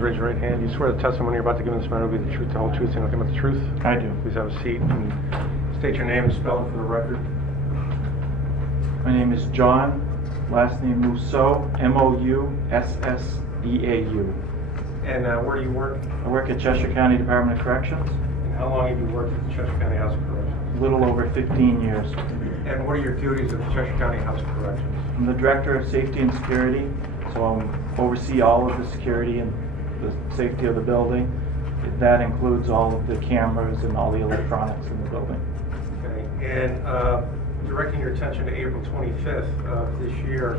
Please raise your right hand. You swear the testimony you're about to give in this matter will be the truth, the whole truth, and nothing but the truth? I do. Please have a seat and state your name and spell it for the record. My name is John, last name Mousseau, M-O-U-S-S-E-A-U. And where do you work? I work at Cheshire County Department of Corrections. And how long have you worked at the Cheshire County House of Corrections? A little over 15 years. And what are your duties at the Cheshire County House of Corrections? I'm the Director of Safety and Security, so I oversee all of the security and the safety of the building. That includes all of the cameras and all the electronics in the building. Okay. And directing your attention to April 25th of this year,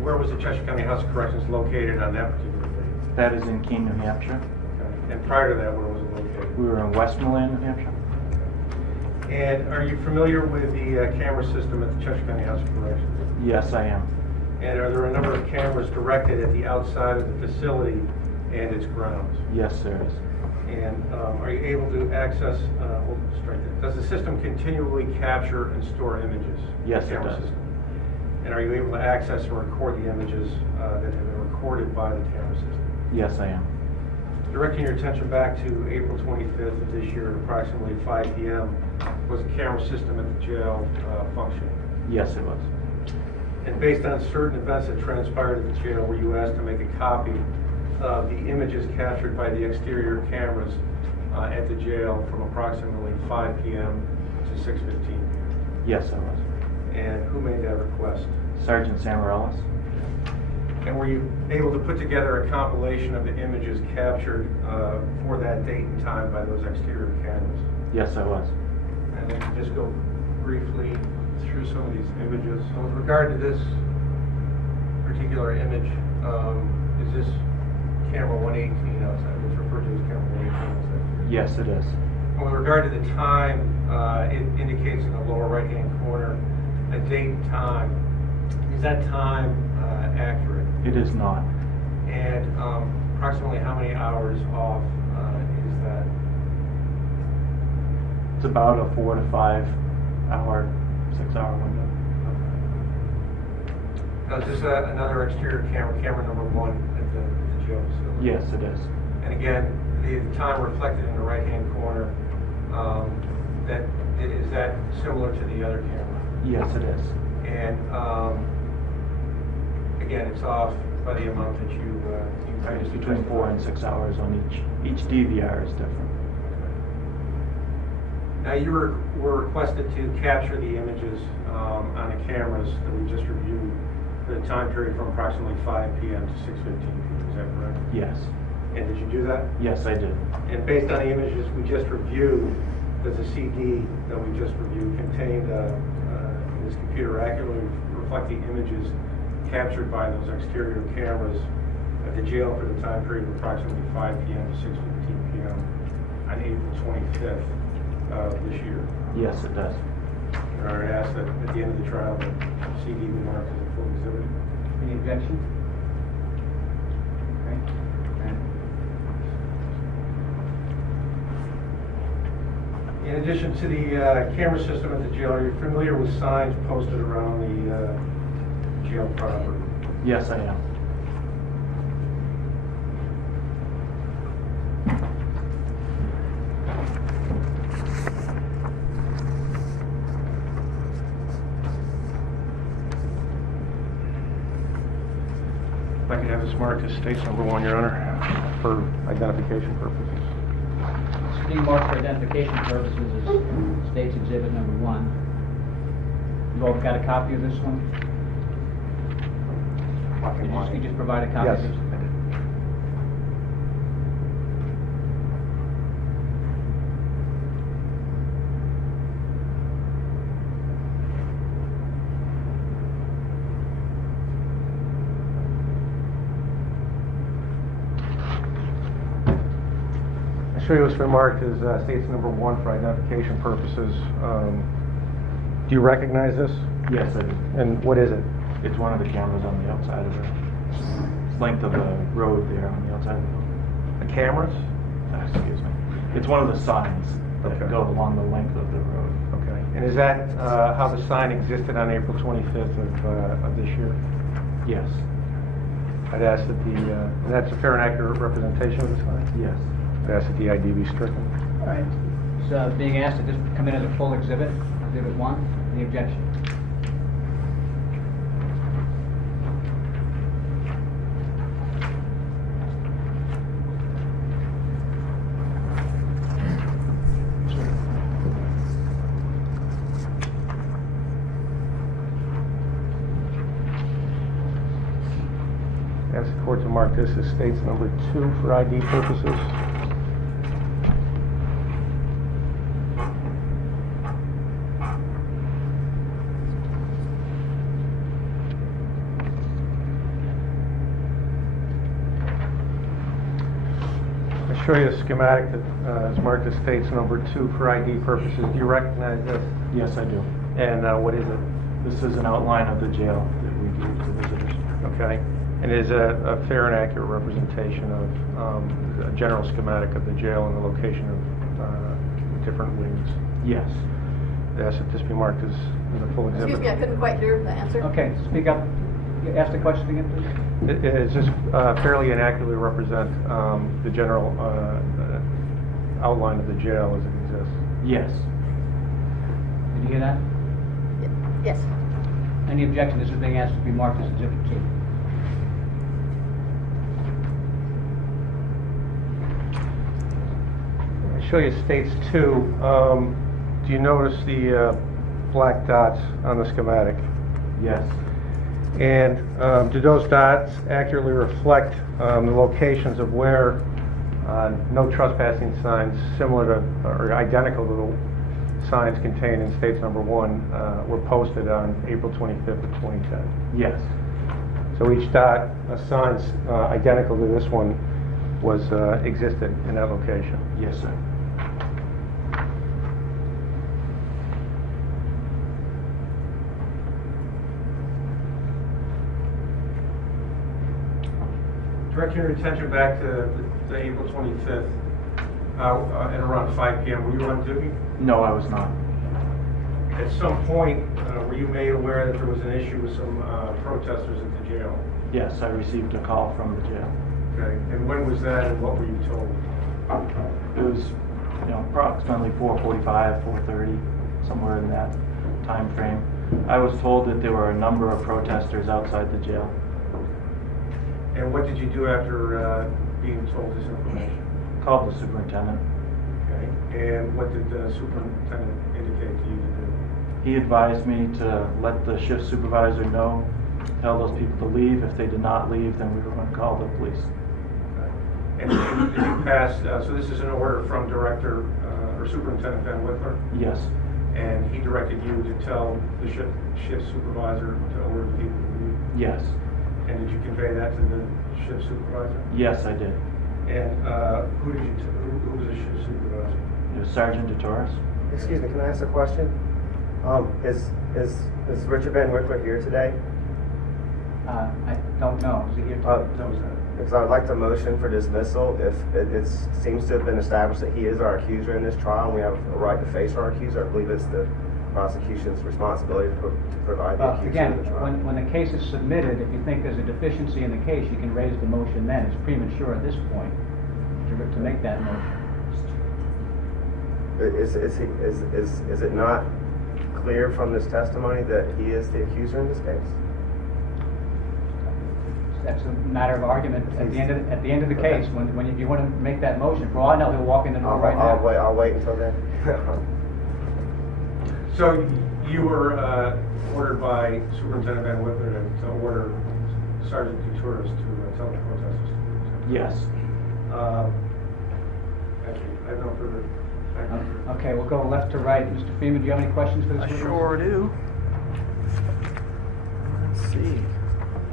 where was the Cheshire County House of Corrections located on that particular date? That is in Keene, New Hampshire. Okay. And prior to that, where was it located? We were in Westmoreland, New Hampshire. And are you familiar with the camera system at the Cheshire County House of Corrections? Yes, I am. And are there a number of cameras directed at the outside of the facility and its grounds? Yes, there is. And are you able to access, does the system continually capture and store images? Yes, it does. System? And are you able to access and record the images that have been recorded by the camera system? Yes, I am. Directing your attention back to April 25th of this year at approximately 5 p.m., was the camera system at the jail functioning? Yes, it was. And based on certain events that transpired at the jail, were you asked to make a copy of the images captured by the exterior cameras at the jail from approximately 5 p.m. to 6:15 p.m.? Yes, I was. And who made that request? Sergeant Samarellis. And were you able to put together a compilation of the images captured for that date and time by those exterior cameras? Yes, I was. And then just go briefly through some of these images. So with regard to this particular image, is this camera 118 outside? It's referred to as camera 118 outside? Yes, it is. And with regard to the time, it indicates in the lower right-hand corner a date and time. Is that time accurate? It is not. And approximately how many hours off is that? It's about a 4 to 5 hour, 6 hour window. Now, is this another exterior camera number 1 at the jail facility? Yes, it is. And again, the time reflected in the right-hand corner, is that similar to the other camera? Yes, it is. And again, it's off by the amount that you It's between 4 and 6 hours on each. Each DVR is different. Now, you were requested to capture the images on the cameras that we just reviewed for the time period from approximately 5 p.m. to 6:15 p.m. Is that correct? Yes. And did you do that? Yes, I did. And based on the images we just reviewed, does the CD that we just reviewed contain this computer accurately reflect the images captured by those exterior cameras at the jail for the time period of approximately 5 p.m. to 6:15 p.m. on April 25th of this year? Yes, it does. And I would ask that at the end of the trial, the CD be marked as a full exhibit. Any objection? Okay. In addition to the camera system at the jail, are you familiar with signs posted around the jail property? Yes, I am. If I could have this marked as states number 1, Your Honor, for identification purposes. Being marked for identification purposes is State's Exhibit Number 1. You all got a copy of this one? You just provide a copy Yes. of this? I did. I show you what's been marked as states number 1 for identification purposes. Do you recognize this? Yes, I do. And what is it? It's one of the cameras on the outside of the length of the road there on the outside of the building. The cameras? Excuse me. It's one of the signs that Okay. go along the length of the road. Okay. And is that how the sign existed on April 25th of this year? Yes. I'd ask that and that's a fair and accurate representation of the sign? Yes. I'd ask that the ID be stricken. All right. So being asked to just come in as a full exhibit, Exhibit 1, any objection? Ask the court to mark this as states number 2 for ID purposes. I'll show you a schematic that is marked as states number 2 for ID purposes. Do you recognize this? Yes, I do. And what is it? This is an outline of the jail that we give to visitors. Okay. And it is a fair and accurate representation of a general schematic of the jail and the location of different wings. Yes. I ask that this be marked as in the full exhibit. Excuse me, I couldn't quite hear the answer. Okay, speak up. Ask the question again, please. It is just fairly and accurately represent the general outline of the jail as it exists. Yes. Did you hear that? Yes. Any objection? This is being asked to be marked as Exhibit 2. I'll show you states 2. Do you notice the black dots on the schematic? Yes. And do those dots accurately reflect the locations of where no trespassing signs similar to or identical to the signs contained in states number 1 were posted on April 25th of 2010? Yes. So each dot, a sign's identical to this one, was existed in that location. Yes, sir. Direct your attention back to the April 25th at around 5 p.m. Were you on duty? No, I was not. At some point, were you made aware that there was an issue with some protesters at the jail? Yes, I received a call from the jail. Okay, and when was that and what were you told? It was, approximately 4:45, 4:30, somewhere in that time frame. I was told that there were a number of protesters outside the jail. And what did you do after being told this information? Called the superintendent. Okay, and what did the superintendent indicate to you to do? He advised me to let the shift supervisor know, tell those people to leave. If they did not leave, then we were going to call the police. Okay. And did you pass, so this is an order from Director or Superintendent Van Wickler? Yes. And he directed you to tell the shift supervisor to order the people to leave? Yes. And did you convey that to the shift supervisor? Yes, I did. And who was the shift supervisor? It was Sergeant DeTorres. Excuse me, can I ask a question? Is Richard Van Wickler here today? I don't know. Is he here? That was that. Because I would like to motion for dismissal if it seems to have been established that he is our accuser in this trial and we have a right to face our accuser. I believe it's the prosecution's responsibility to provide the accuser Again, in the trial. when the case is submitted, if you think there's a deficiency in the case, you can raise the motion then. It's premature at this point to make that motion. Is it not clear from this testimony that he is the accuser in this case? That's a matter of argument at the end of the case. When if you want to make that motion, for all I know, he'll walk in the door right now. I'll wait until then. So you were ordered by Superintendent Van Wickler to order Sergeant DeTorres to tell the protesters to leave? Yes. Actually, I have no further. Okay, we'll go left to right. Mr. Freeman, do you have any questions for this I witness? sure do. Let's see.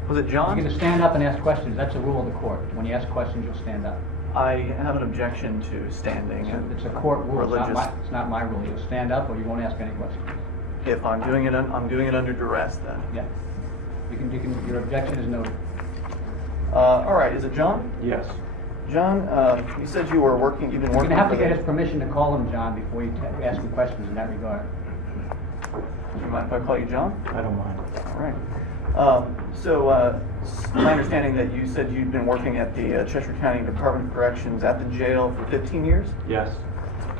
Was it John? You're going to stand up and ask questions. That's a rule of the court. When you ask questions, you'll stand up. I have an objection to standing. It's a court rule. Religious. It's not my rule. You'll stand up or you won't ask any questions. If I'm doing it, I'm doing it under duress then. Yeah. Your objection is noted. All right. Is it John? Yes. John, you said you were working. You've been You're working. going to have to for get the- his permission to call him John before you ask him questions in that regard. You mind if I call you John? I don't mind. All right. It's my understanding that you said you'd been working at the Cheshire County Department of Corrections at the jail for 15 years? Yes,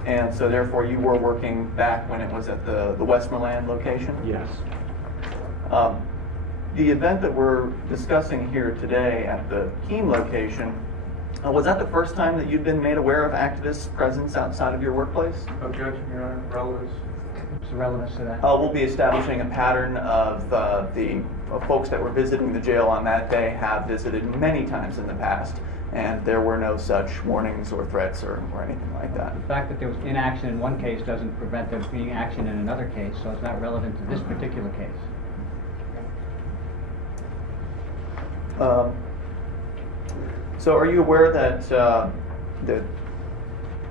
And so therefore you were working back when it was at the Westmoreland location? yes, The event that we're discussing here today at the Keene location, was that the first time that you'd been made aware of activists' presence outside of your workplace? Objection, Your Honor, relevance. What's the relevance to that? We'll be establishing a pattern of the folks that were visiting the jail on that day have visited many times in the past, and there were no such warnings or threats or anything like that. The fact that there was inaction in one case doesn't prevent there being action in another case, so it's not relevant to this particular case. So are you aware that that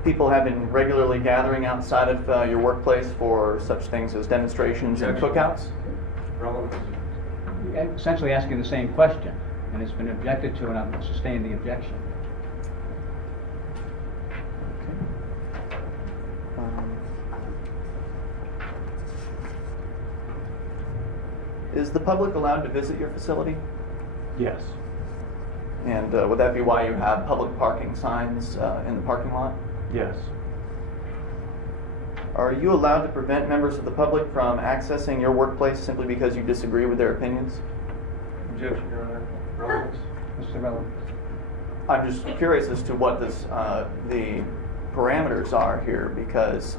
people have been regularly gathering outside of your workplace for such things as demonstrations and Objection. cookouts? Relevance. You're essentially asking the same question, and it's been objected to, and I'm sustaining the objection. Is the public allowed to visit your facility? yes, And would that be why you have public parking signs in the parking lot? yes, Are you allowed to prevent members of the public from accessing your workplace simply because you disagree with their opinions? Objection, Your Honor, relevance. What's the relevance? I'm just curious as to what the parameters are here, because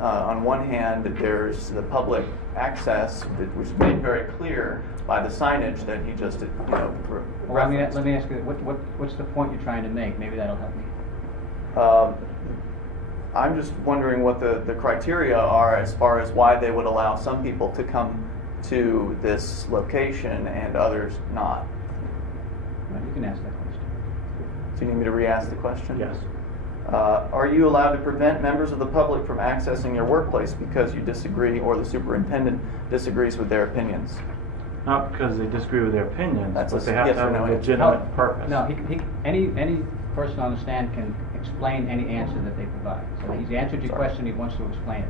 on one hand, there's the public access, which was made very clear by the signage that he just, Well, referenced. let me ask you, what's the point you're trying to make? Maybe that'll help me. I'm just wondering what the criteria are as far as why they would allow some people to come to this location and others not. Well, you can ask that question. Do you need me to re-ask the question? yes, Are you allowed to prevent members of the public from accessing your workplace because you disagree or the superintendent disagrees with their opinions? not because they disagree with their opinions, That's but a they have yes to or have no a answer. legitimate purpose. No, any person on the stand can explain any answer that they provide. So he's answered your question, he wants to explain it.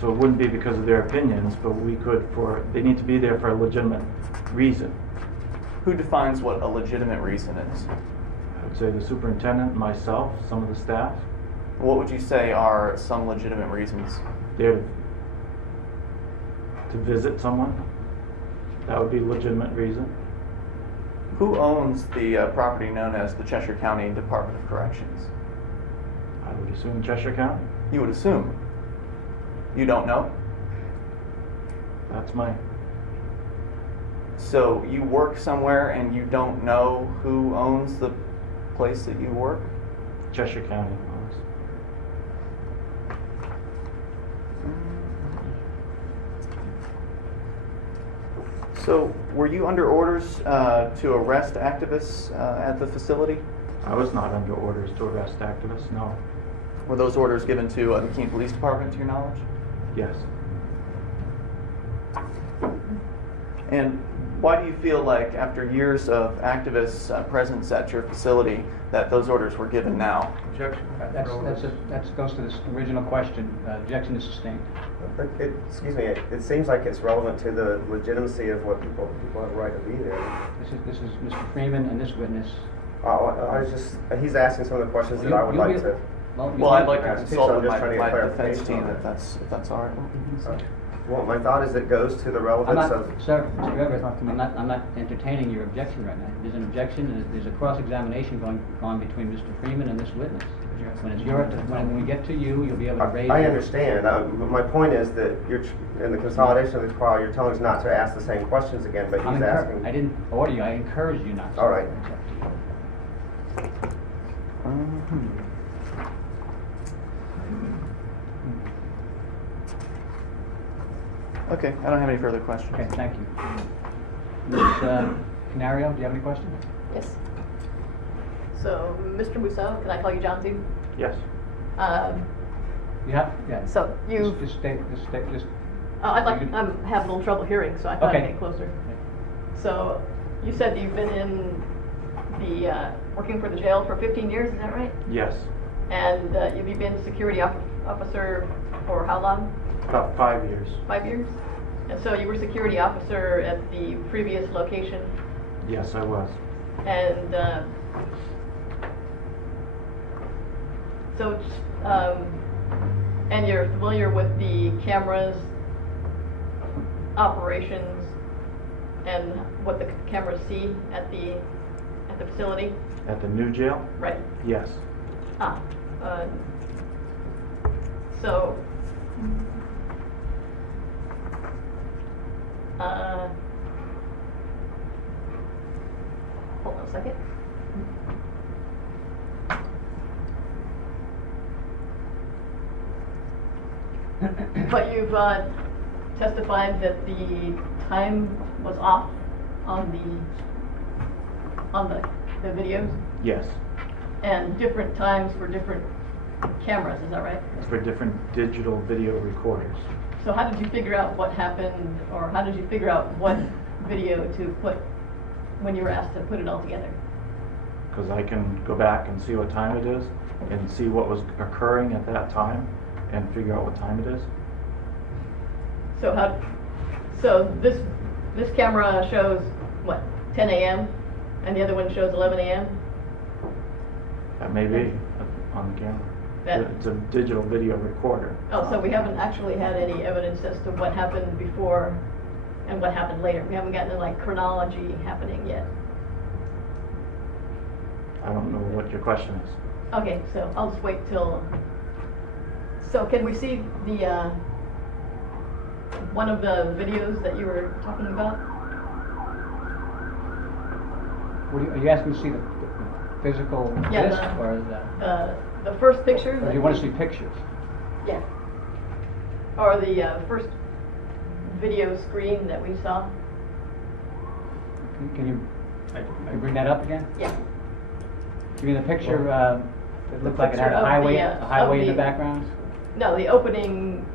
So it wouldn't be because of their opinions, but they need to be there for a legitimate reason. Who defines what a legitimate reason is? I would say the superintendent, myself, some of the staff, What would you say are some legitimate reasons? they're to visit someone. That would be a legitimate reason. Who owns the property known as the Cheshire County Department of Corrections? I would assume Cheshire County. You would assume. You don't know? That's my, So you work somewhere and you don't know who owns the place that you work? Cheshire County owns. So were you under orders to arrest activists at the facility? I was not under orders to arrest activists, no. Were those orders given to the Keene Police Department, to your knowledge? Yes. And why do you feel like, after years of activists' presence at your facility, that those orders were given now? Objection. That goes to this original question. Objection is sustained. Excuse me, it seems like it's relevant to the legitimacy of what people have a right to be there. This is Mr. Freeman and this witness. He's asking some of the questions that I would You'll like be- to. Well, I'd like to Yes, consult so I'm with just trying to get my defense clarification team on if that's all right. Well, my thought is it goes to the I'm relevance not, of. sir, Mr. Everett, I'm not entertaining your objection right now. There's an objection, and there's a cross-examination going on between Mr. Freeman and this witness. When we get to you, you'll be able to raise. I understand. But my point is that in the consolidation of the trial, you're telling us not to ask the same questions again, but he's asking. I didn't order you, I encourage you not to. All right. It's up to you. Okay, I don't have any further questions. Okay, thank you. Ms. Canario, do you have any questions? Yes. So, Mr. Musso, can I call you John too? Yes. Yeah? So you, Just stay, I'd like, I'm having a little trouble hearing, so I thought I'd Okay. get closer. So, you said you've been in the, working for the jail for 15 years, is that right? Yes. And you've been security officer for how long? About 5 years. 5 years? And so you were security officer at the previous location, Yes, I was. and so, and you're familiar with the cameras, operations, and what the cameras see at the facility? At the new jail? Right. Yes. Ah, so, hold on a second. But you've testified that the time was off on the videos, Yes. and different times for different cameras, is that right? It's for different digital video recorders. So how did you figure out what happened, or how did you figure out what video to put when you were asked to put it all together? Because I can go back and see what time it is and see what was occurring at that time and figure out what time it is. So this camera shows what, 10 a.m. and the other one shows 11 a.m. That may be on the camera. It's a digital video recorder. Oh, so we haven't actually had any evidence as to what happened before and what happened later. We haven't gotten like chronology happening yet. I don't know what your question is. Okay, so I'll just wait till. So can we see the one of the videos that you were talking about? Are you asking to see the physical Yeah, disc the- or The first picture. or do you want to see pictures? Yeah. Or the first video screen that we saw. Can you bring that up again? Yeah. Give me the picture. It looked like it picture had a of highway, the, a highway of in the the- background. No, the opening,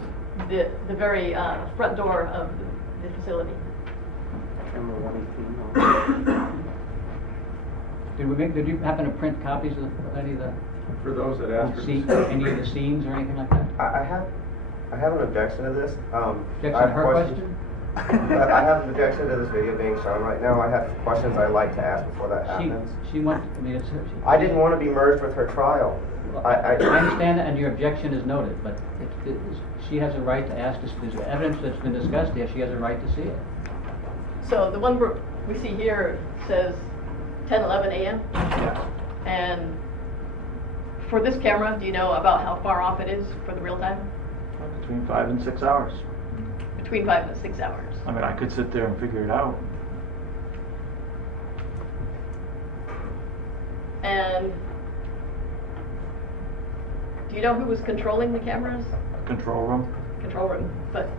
the very front door of the facility. Did you happen to print copies of any of the For those that ask for any of the scenes or anything like that? I have an objection to this. Objection I to have her question? I have an objection to this video being shown right now. I have questions I'd like to ask before that happens. She went. I mean, it's. I didn't want to be merged with her trial. I understand that, and your objection is noted, but she has a right to ask. There's evidence that's been discussed here. She has a right to see it. So the one we see here says 10:11 a.m. And for this camera, do you know about how far off it is for the real time? Between 5 and 6 hours. Between 5 and 6 hours. I mean, I could sit there and figure it out. And do you know who was controlling the cameras? Control room. Control room. But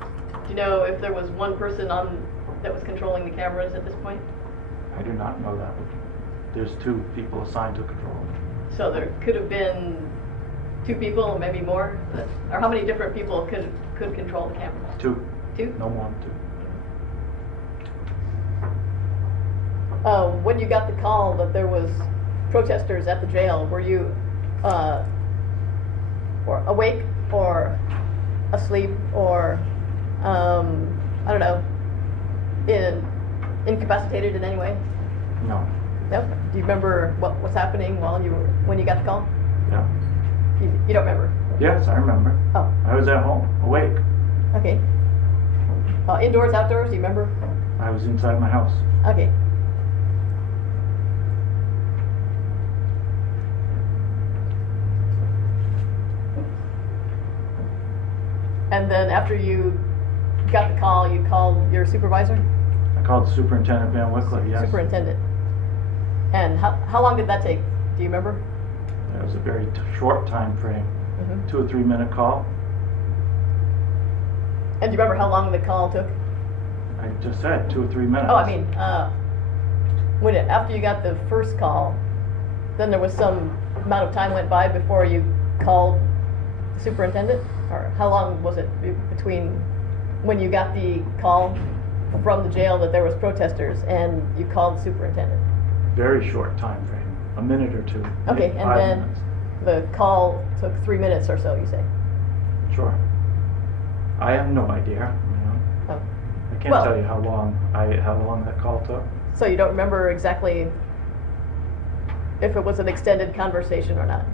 do you know if there was one person that was controlling the cameras at this point? I do not know that. There's 2 people assigned to control room. So there could have been 2 people, or maybe more? Or how many different people could control the cameras? 2. 2? No more than 2. When you got the call that there was protesters at the jail, were you or awake or asleep or I don't know, incapacitated in any way? No. Nope. Do you remember what was happening when you got the call? Yeah. You don't remember? Yes, I remember. Oh, I was at home, awake. okay. Indoors, outdoors, do you remember? I was inside my house. Okay. And then after you got the call, you called your supervisor? I called Superintendent Van Wickler, yes. Superintendent. And how long did that take? Do you remember? It was a very short time frame. Mm-hmm. 2 or 3 minute call. And do you remember how long the call took? I just said 2 or 3 minutes. Oh, I mean, after you got the first call, then there was some amount of time went by before you called the superintendent? Or how long was it between when you got the call from the jail that there was protesters and you called the superintendent? Very short time frame, a minute or 2. Okay, maybe and 5 then minutes. the call took 3 minutes or so, you say? Sure. I have no idea, you know. can't Well- tell you how long that call took. So you don't remember exactly if it was an extended conversation or not?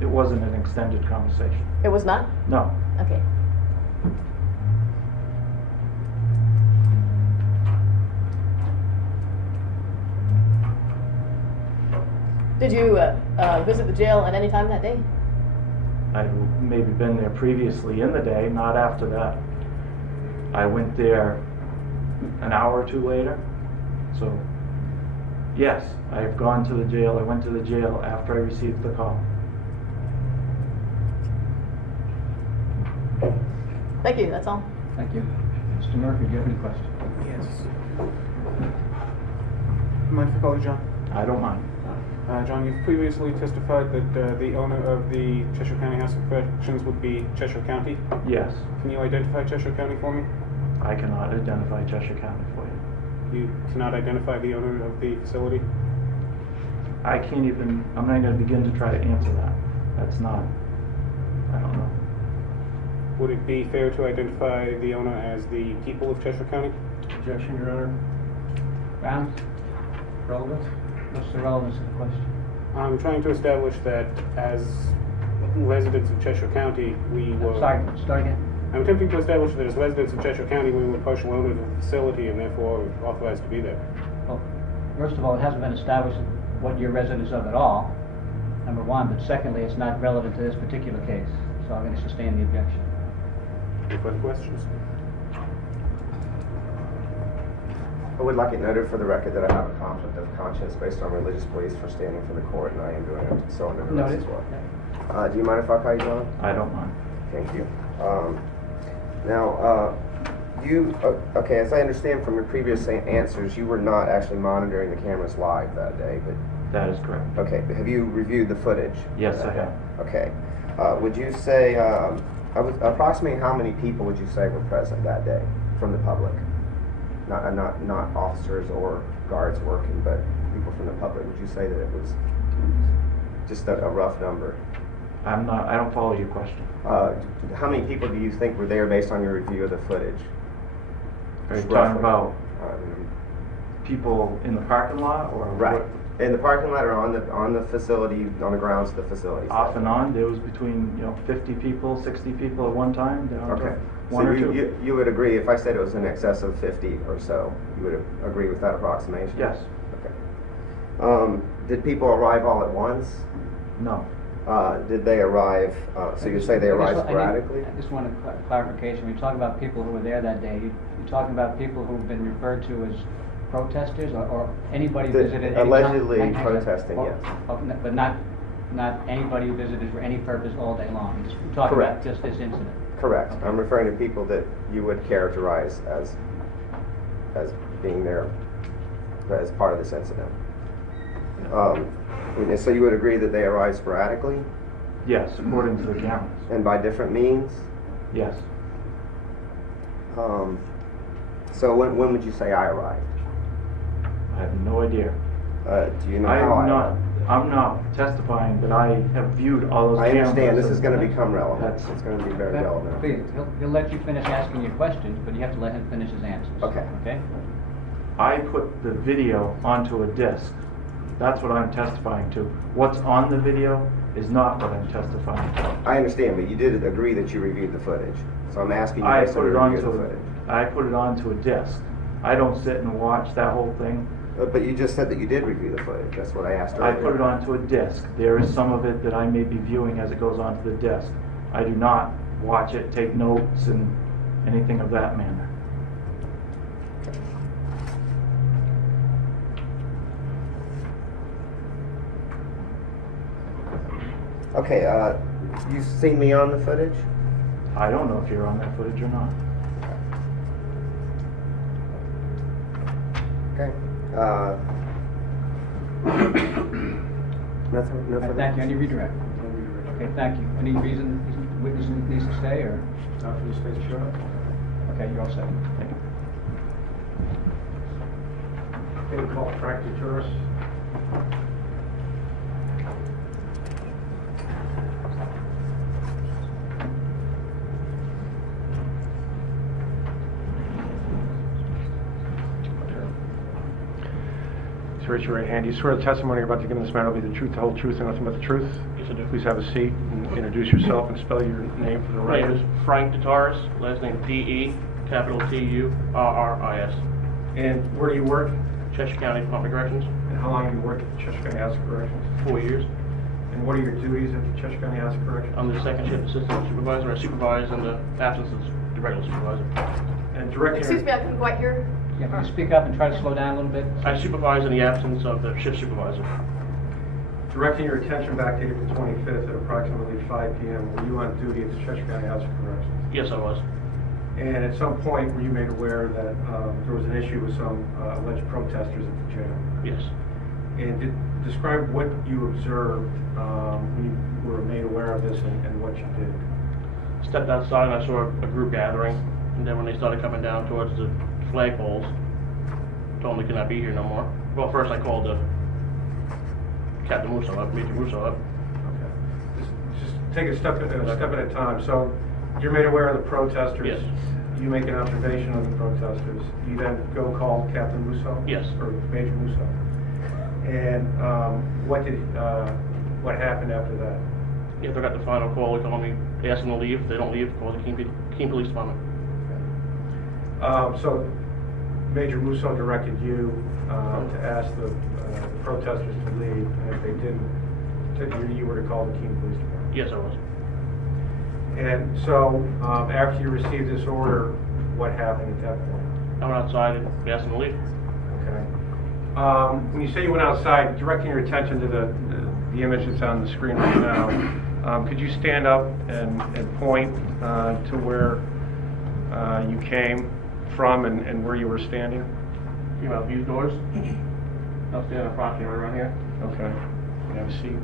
It wasn't an extended conversation. It was not? No. Okay. Did you visit the jail at any time that day? I'd maybe been there previously in the day, not after that. I went there an hour or two later. So, yes, I have gone to the jail. I went to the jail after I received the call. Thank you, that's all. Thank you. Mr. Murphy, do you have any questions? Yes. Mind if I call you John? I don't mind. John, you've previously testified that the owner of the Cheshire County House of Corrections would be Cheshire County. Yes, Can you identify Cheshire County for me? I cannot identify Cheshire County for you. You cannot identify the owner of the facility? I'm not going to begin to try to answer that. I don't know. Would it be fair to identify the owner as the people of Cheshire County? Objection, Your Honor. Grounds? Relevant? What's the relevance of the question? I'm trying to establish that as residents of Cheshire County, we were... Sorry, start again. I'm attempting to establish that as residents of Cheshire County, we were partial owners of the facility and therefore authorized to be there. Well, first of all, it hasn't been established what you're residents of at all, number one, but secondly, it's not relevant to this particular case, so I'm going to sustain the objection. Any further questions? I would like it noted for the record that I have a conflict of conscience based on religious beliefs for standing for the court, and I am doing it so under arrest as well. Do you mind if I call you John? I don't mind. Thank you. Okay, as I understand from your previous answers, you were not actually monitoring the cameras live that day, but... That is correct. Okay, but have you reviewed the footage? Yes, I have. Okay. Would you say, approximately how many people would you say were present that day from the public? Not officers or guards working, but people from the public. Would you say that it was just a rough number? I don't follow your question. How many people do you think were there based on your review of the footage? Are you Just talking roughly. about people in the parking lot or Right. what? In the parking lot or on the facility, on the grounds of the facility? Off and on, there was between 50 people, 60 people at one time, down Okay. to one So or two. you would agree, if I said it was in excess of 50 or so, you would agree with that approximation? Yes. Okay. Did people arrive all at once? No. Did they arrive, so you say they arrived sporadically? I just want a clarification. When you talk about people who were there that day, you're talking about people who've been referred to as protesters or anybody The- visited any allegedly time? protesting, yes. But not anybody who visited for any purpose all day long. You're talking about Correct. just this incident. Correct. I'm referring to people that you would characterize as being there as part of this incident. So you would agree that they arrived sporadically Yes, according to the cameras. and by different means? Yes. So when would you say I arrived? I have no idea. Do you know how I arrived? I'm not testifying that I have viewed all those I cameras. understand this is going to and- become relevant. That's- It's going to be very relevant. Please, he'll let you finish asking your questions, but you have to let him finish his answers. Okay. Okay? I put the video onto a disc. That's what I'm testifying to. What's on the video is not what I'm testifying to. I understand, but you did agree that you reviewed the footage. So I'm asking you I based on put it your review of the onto footage. I put it onto a disc. I don't sit and watch that whole thing. But you just said that you did review the footage. That's what I asked earlier. I put it onto a disc. There is some of it that I may be viewing as it goes onto the disc. I do not watch it, take notes, and anything of that manner. Okay, you seen me on the footage? I don't know if you're on that footage or not. Okay. Nothing, no further Thank you. Any questions? redirect? Okay, thank you. Any reason the witness needs to stay, or? Not for the state sheriff. Okay, you're all set. Thank you. Okay, call Tractor Tourist. Please raise your right hand. Do you swear the testimony you're about to give in this matter will be the truth, the whole truth, and nothing but the truth? Yes, I do. Please have a seat and introduce yourself and spell your name for the My name record. is Frank DeTaris, last name D-E, capital T-U-R-R-I-S. And where do you work? Cheshire County Department of Corrections, And how long have you worked at the Cheshire County House of Corrections? 4 years. And what are your duties at the Cheshire County House of Corrections? I'm the second shift assistant supervisor. I supervise in the absence of the regular supervisor. And directing Excuse me, I couldn't quite hear. Yeah, can you speak up and try to slow down a little bit? I supervise in the absence of the shift supervisor. Directing your attention back to April 25th at approximately 5 p.m., were you on duty at the Cheshire County House of Corrections? Yes, I was. And at some point, were you made aware that there was an issue with some alleged protesters at the jail? Yes. And describe what you observed when you were made aware of this and what you did. Stepped outside and I saw a group gathering, and then when they started coming down towards the flagpoles, told them they could not be here no more. Well, first I called Captain Musso up, Major Musso up. Okay. Just take a step at a time. So you're made aware of the protesters. Yes. You make an observation of the protesters. You then go call Captain Musso? Yes. Or Major Musso. And what happened after that? Yeah, they got the final call. They called me. They asked them to leave. If they don't leave, call the Keene Police Department. So Major Musso directed you to ask the protesters to leave, and if they didn't, you were to call the Keene Police Department. Yes, I was. And so after you received this order, what happened at that point? I went outside and asked them to leave. Okay. When you say you went outside, directing your attention to the image that's on the screen right now, could you stand up and point to where you came from and where you were standing? Came out these doors. I was standing approximately right around here. Okay. You can have a seat.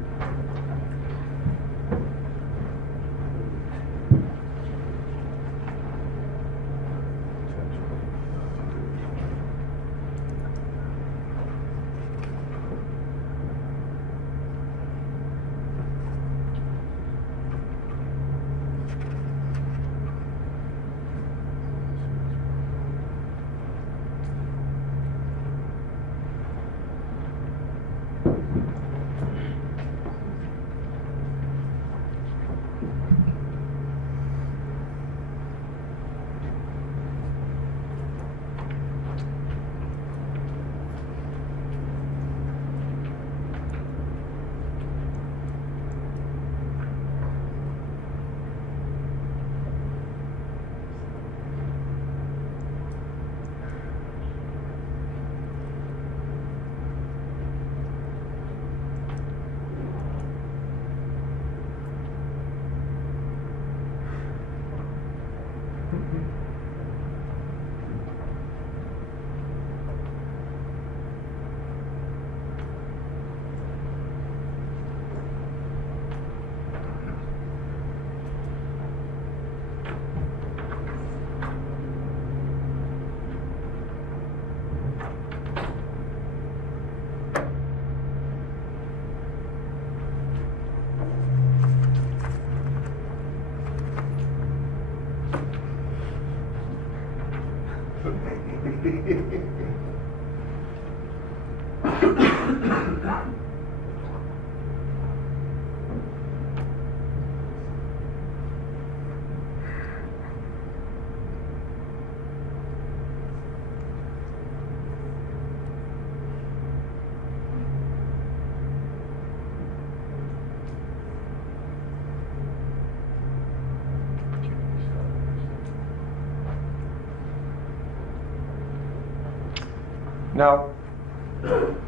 Now,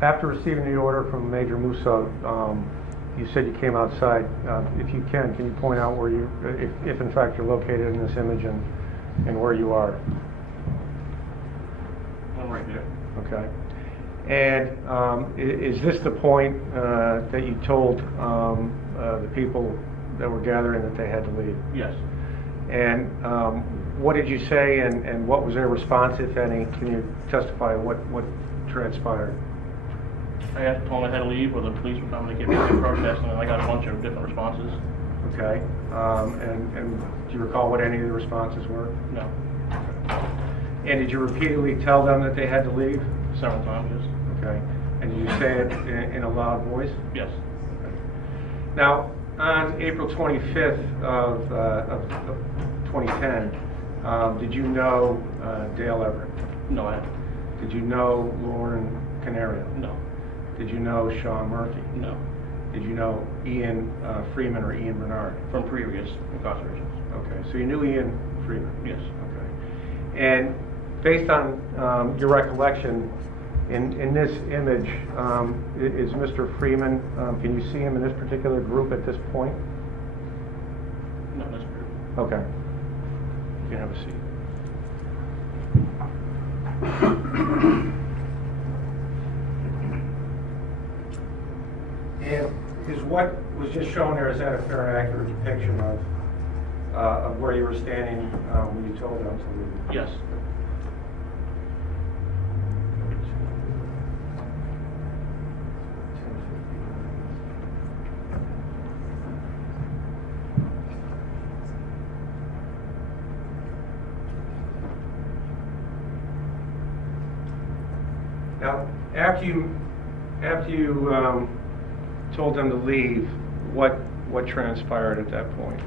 after receiving the order from Major Musso, you said you came outside. If you can you point out where you, if in fact you're located in this image and where you are? I'm right here. Okay. And is this the point that you told the people that were gathering that they had to leave? Yes. And what did you say, and what was their response, if any? Can you testify what transpired? I told them I had to leave, or the police were coming to get me to protest, and I got a bunch of different responses. Okay. And do you recall what any of the responses were? No. And did you repeatedly tell them that they had to leave? Several times, yes. Okay. And did you say it in a loud voice? Yes. Now, on April 25th of 2010, did you know Dale Everett? No, I Did you know Lauren Canario? no. Did you know Sean Murphy? No. Did you know Ian Freeman or Ian Bernard? From previous incarcerations. Okay, so you knew Ian Freeman? Yes. Okay. And based on your recollection, in this image, is Mr. Freeman, can you see him in this particular group at this point? No, that's true. Okay. You can have a seat. And is what was just shown there, is that a fair and accurate depiction of where you were standing when you told them to leave? Yes. Now, after you told them to leave, what transpired at that point?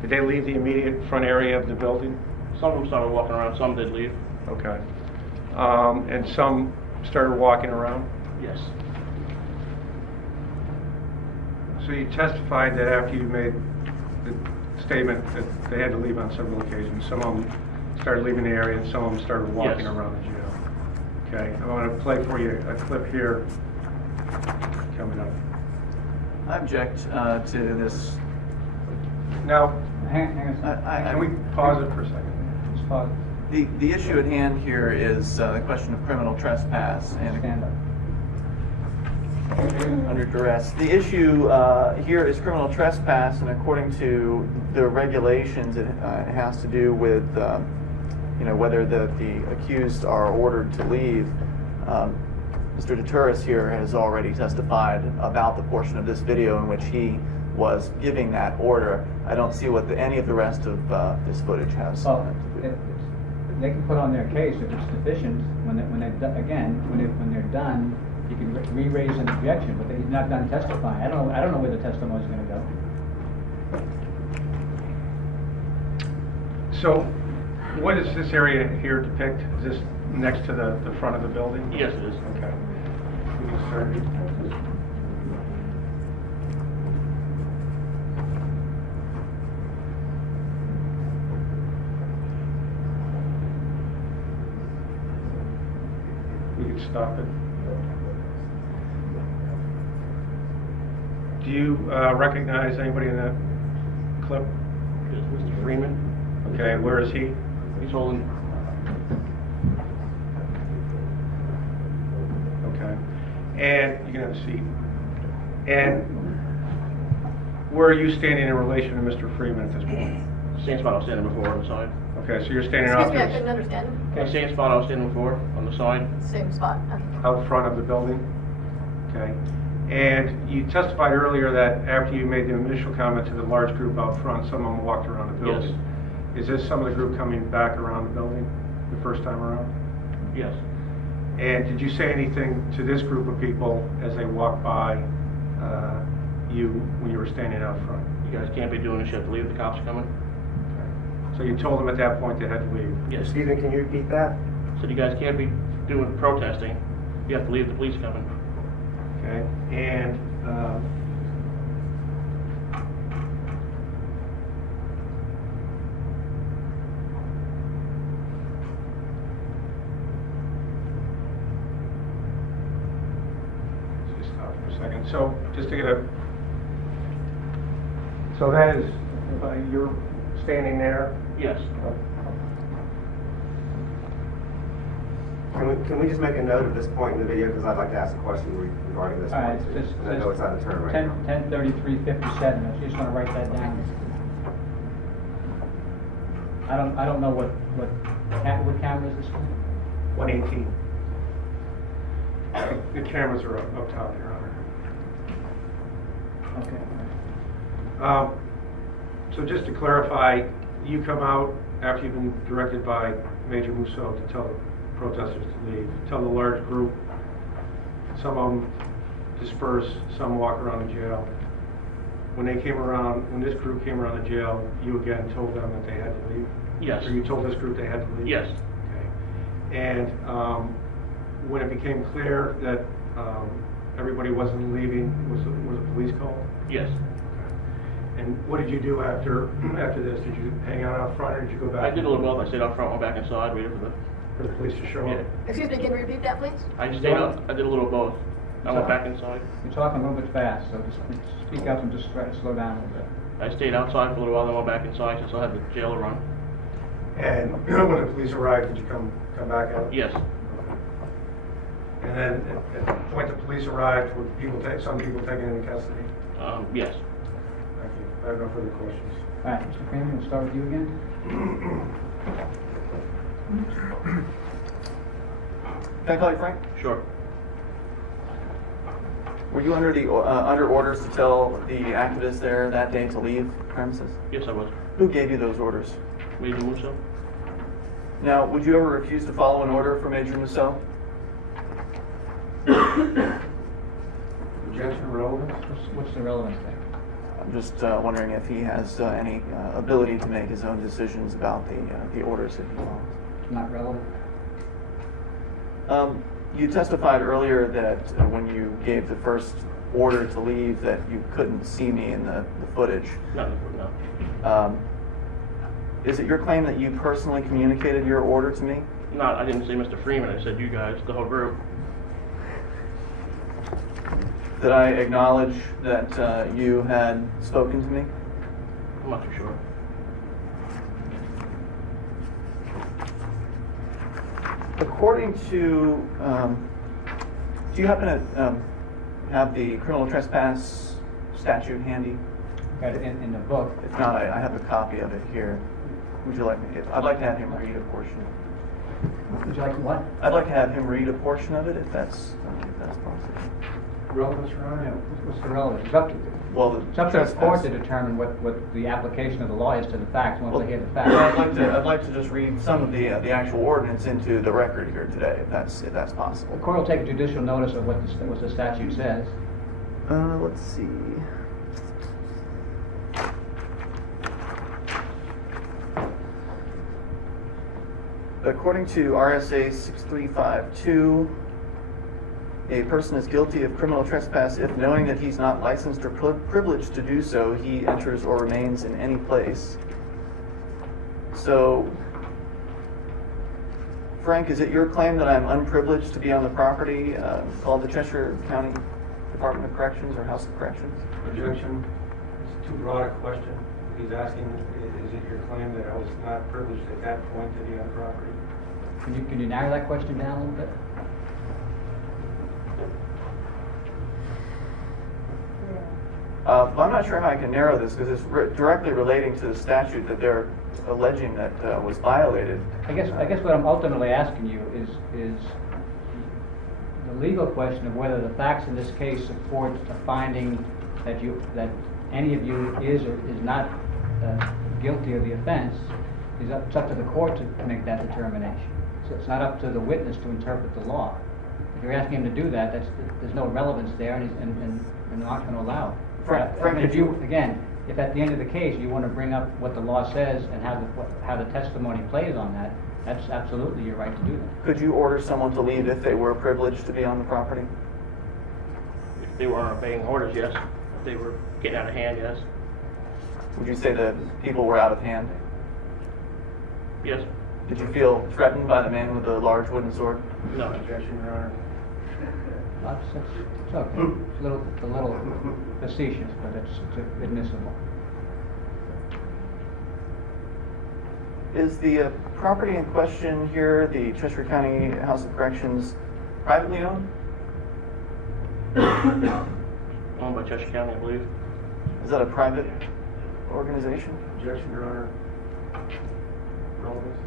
Did they leave the immediate front area of the building? Some of them started walking around, some did leave. Okay. And some started walking around? Yes. So you testified that after you made the statement that they had to leave on several occasions, some of them started leaving the area and some of them started walking Yes. around the jail. Okay, I want to play for you a clip here coming up. I object to this. Now, Hang on a second. can we pause it for a second? Just pause. The issue at hand here is the question of criminal trespass and Stand up. under duress. The issue here is criminal trespass, and according to the regulations, it has to do with whether the accused are ordered to leave. Mr. DeTuris here has already testified about the portion of this video in which he was giving that order. I don't see what any of the rest of this footage has. Well, they can put on their case if it's deficient, when they're done, you can re-raise an objection, but he's not done testifying. I don't know where the testimony's gonna go. So, what does this area here depict? Is this next to the front of the building? Yes, it is. Okay. We can start. We can stop it. Do you recognize anybody in that clip? Yes, Mr. Freeman? Okay, where is he? He's holding. Okay. And you can have a seat. And where are you standing in relation to Mr. Freeman at this point? Same spot I was standing before on the side. Okay, so you're standing Excuse out me, I there, couldn't understand. Okay, same spot I was standing before on the side. Same spot. Okay. out front of the building? Okay. And you testified earlier that after you made the initial comment to the large group out front, some of them walked around the building. Yes. Is this some of the group coming back around the building the first time around? Yes. And did you say anything to this group of people as they walked by you when you were standing out front? You guys can't be doing this, you have to leave, the cops are coming. So you told them at that point they had to leave? Yes. Stephen, can you repeat that? So you guys can't be doing protesting, you have to leave, the police are coming. Okay. And just stop for a second. So just to get a, so that is, you're standing there. Yes. Can we just make a note at this point in the video, because I'd like to ask a question regarding this All right, point, too. it's And I know it's out of turn right now. 10:33:57. I just want to write that down. I don't know what camera is this one? 118. The cameras are up top, Your Honor. Okay. So just to clarify, you come out after you've been directed by Major Musso to tell the protesters to leave, tell the large group Some of them disperse, some walk around the jail. When they came around, when this group came around the jail, you again told them that they had to leave? Yes. Or you told this group they had to leave? Yes. Okay. And when it became clear that everybody wasn't leaving, was a police call? Yes. And what did you do after this? Did you hang out front, or did you go back? I did a little both. I stayed out front, went back inside, waited for the police to show up? Excuse me, can you repeat that, please? I stayed out. I did a little both. I went back inside. You're talking a little bit fast, so just speak up and just try to slow down a little bit. I stayed outside for a little while, then went back inside since I had the jail to run. And when the police arrived, did you come back out? Yes. And then at the point the police arrived, were some people taken into custody? Yes. Thank you. I have no further questions. All right, Mr. Freeman, we'll start with you again. Can I call you Frank? Sure. Were you under the under orders to tell the activists there that day to leave premises? Yes, I was. Who gave you those orders? Major Musso? Now, would you ever refuse to follow an order from Major Musso? Objection, relevance? What's the relevance there? I'm just wondering if he has any ability to make his own decisions about the orders that he follows. It's not relevant. You testified earlier that when you gave the first order to leave that you couldn't see me in the footage. No. Is it your claim that you personally communicated your order to me? No, I didn't say Mr. Freeman. I said you guys, the whole group. Did I acknowledge that you had spoken to me? I'm not too sure. According to, do you happen to have the criminal trespass statute handy? Got it in the book. If not, I have a copy of it here. Would you like me? I'd like to have him read a portion. Would you like what? I'd like to have him read a portion of it, if that's possible. Relevance, Your Honor? What's the relevance? It's up to the court to determine what the application of the law is to the facts once they hear the facts. Well, I'd like to just read some of the actual ordinance into the record here today, if that's possible. The court will take judicial notice of what the statute says. Let's see. According to RSA 6352, a person is guilty of criminal trespass if, knowing that he's not licensed or privileged to do so, he enters or remains in any place. So, Frank, is it your claim that I'm unprivileged to be on the property called the Cheshire County Department of Corrections or House of Corrections? Objection. It's too broad a question. He's asking, is it your claim that I was not privileged at that point to be on the property? Can you narrow that question down a little bit? I'm not sure how I can narrow this because it's directly relating to the statute that they're alleging that was violated. I guess what I'm ultimately asking you is the legal question of whether the facts in this case support a finding that any of you is or is not guilty of the offense. It's up to the court to make that determination. So it's not up to the witness to interpret the law. If you're asking him to do that, there's no relevance there, and we're not going to allow it. Frank, if at the end of the case you want to bring up what the law says and how the testimony plays on that, that's absolutely your right to do that. Could you order someone to leave if they were privileged to be on the property? If they weren't obeying orders, yes. If they were getting out of hand, yes. Would you say that people were out of hand? Yes. Did you feel threatened by the man with the large wooden sword? No. Objection, Your Honor. It's okay. It's a little facetious, but it's admissible. Is the property in question here, the Cheshire County House of Corrections, privately owned? Owned by Cheshire County, I believe. Is that a private organization? Objection, Your Honor. Relevance?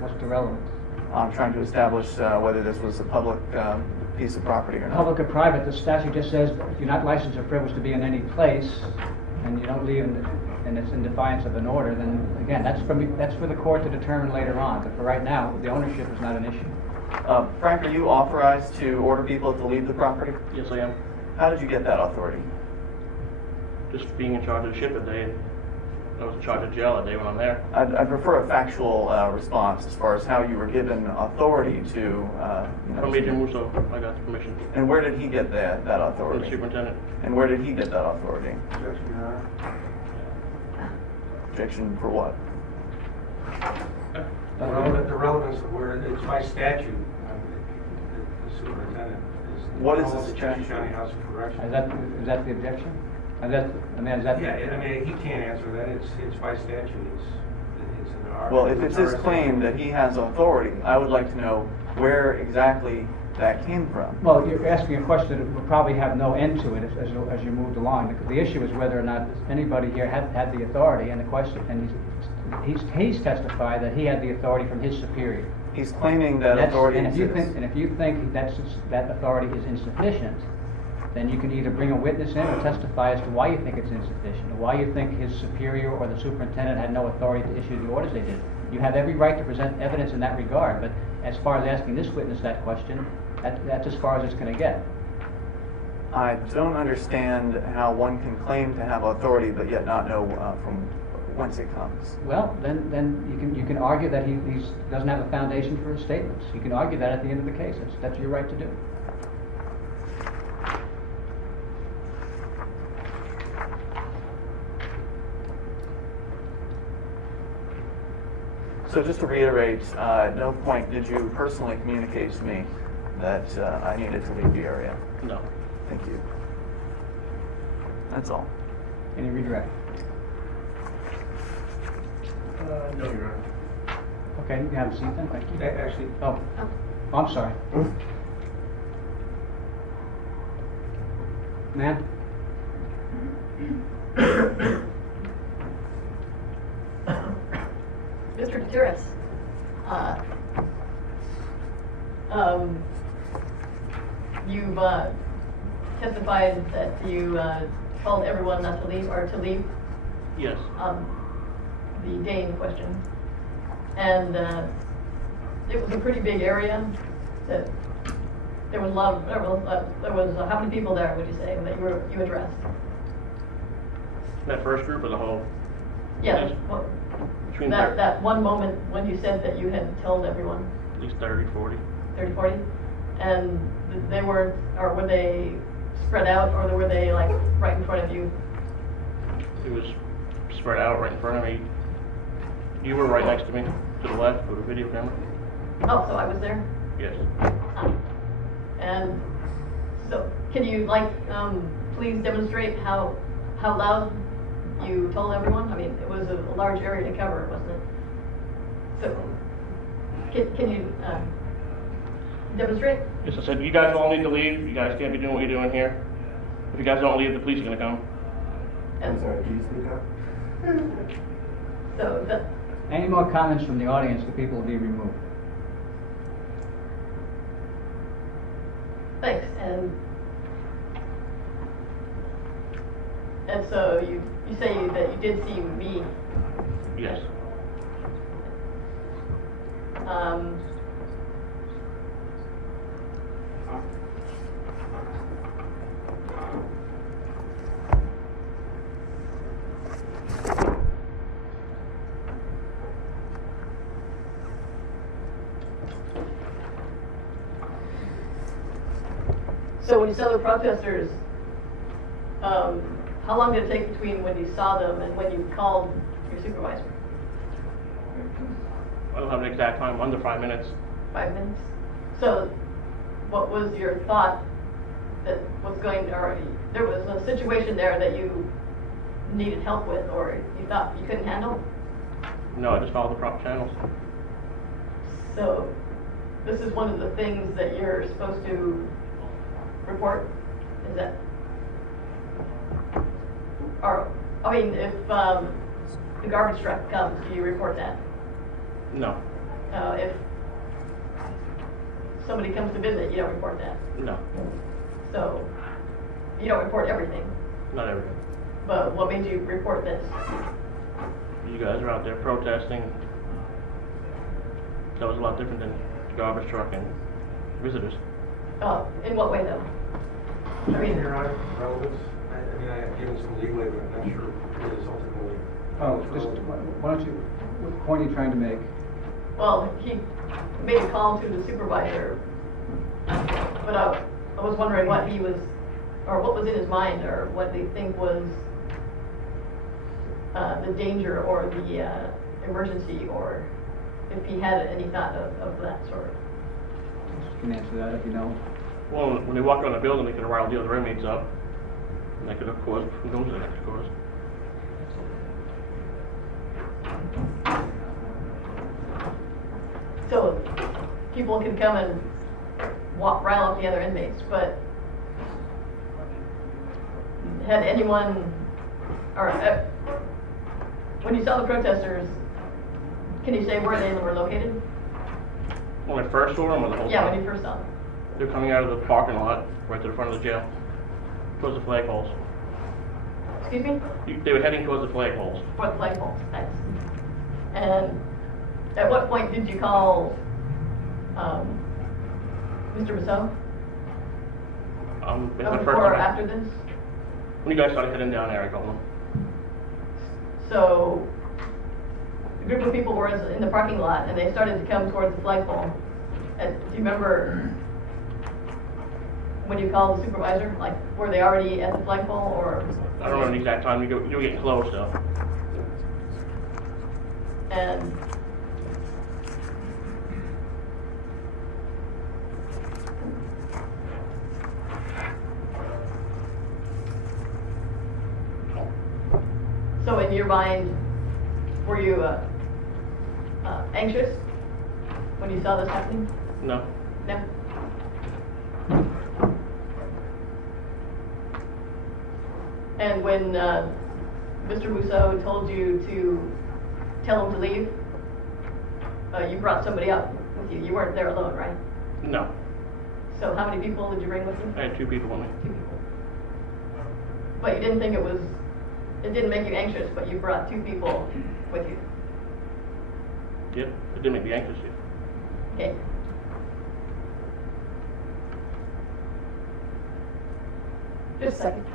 What's the relevance? I'm trying to establish whether this was a public piece of property or not. Public or private, the statute just says if you're not licensed or privileged to be in any place, and you don't leave and it's in defiance of an order, then again, that's for the court to determine later on. But for right now, the ownership is not an issue. Frank, are you authorized to order people to leave the property? Yes, I am. How did you get that authority? Just being in charge of the ship a day. I was in charge of jail a day when I'm there. I'd prefer a factual response as far as how you were given authority to. From Major Musso, I got the permission. And where did he get that From the authority? superintendent. And where did he get that authority? Objection, Your Honor. Objection for what? The relevance of where, it's by statute, the superintendent is. What is the follows Cheshire statute? County House of Correction. Is that the objection? Is that? Yeah, I mean, he can't answer that, it's by statute, it's in our. Well, if it's his claim that he has authority, I would like to know where exactly that came from. Well, you're asking a question that will probably have no end to it as you moved along. The issue is whether or not anybody here had the authority, and the question, and he's testified that he had the authority from his superior. He's claiming that authority And if you exists. think that authority is insufficient, then you can either bring a witness in or testify as to why you think it's insufficient, or why you think his superior or the superintendent had no authority to issue the orders they did. You have every right to present evidence in that regard, but as far as asking this witness that question, that's as far as it's going to get. I don't understand how one can claim to have authority but yet not know from whence it comes. Well, then you can argue that he doesn't have a foundation for his statements. You can argue that at the end of the case. That's your right to do. So just to reiterate, at no point did you personally communicate to me that I needed to leave the area. No. Thank you. That's all. Any redirect? No, Your Honor. Okay, you have a seat then. Thank you. Actually, Oh, I'm sorry. Ma'am? Mr. Gutierrez, you've testified that you told everyone not to leave or to leave Yes. the day in question, and it was a pretty big area. That there was a lot of there was how many people there would you say that you addressed? That first group or the whole? Yeah, Yes. well, Between that one moment when you said that you had told everyone. at least 30, 40. 30, 40? And they were, or were they spread out, or were they like right in front of you? It was spread out right in front of me. You were right next to me, to the left with a video camera. Oh, so I was there? Yes. And so, can you please demonstrate how loud you told everyone? I mean, it was a large area to cover, wasn't it? So, can you demonstrate? Yes, I said, you guys all need to leave. You guys can't be doing what you're doing here. If you guys don't leave, the police are going to come. I'm sorry, can you speak up? So, Any more comments from the audience? The people will be removed. thanks. And so you say that you did see me. Yes. So when you saw the protesters, how long did it take between when you saw them and when you called your supervisor? I don't have an exact time, under 5 minutes. 5 minutes? So what was your thought that was going, or there was a situation there that you needed help with, or you thought you couldn't handle? No, I just followed the proper channels. So this is one of the things that you're supposed to report? Is that? Or, I mean, if the garbage truck comes, do you report that? No. If somebody comes to visit, you don't report that? No. So, you don't report everything? Not everything. But what made you report this? You guys are out there protesting. That was a lot different than garbage truck and visitors. In what way though? I mean, Your Honor, relevance, I mean, I have given some leeway, but I'm not sure it is ultimately. Oh, just, why don't you, what point are you trying to make? well, he made a call to the supervisor, but I was wondering what he was, or what was in his mind, or what they think was the danger or the emergency, or if he had any thought of that sort. You can answer that if you know. Well, when they walk around the building, they could have riled the other inmates up. And they could have caused, who knows what they could cause. So people can come and rile up the other inmates, but had anyone, or when you saw the protesters, can you say where they were located? When I first saw them, or the whole Yeah, time? when you first saw them. They're coming out of the parking lot, right to the front of the jail, towards the flagpoles. Excuse me? They were heading towards the flagpoles. For the flagpole, thanks. And at what point did you call Mr. Basso? It's the first Before or time. after this? When you guys started heading down there, I called them. So a group of people were in the parking lot and they started to come towards the flagpole. And do you remember when you called the supervisor? Like, were they already at the flagpole or? I don't remember the exact time. You were getting close though. And so in your mind, were you anxious when you saw this happening? No. No? And when Mr. Musso told you to tell him to leave, you brought somebody up with you. You weren't there alone, right? No. So how many people did you bring with you? I had 2 people with me. 2 people. But you didn't think it didn't make you anxious, but you brought 2 people with you. Yep. It didn't make me anxious yet. Okay. Just a second.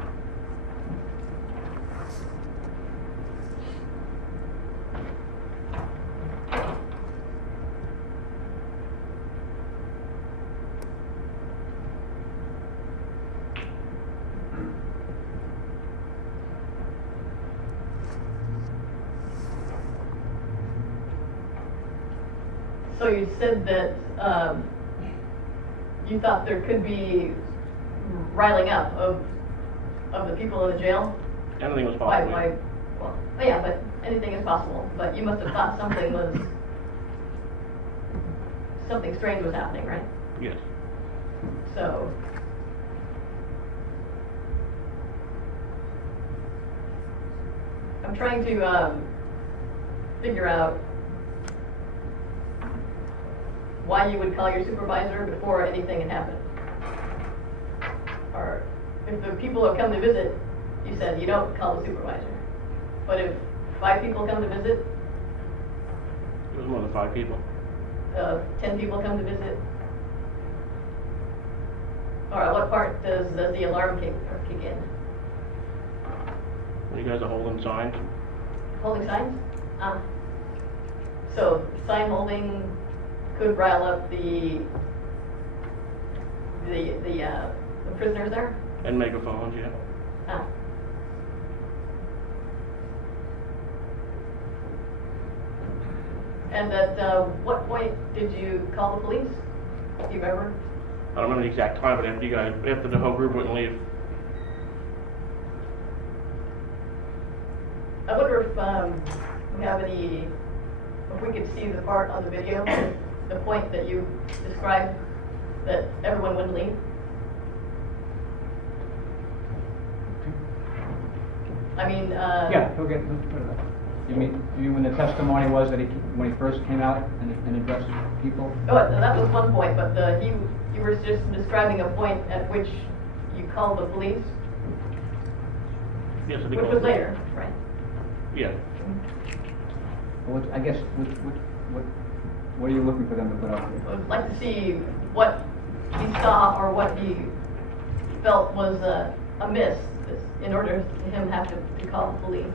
So you said that you thought there could be riling up of the people in the jail? Anything was possible. Well, yeah, but anything is possible. But you must have thought something strange was happening, right? Yes. So I'm trying to figure out why you would call your supervisor before anything had happened. Or if the people have come to visit, you said you don't call the supervisor. But if 5 people come to visit, It was more than 5 people. 10 people come to visit, or at what part does the alarm kick in? When you guys are holding signs. Holding signs? So sign holding could rile up the prisoners there? And megaphones, yeah. Ah. And at what point did you call the police? Do you remember? I don't remember the exact time, but after the whole group wouldn't leave. I wonder if we have if we could see the part on the video, the point that you described, that everyone wouldn't leave. I mean, Yeah, he'll put it up. You mean when the testimony was that when he first came out and addressed people? oh, that was one point, but you were just describing a point at which you called the police, Yes, I which think was later, right? Yeah. I guess what What are you looking for them to put up here? I would like to see what he saw or what he felt was amiss in order to him have to call the police.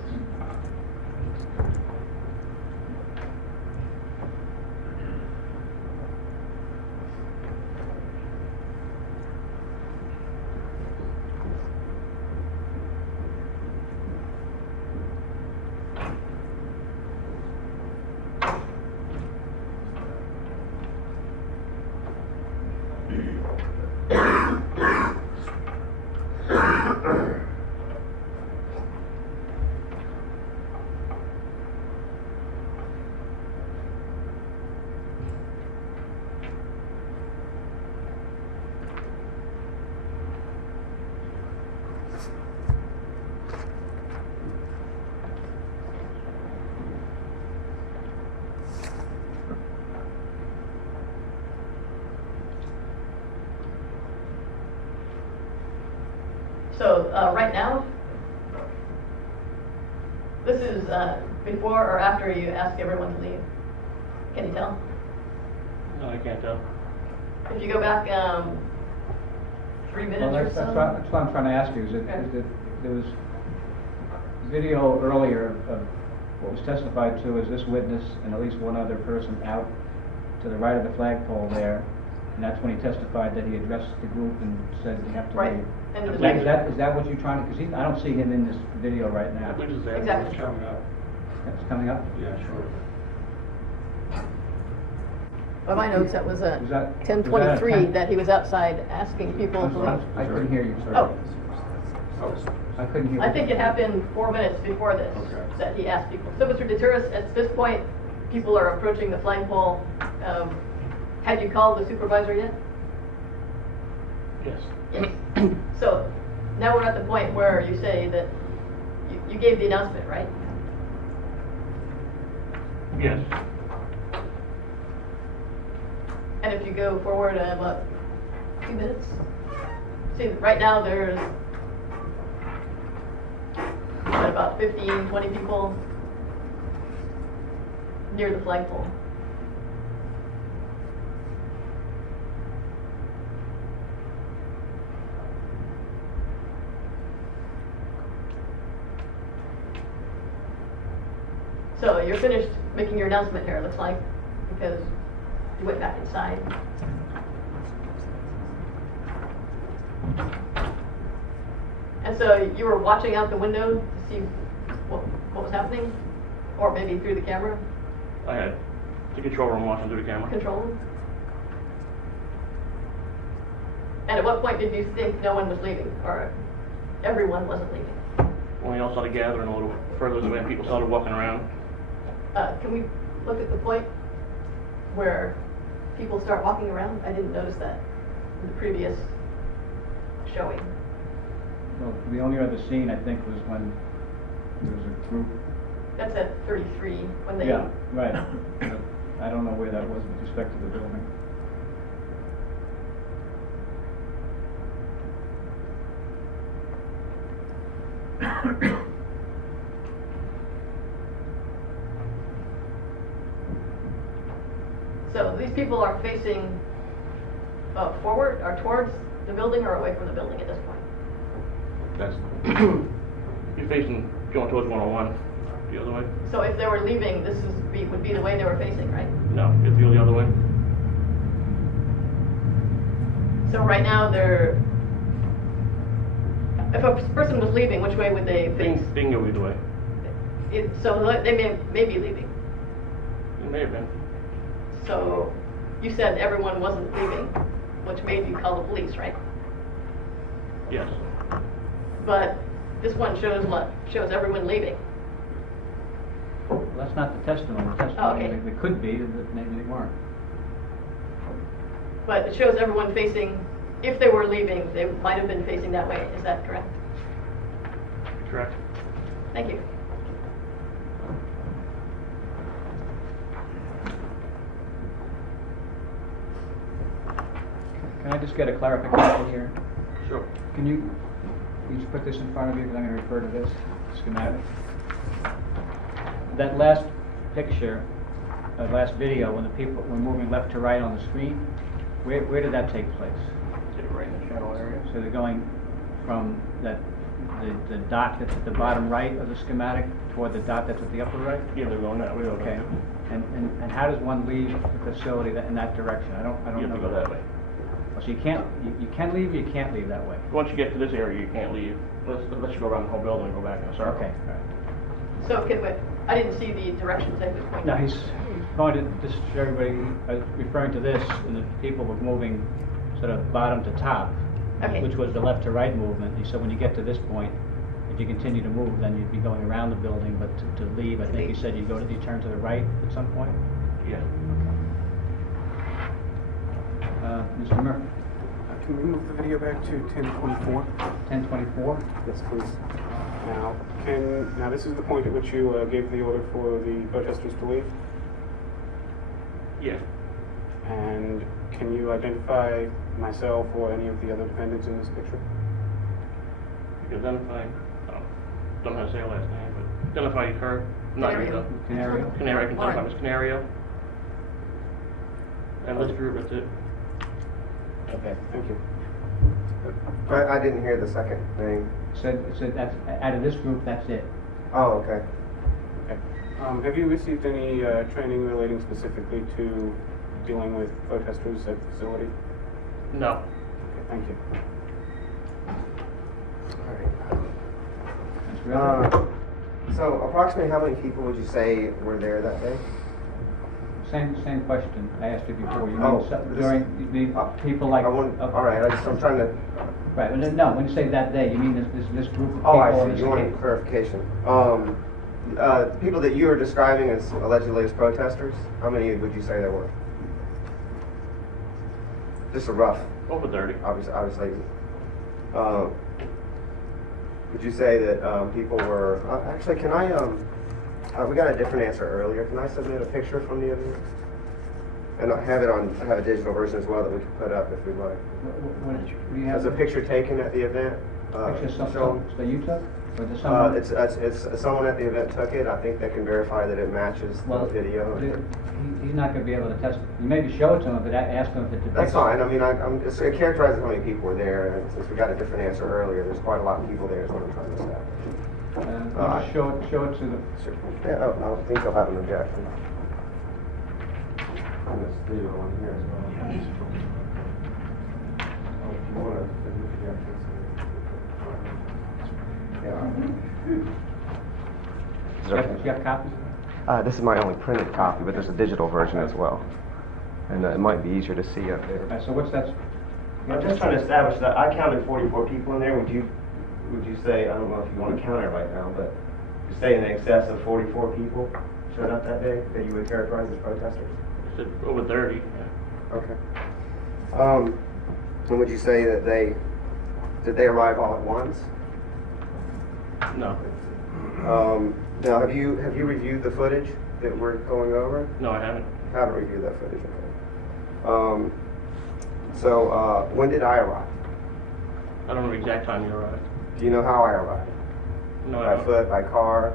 So right now, this is before or after you ask everyone to leave. Can you tell? No, I can't tell. If you go back 3 minutes Well, or that's so. what I'm trying to ask you, is that there was video earlier of what was testified to as this witness and at least one other person out to the right of the flagpole there, and that's when he testified that he addressed the group and said they have to Right. leave. And the Is that what you're trying to, because I don't see him in this video right now. Which is there. Exactly. Coming up. That's coming up? Yeah, sure. By my notes, that was Was that- 10:23 was that that he was outside asking people I'm to sorry, leave. I couldn't hear you, sorry. Oh, I couldn't hear you. I think it happened 4 minutes before this, Okay. that he asked people. So, Mr. DeTuris, at this point, people are approaching the flagpole. Had you called the supervisor yet? Yes. Yes. So, now we're at the point where you say that you gave the announcement, right? Yes. And if you go forward about 2 minutes, see, right now there's about 15, 20 people near the flagpole. So you're finished making your announcement here, it looks like, because you went back inside. And so you were watching out the window to see what was happening? Or maybe through the camera, I had the control room watching through the camera. control room? And at what point did you think no one was leaving, or everyone wasn't leaving? When we all started gathering a little further away and people started walking around. Can we look at the point where people start walking around? I didn't notice that in the previous showing. Well, the only other scene, I think, was when there was a group. That's at 33, when they... Yeah, right. But I don't know where that was with respect to the building. So these people are facing forward, or towards the building, or away from the building at this point? That's you're facing going towards 101 the other way. So if they were leaving, this would be the way they were facing, right? No, you have to go the other way. So right now if a person was leaving, which way would they face? They can go either way. So they may be leaving. It may have been. So you said everyone wasn't leaving, which made you call the police, right? Yes. But this one shows what? Shows everyone leaving. Well, that's not the testimony. The testimony, Oh, okay. it could be, but maybe they weren't. But it shows everyone facing, if they were leaving, they might have been facing that way. Is that correct? Correct. Thank you. Can I just get a clarification here? Sure. Can you just put this in front of you, because I'm going to refer to this schematic. That last picture, last video, when the people were moving left to right on the screen, where did that take place? Did it right in the channel area. So they're going from the dot that's at the bottom right of the schematic toward the dot that's at the upper right? Yeah, they're going that way. Okay. And how does one leave the facility in that direction? I don't know. You have to go that way. So you can leave, or you can't leave that way? Once you get to this area, you can't leave. Unless you go around the whole building and go back in a circle. Okay, all right. So, I didn't see the directions that he was pointing. No, he's going to, just show everybody, referring to this, and the people were moving sort of bottom to top, Okay. which was the left to right movement. He said when you get to this point, if you continue to move, then you'd be going around the building, but to leave, I think he said you turn to the right at some point? Yeah. Mr. Murphy? Can we move the video back to 10:24? 10:24? Yes, please. Now this is the point at which you gave the order for the protesters to leave? Yeah. And can you identify myself or any of the other defendants in this picture? You can identify, don't know how to say her last name, but identify her. Not you though. Canario? Canario, I can identify Miss Canario. And this group, that's it. Okay, thank you. I didn't hear the second name. Said that's, out of this group, that's it. Oh, okay. Okay. Have you received any training relating specifically to dealing with protesters at the facility? No. Okay, thank you. All right. So approximately how many people would you say were there that day? Same question I asked you before. You Oh, mean this- you mean people like? All right, I'm trying to. Right, no, when you say that day, you mean this group of people? Oh, I or see. this You want case? clarification. People that you are describing as allegedly as protesters, how many would you say there were? Just a rough, Over 30. obviously. Would you say that people were, actually, can I, we got a different answer earlier. Can I submit a picture from the event? And I have a digital version as well that we can put up if we'd like. What do you have? There's a picture taken at the event. Picture shown. that you took? Or just someone? It's someone at the event took it. I think they can verify that it matches the video. He's not going to be able to test. You maybe show it to him, but ask him if it depicts. That's fine. I mean, it characterizes how many people were there, and since we got a different answer earlier, there's quite a lot of people there is what I'm trying to establish. Just show it to the. Sure. Yeah, I don't think they'll have an objection. And this video one here as well. Oh, if you want to, You got copies? This is my only printed copy, but there's a digital version as well. And it might be easier to see up there. All right, so what's that? I'm just trying to establish that I counted 44 people in there. Would you say, I don't know if you want to count it right now, but you say in excess of 44 people showed up that day that you would characterize as protesters? I said over 30. Yeah. Okay. And would you say that did they arrive all at once? No. Now, have you reviewed the footage that we're going over? No, I haven't. Haven't reviewed that footage, okay. So, when did I arrive? I don't know the exact time you arrived. Do you know how I arrived? No, I By don't. foot, by car?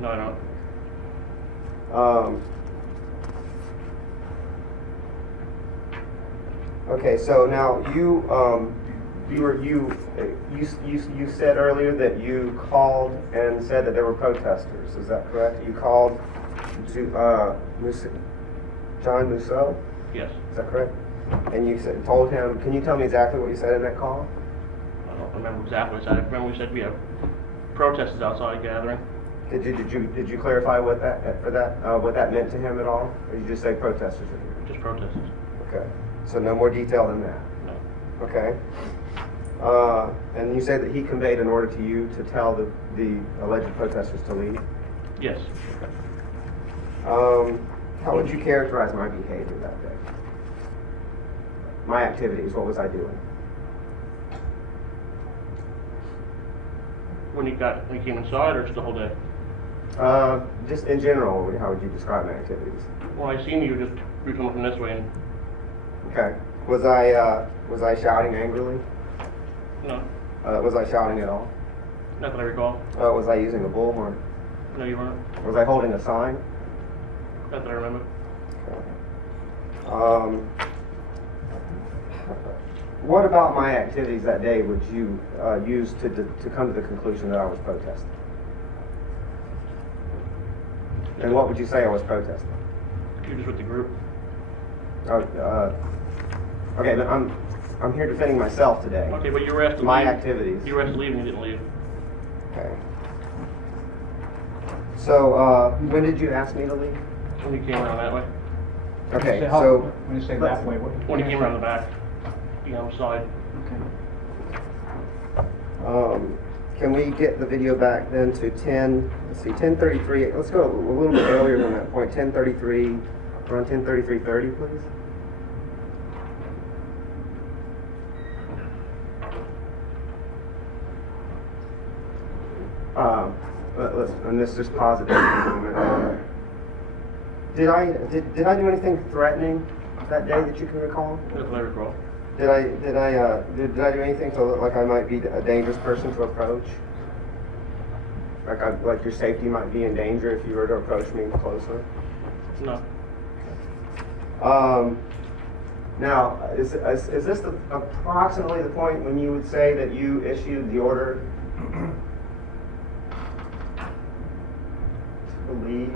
No, I don't. Okay, so now you said earlier that you called and said that there were protesters. Is that correct? You called to John Musso? Yes. Is that correct? And you told him. Can you tell me exactly what you said in that call? I don't remember exactly what I said. I remember we said we have protesters outside gathering. Did you clarify what that meant to him at all, or did you just say protesters are here? Just protesters. Okay. So no more detail than that. No. Okay. And you said that he conveyed an order to you to tell the alleged protesters to leave? Yes. How would you characterize my behavior that day? My activities, what was I doing? When you came inside, or just the whole day? Just in general, how would you describe my activities? Well, I seen you coming from this way, and Okay. Was I shouting angrily? no, Was I shouting at all? not that I recall. Was I using a bullhorn? No, you weren't. Was I holding a sign? Not that I remember. What about my activities that day would you use to come to the conclusion that I was protesting? And what would you say I was protesting? You're just with the group. Okay, but I'm here defending myself today. Okay, but you were asked to My leave. activities. You were asked to leave and you didn't leave. Okay. So, when did you ask me to leave? When you came around that way. Okay, Say how- so When you say that way, what? When you came around the back. Side. Okay. can we get the video back then to 10:33? Let's go a little bit earlier than that point. 10:33, around 10:33:30, please. And let's just pause it there for a moment. Did I do anything threatening that day that you can recall? That's what I recall. Did I do anything to look like I might be a dangerous person to approach? Like your safety might be in danger if you were to approach me closer? No. Now, is this approximately the point when you would say that you issued the order to leave?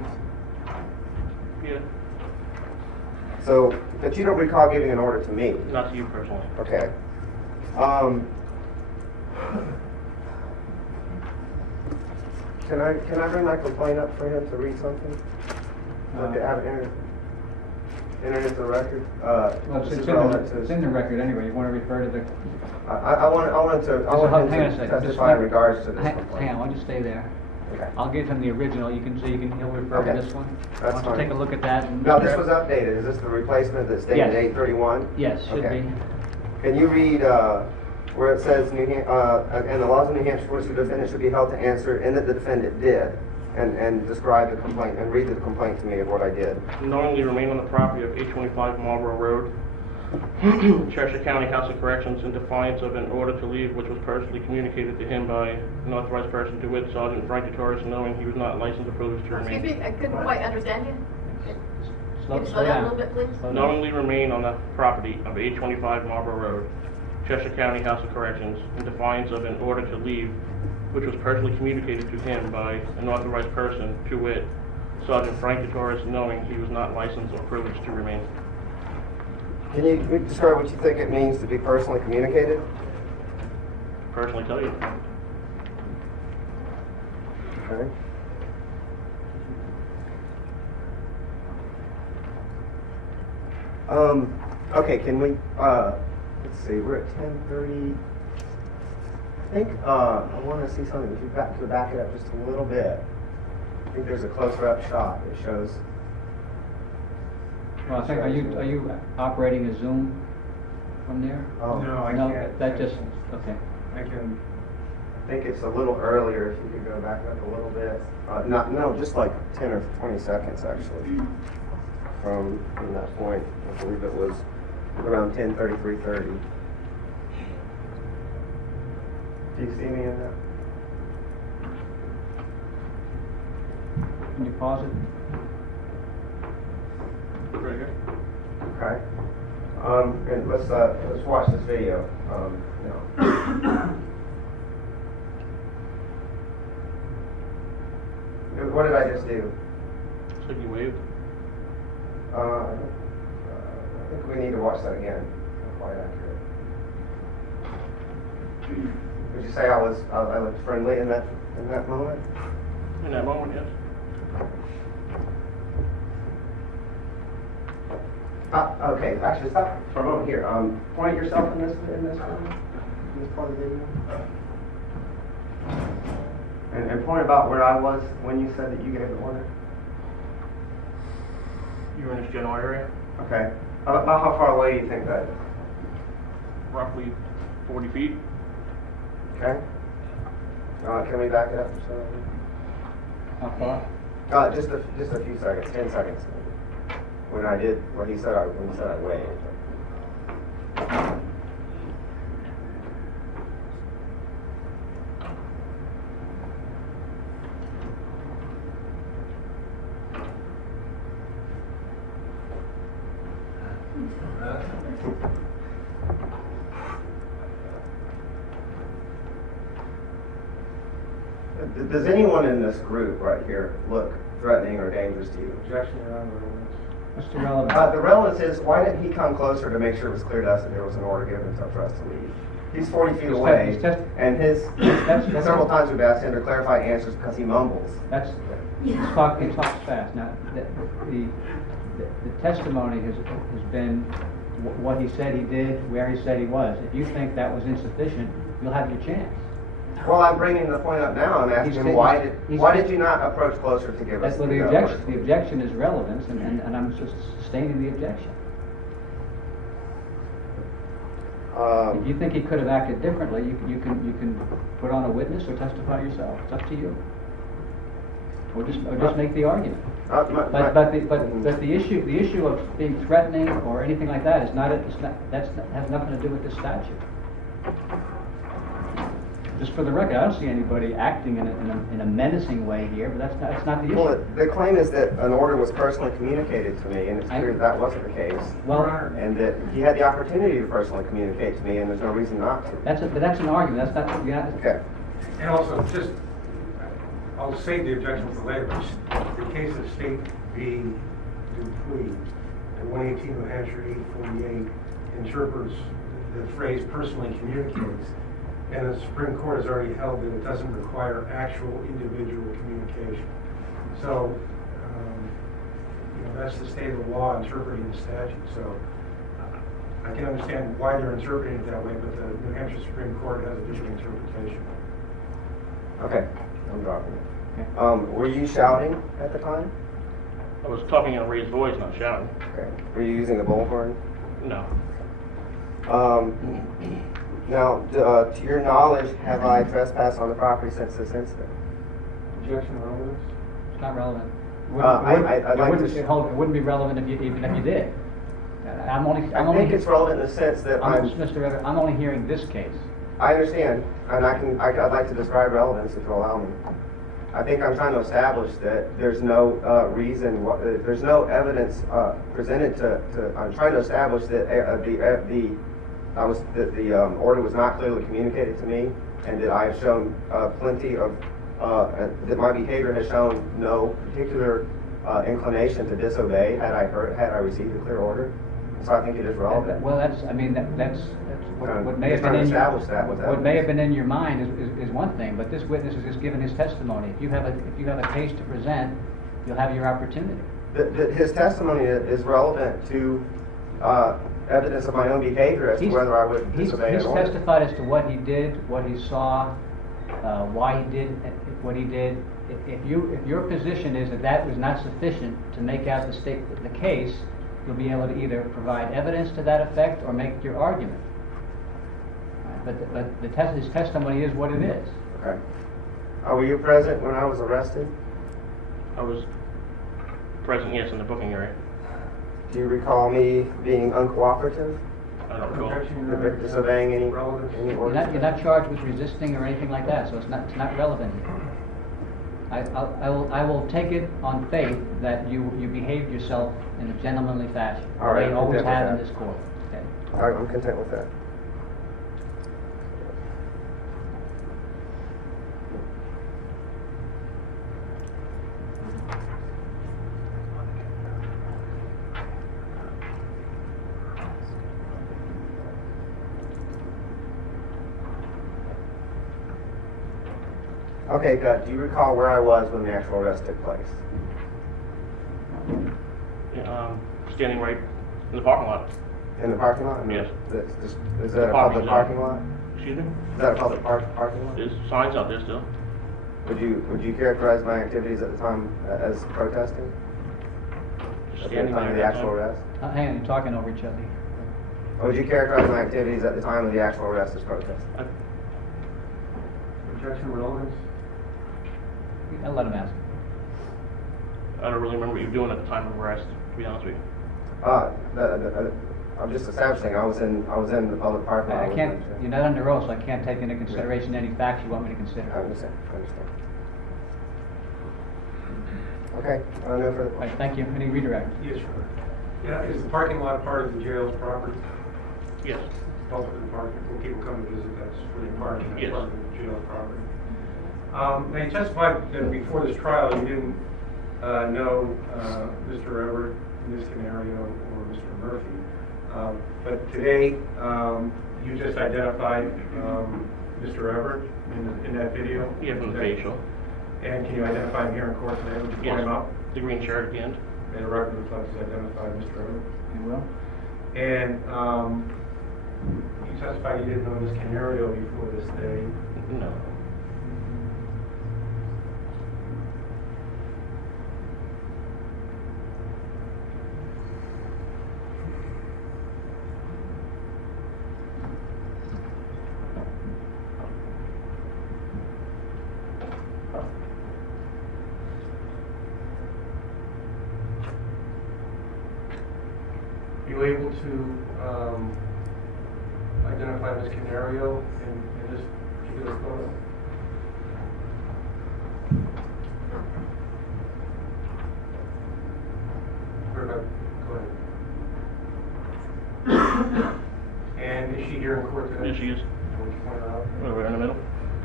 Yeah. So, but you don't recall giving an order to me? Not to you personally. Okay. Can I bring my complaint up for him to read something? To have it entered into the record? Well, This it's is in relevant the, to- it's in the record anyway. You want to refer to the... I want him Hang on a to second. Just testify in wait. regards to this Hang complaint. on, why don't you stay there? Okay. I'll give him the original. You can see, he'll refer Okay. to this one. That's Why don't you fine. take a look at that? And Now, this was updated. Is this the replacement that's dated Yes. 8/31? Yes, should Okay. be. Can you read where it says, and the laws of New Hampshire for which the defendant should be held to answer, and that the defendant did, and describe the complaint, and read the complaint to me of what I did. Knowingly remain on the property of 825 Marlborough Road, Cheshire County House of Corrections, in defiance of an order to leave which was personally communicated to him by an authorized person, to wit, Sergeant Frank Torres, knowing he was not licensed or privileged to Excuse remain. me, I couldn't quite understand you. Can you Slow slow down a little down. bit, please? Slow down. Knowingly remain on the property of 825 Marlborough Road, Cheshire County House of Corrections, in defiance of an order to leave which was personally communicated to him by an authorized person, to wit, Sergeant Frank Torres, knowing he was not licensed or privileged to remain. Can you describe what you think it means to be personally communicated? Personally tell you. Okay. Okay, can we, let's see, we're at 10:30. I think, I want to see something. If you could back it up just a little bit. I think there's a closer up shot that shows. Well, I think, are you operating a Zoom from there? Oh, No, I No, can't. that just, okay. I can, I think it's a little earlier, if you could go back up a little bit. No, just like 10 or 20 seconds actually. From that point, I believe it was around 10:33:30. Do you see me in that? Can you pause it? Very good. Okay. And let's watch this video. Now. What did I just do? It's like you waved. I think we need to watch that again. Not quite accurate. Would you say I looked friendly in that moment? In that moment, yes. Okay, actually stop for a moment here. Point yourself in this part of the video. And point about where I was when you said that you gave the order. You were in this general area, Okay. About how far away do you think that is? roughly 40 feet. Okay. Can we back it up? How far? Just a few seconds, 10 seconds. When I did what he said, when he said I waved. Does anyone in this group right here look threatening or dangerous to you? Objection, Your Honor. Relevance. Mr. Relevant. The relevance is, why didn't he come closer to make sure it was clear to us that there was an order given for us to leave? He's 40 feet away, and that's- several times we've asked him to clarify answers because he mumbles. He talks fast. Now, the testimony has been what he said he did, where he said he was. If you think that was insufficient, you'll have your chance. Well, I'm bringing the point up now. I'm asking him, why did you not approach closer to give us Well, the objection is relevance, and I'm just sustaining the objection. If you think he could have acted differently, you can put on a witness or testify yourself. It's up to you. Or just make the argument. But the issue of being threatening or anything like that is has nothing to do with this statute. Just for the record, I don't see anybody acting in a menacing way here, but that's not the issue. Well, the claim is that an order was personally communicated to me, and it's clear that wasn't the case. Well, and that he had the opportunity to personally communicate to me, and there's no reason not to. but that's an argument. That's not. Okay. And also, I'll save the objection for later, but the case of State v. Dupuy at 118 New Hampshire 848 interprets the phrase personally communicates. And the Supreme Court has already held that it doesn't require actual individual communication. So, that's the state of the law interpreting the statute. So, I can understand why they're interpreting it that way, but the New Hampshire Supreme Court has a different interpretation. Okay, I'm dropping it. Were you shouting at the time? I was talking in a raised voice, not shouting. Okay. Were you using a bullhorn? No. Now, to your knowledge, have I trespassed on the property since this incident? Objection, relevance? It's not relevant. It wouldn't be relevant even if you did. I think it's relevant in the sense that Mr. Everett, I'm only hearing this case. I understand, and I'd like to describe relevance if you'll allow me. I think I'm trying to establish that there's no reason, there's no evidence presented to. I'm trying to establish that the order was not clearly communicated to me, and that I have shown plenty of that my behavior has shown no particular inclination to disobey had I received a clear order. So I think it is relevant. Well, that's what may have been in your mind is one thing, but this witness has just given his testimony. If you have a case to present, you'll have your opportunity. His testimony is relevant to evidence of my own behavior as to whether I would disobey an order. He's testified as to what he did, what he saw, why he did what he did. If your position is that was not sufficient to make out the case, you'll be able to either provide evidence to that effect or make your argument. But his testimony is what it is. Okay. Were you present when I was arrested? I was present, yes, in the booking area. Do you recall me being uncooperative? I don't recall. Disobeying any orders? You're not charged with resisting or anything like that, so it's not relevant. I will take it on faith that you behaved yourself in a gentlemanly fashion. All right, you always have in this court. Okay. All right, I'm content with that. Okay, good. Do you recall where I was when the actual arrest took place? Standing right in the parking lot. In the parking lot? Yes. Is that a public parking lot? Excuse me? Is that a public parking lot? There's signs out there still. Would you characterize my activities at the time as protesting? Standing at the time of the actual arrest? Hang on, you're talking over each other. Or would you characterize my activities at the time of the actual arrest as protesting? Objection, relevance? I'll let him ask. I don't really remember what you were doing at the time of arrest, to be honest with you. I'm just establishing. I was in the public parking lot. I can't. You're not under oath, so I can't take into consideration any facts you want me to consider. I understand. Okay. No further Right, thank you. Any redirect? Yes, sir. Yeah, is the parking lot part of the jail's property? Yes. Public parking, when people come to visit, that's where they park, and that's Yes. part of the jail's property. Now, you testified that before this trial, you didn't know Mr. Everett, Ms. Canario, or Mr. Murphy. But today, you just identified Mr. Everett in that video? Yeah, from the facial. And can you identify him here in court today? Would you point Yes. him out? The green shirt at the end. And the record reflects you identified Mr. Everett. You will? And you testified you didn't know Ms. Canario before this day. No. You able to identify Ms. Canario in this particular photo? Go ahead. And is she here in court today? Yes, she is. Would you point her out? Right in the middle.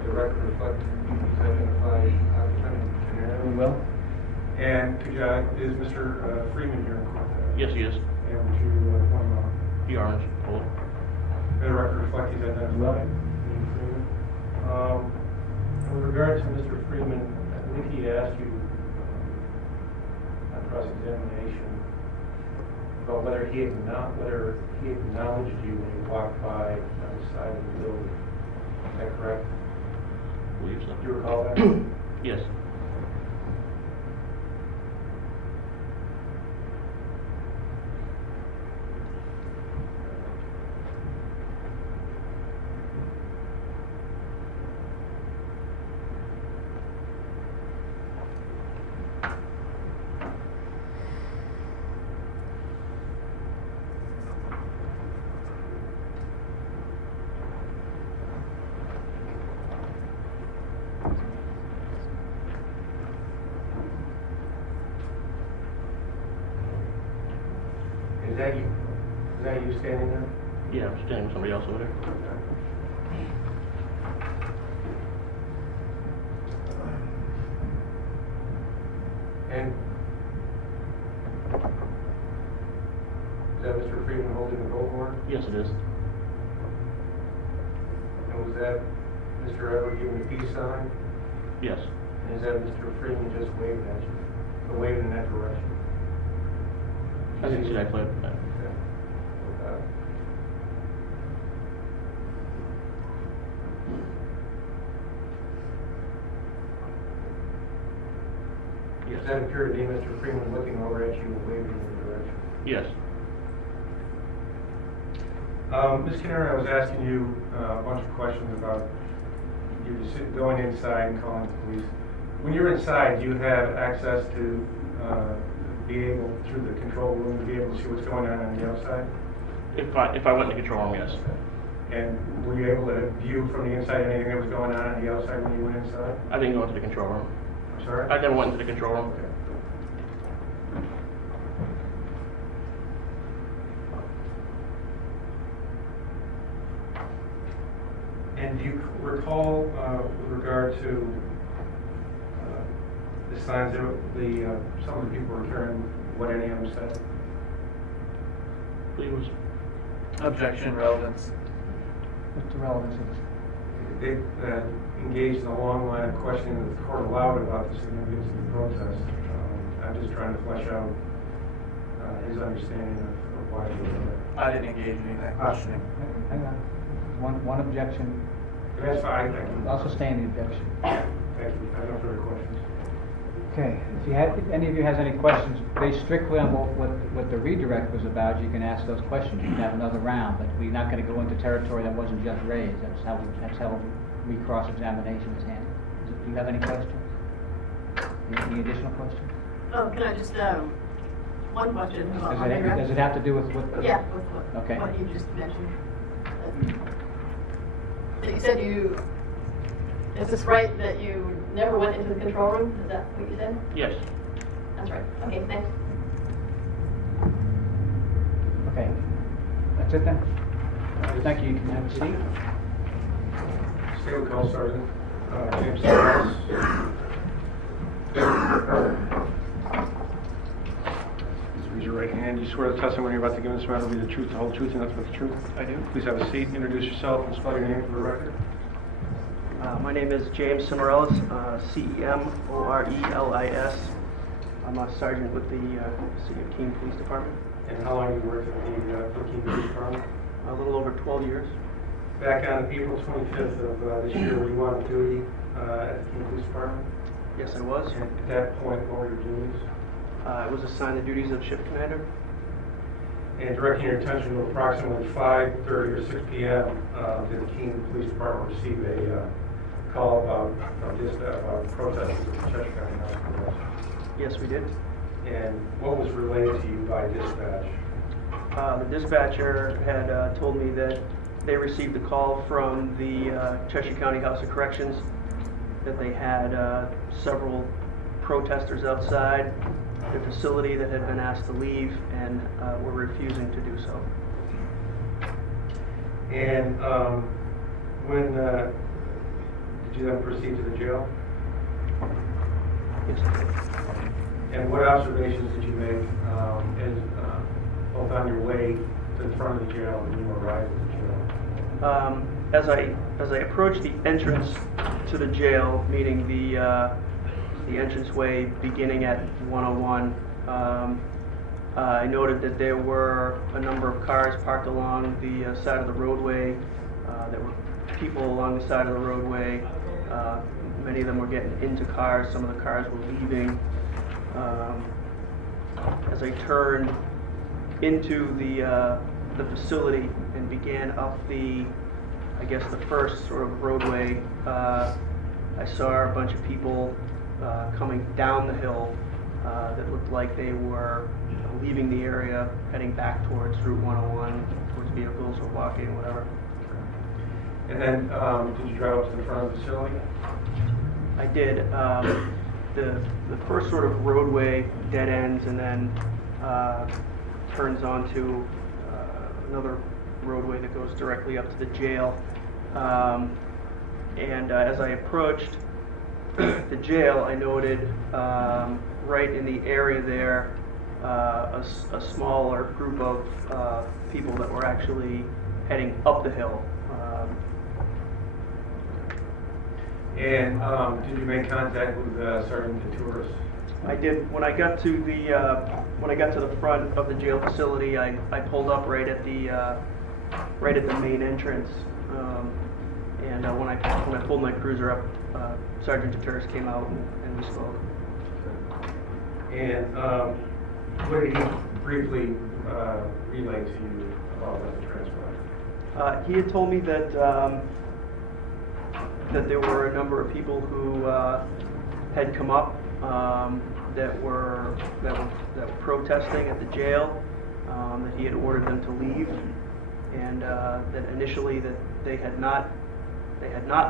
The record reflects he's identified Lieutenant You Canario. will? And could you, is Mr. Freeman here in court today? Yes, he is. And would you point him out? The orange pole. The record reflects he's identified Mr. Freeman. With regard to Mr. Freeman, I think he asked you on cross-examination about whether he acknowledged you when you walked by on the side of the building. Is that correct? I believe so. Do you recall that? Yes. Is that you? Is that you standing there? Yeah, I'm standing with somebody else over there. And is that Mr. Freeman holding the bullhorn? Yes, it is. And was that Mr. Everett giving a peace sign? Yes. And is that Mr. Freeman just waving at you? Or waving in that direction? I didn't see that clip. No. Okay. Yes. Does that appear to be Mr. Freeman looking over at you and waving in your direction? Yes. Ms. Canario, I was asking you a bunch of questions about your decision going inside and calling the police. When you're inside, do you have access to be able, through the control room, to be able to see what's going on the outside? If I went in the control room, yes. And were you able to view from the inside anything that was going on the outside when you went inside? I didn't go into the control room. I'm sorry? I never went into the control room. Okay. And do you recall, with regard to the signs that some of the people were carrying, what any of them said? I believe it was Objection, relevance. What's the relevance of this? They engaged in a long line of questioning that the court allowed about the significance of the protest. I'm just trying to flesh out his understanding of why he was there. I didn't engage in any of that questioning. Hang on. One objection. That's fine, thank you. I'll sustain the objection. Thank you. I have no further questions. Okay, if any of you has any questions based strictly on what the redirect was about, you can ask those questions. You can have another round, but we're not going to go into territory that wasn't just raised. That's how we cross-examination is handled. Do you have any questions? Any additional questions? Oh, can I just, one question about Does it have to do with what? Yeah, with what, Okay. what you just mentioned. You said is this right that you never went into the control room? Is that what you said? yes. That's right. Okay, thanks. Okay. That's it then? Thank you. You can have a seat. State Call Sergeant James Morales. Please raise your right hand. You swear the testimony you're about to give in this matter will be the truth, the whole truth, and nothing but the truth? I do. Please have a seat. Introduce yourself and spell your name for the record. My name is James Cimarelis, Cemorelis. I'm a sergeant with the City of Keene Police Department. And how long have you worked at the Keene Police Department? A little over 12 years. Back on April 25th of this year, were you on duty at the Keene Police Department? Yes, I was. And at that point, what were your duties? I was assigned the duties of shift commander. And directing your attention to approximately 5:30 or 6 p.m., did the Keene Police Department receive a call about protesters at the Cheshire County Hospital? Yes, we did. And what was relayed to you by dispatch? The dispatcher had told me that they received a call from the Cheshire County House of Corrections that they had several protesters outside the facility that had been asked to leave and were refusing to do so. And when did you then proceed to the jail? Yes, I did. And what observations did you make both on your way to the front of the jail and when you arrived at the jail? As I approached the entrance to the jail, meaning the entranceway beginning at 101, I noted that there were a number of cars parked along the side of the roadway. There were people along the side of the roadway. Many of them were getting into cars. Some of the cars were leaving. As I turned into the facility and began up the first sort of roadway, I saw a bunch of people coming down the hill that looked like they were leaving the area, heading back towards Route 101, towards vehicles or walking, whatever. And then did you drive up to the front of the facility? I did. The first sort of roadway dead ends and then turns onto another roadway that goes directly up to the jail. As I approached the jail, I noted right in the area there a smaller group of people that were actually heading up the hill. And did you make contact with Sergeant Couturis? I did. When I got to the front of the jail facility, I pulled up right at the main entrance. When I pulled my cruiser up, Sergeant Couturis came out and we spoke. And what did he briefly relay to you about the transport? He had told me that there were a number of people who had come up that were protesting at the jail, that he had ordered them to leave, and that initially that they had not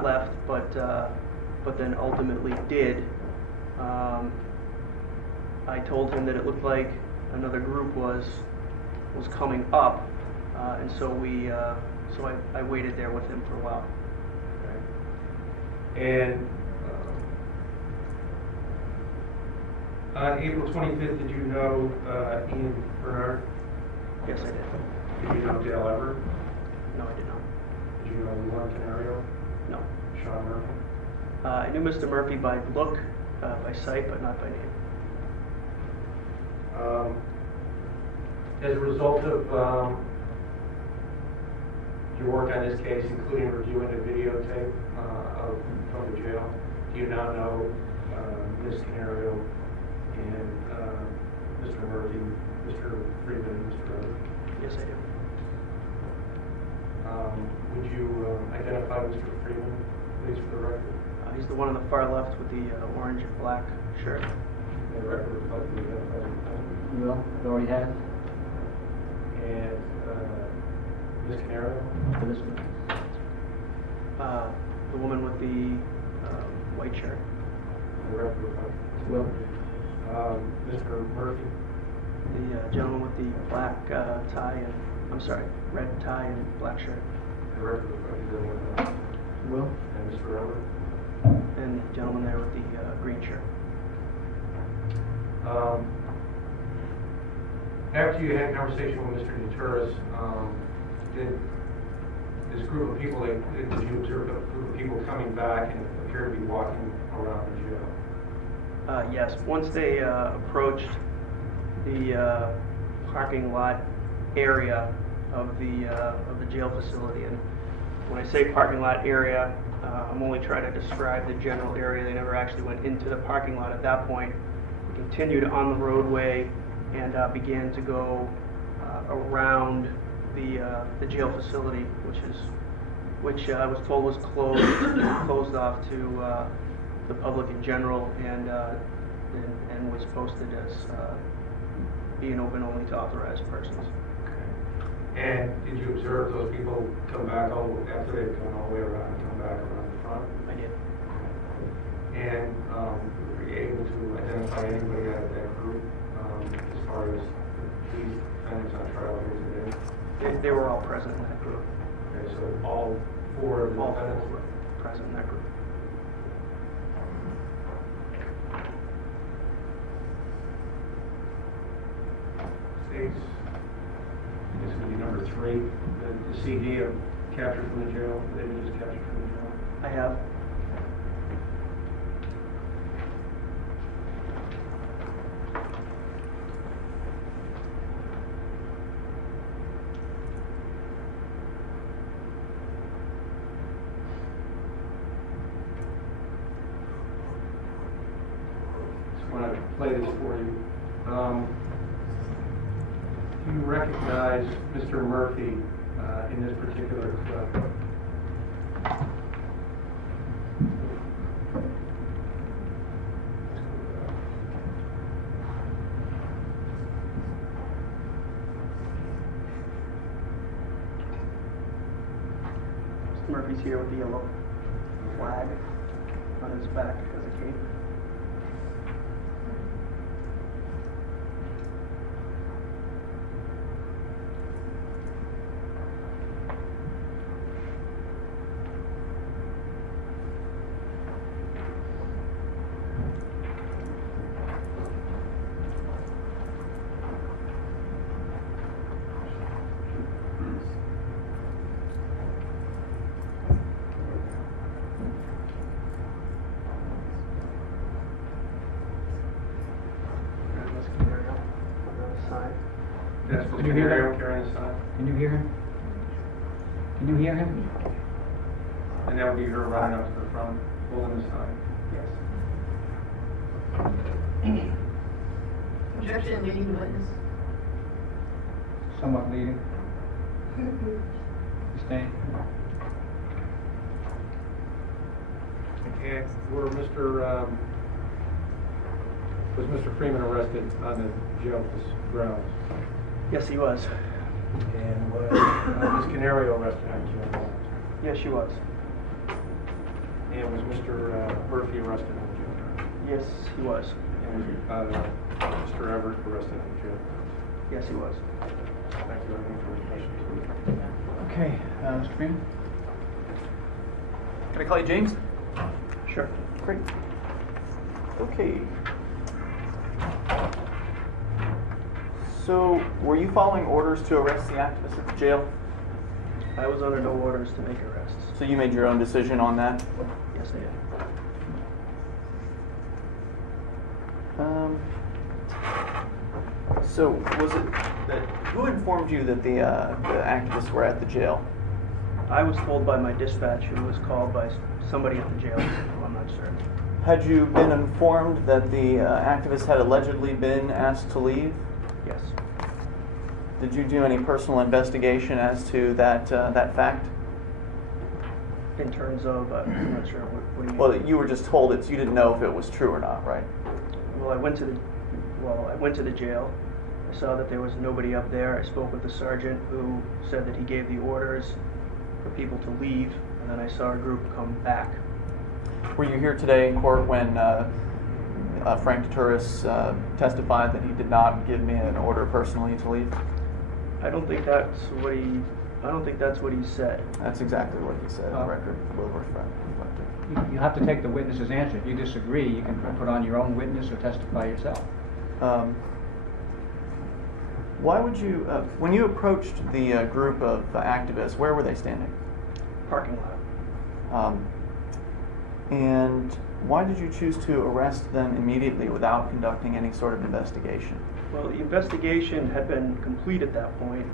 left, but then ultimately did. I told him that it looked like another group was coming up, and so I waited there with him for a while. And on April 25th, did you know Ian Bernard? Yes, I did. Did you know Dale Everett? No, I did not. Did you know Canario? No. Sean Murphy? I knew Mr. Murphy by look, by sight, but not by name. As a result of your work on this case, including reviewing the videotape from the jail, do you now know Ms. Canario and Mr. Murphy, Mr. Freeman, and Mr. Everett? Yes, I do. Would you identify Mr. Freeman, please, for the record? He's the one on the far left with the orange and black shirt. The record reflects the identified. You will? You already have? And Ms. Canario? For this one? The woman with the white shirt. The record reflects. Will? Mr. Murphy? The gentleman with the black tie and, I'm sorry, red tie and black shirt. The record reflects that. Will? And Mr. Everett. And the gentleman there with the green shirt. After you had a conversation with Mr. Deturis, did this group of people, did you observe a group of people coming back and appear to be walking around the jail? Yes, once they approached the parking lot area of the jail facility, and when I say parking lot area, I'm only trying to describe the general area. They never actually went into the parking lot at that point. We continued on the roadway and began to go around the jail facility, which I was told was closed off to the public in general, and was posted as being open only to authorized persons. And did you observe those people come back after they had gone all the way around and come back around the front? I did. And were you able to identify anybody out of that group as far as these defendants on trial here today? They were all present in that group. Okay, so all four of the All defendants? four were present in that group. States. This would be number 3. The CD of captured from the jail. They were just captured from the jail. I have. Just want to play this for you. Do you recognize Mr. Murphy in this particular clip? Mr. Murphy's here with the yellow flag on his back as a cape. That's for Can you hear Canario that? carrying the sign. Can you hear him? Can you hear him? And that would be her running up to the front, holding the sign. Yes. Objection, leading the witness. Somewhat leading. Staying. And was Mr. Freeman arrested on the jail grounds? Yes, he was. And was Ms. Canario arrested on jail grounds? Yes, she was. And was Mr. Murphy arrested on jail grounds? Yes, he was. And was Mr. Everett arrested on jail grounds? Yes, he was. Thank you. Any further questions? Okay, Mr. Freeman? Can I call you James? Sure. Great. Okay. So, were you following orders to arrest the activist at the jail? I was under no orders to make arrests. So you made your own decision on that? Yes, I did. So was it that who informed you that the activists were at the jail? I was told by my dispatch, who was called by somebody at the jail, who I'm not certain. Had you been informed that the activists had allegedly been asked to leave? Yes. Did you do any personal investigation as to that fact? In terms of, I'm not sure what do you mean? Well, you were just told it, so you didn't know if it was true or not, right? Well, I went to the jail. I saw that there was nobody up there. I spoke with the sergeant, who said that he gave the orders for people to leave, and then I saw a group come back. Were you here today in court when Frank Turris testified that he did not give me an order personally to leave? I don't think that's what he said. That's exactly what he said. The Oh. record will reflect it. You have to take the witness's answer. If you disagree, you can put on your own witness or testify yourself. Why would you, when you approached the group of activists, where were they standing? Parking lot. And why did you choose to arrest them immediately without conducting any sort of investigation? Well, the investigation had been complete at that point.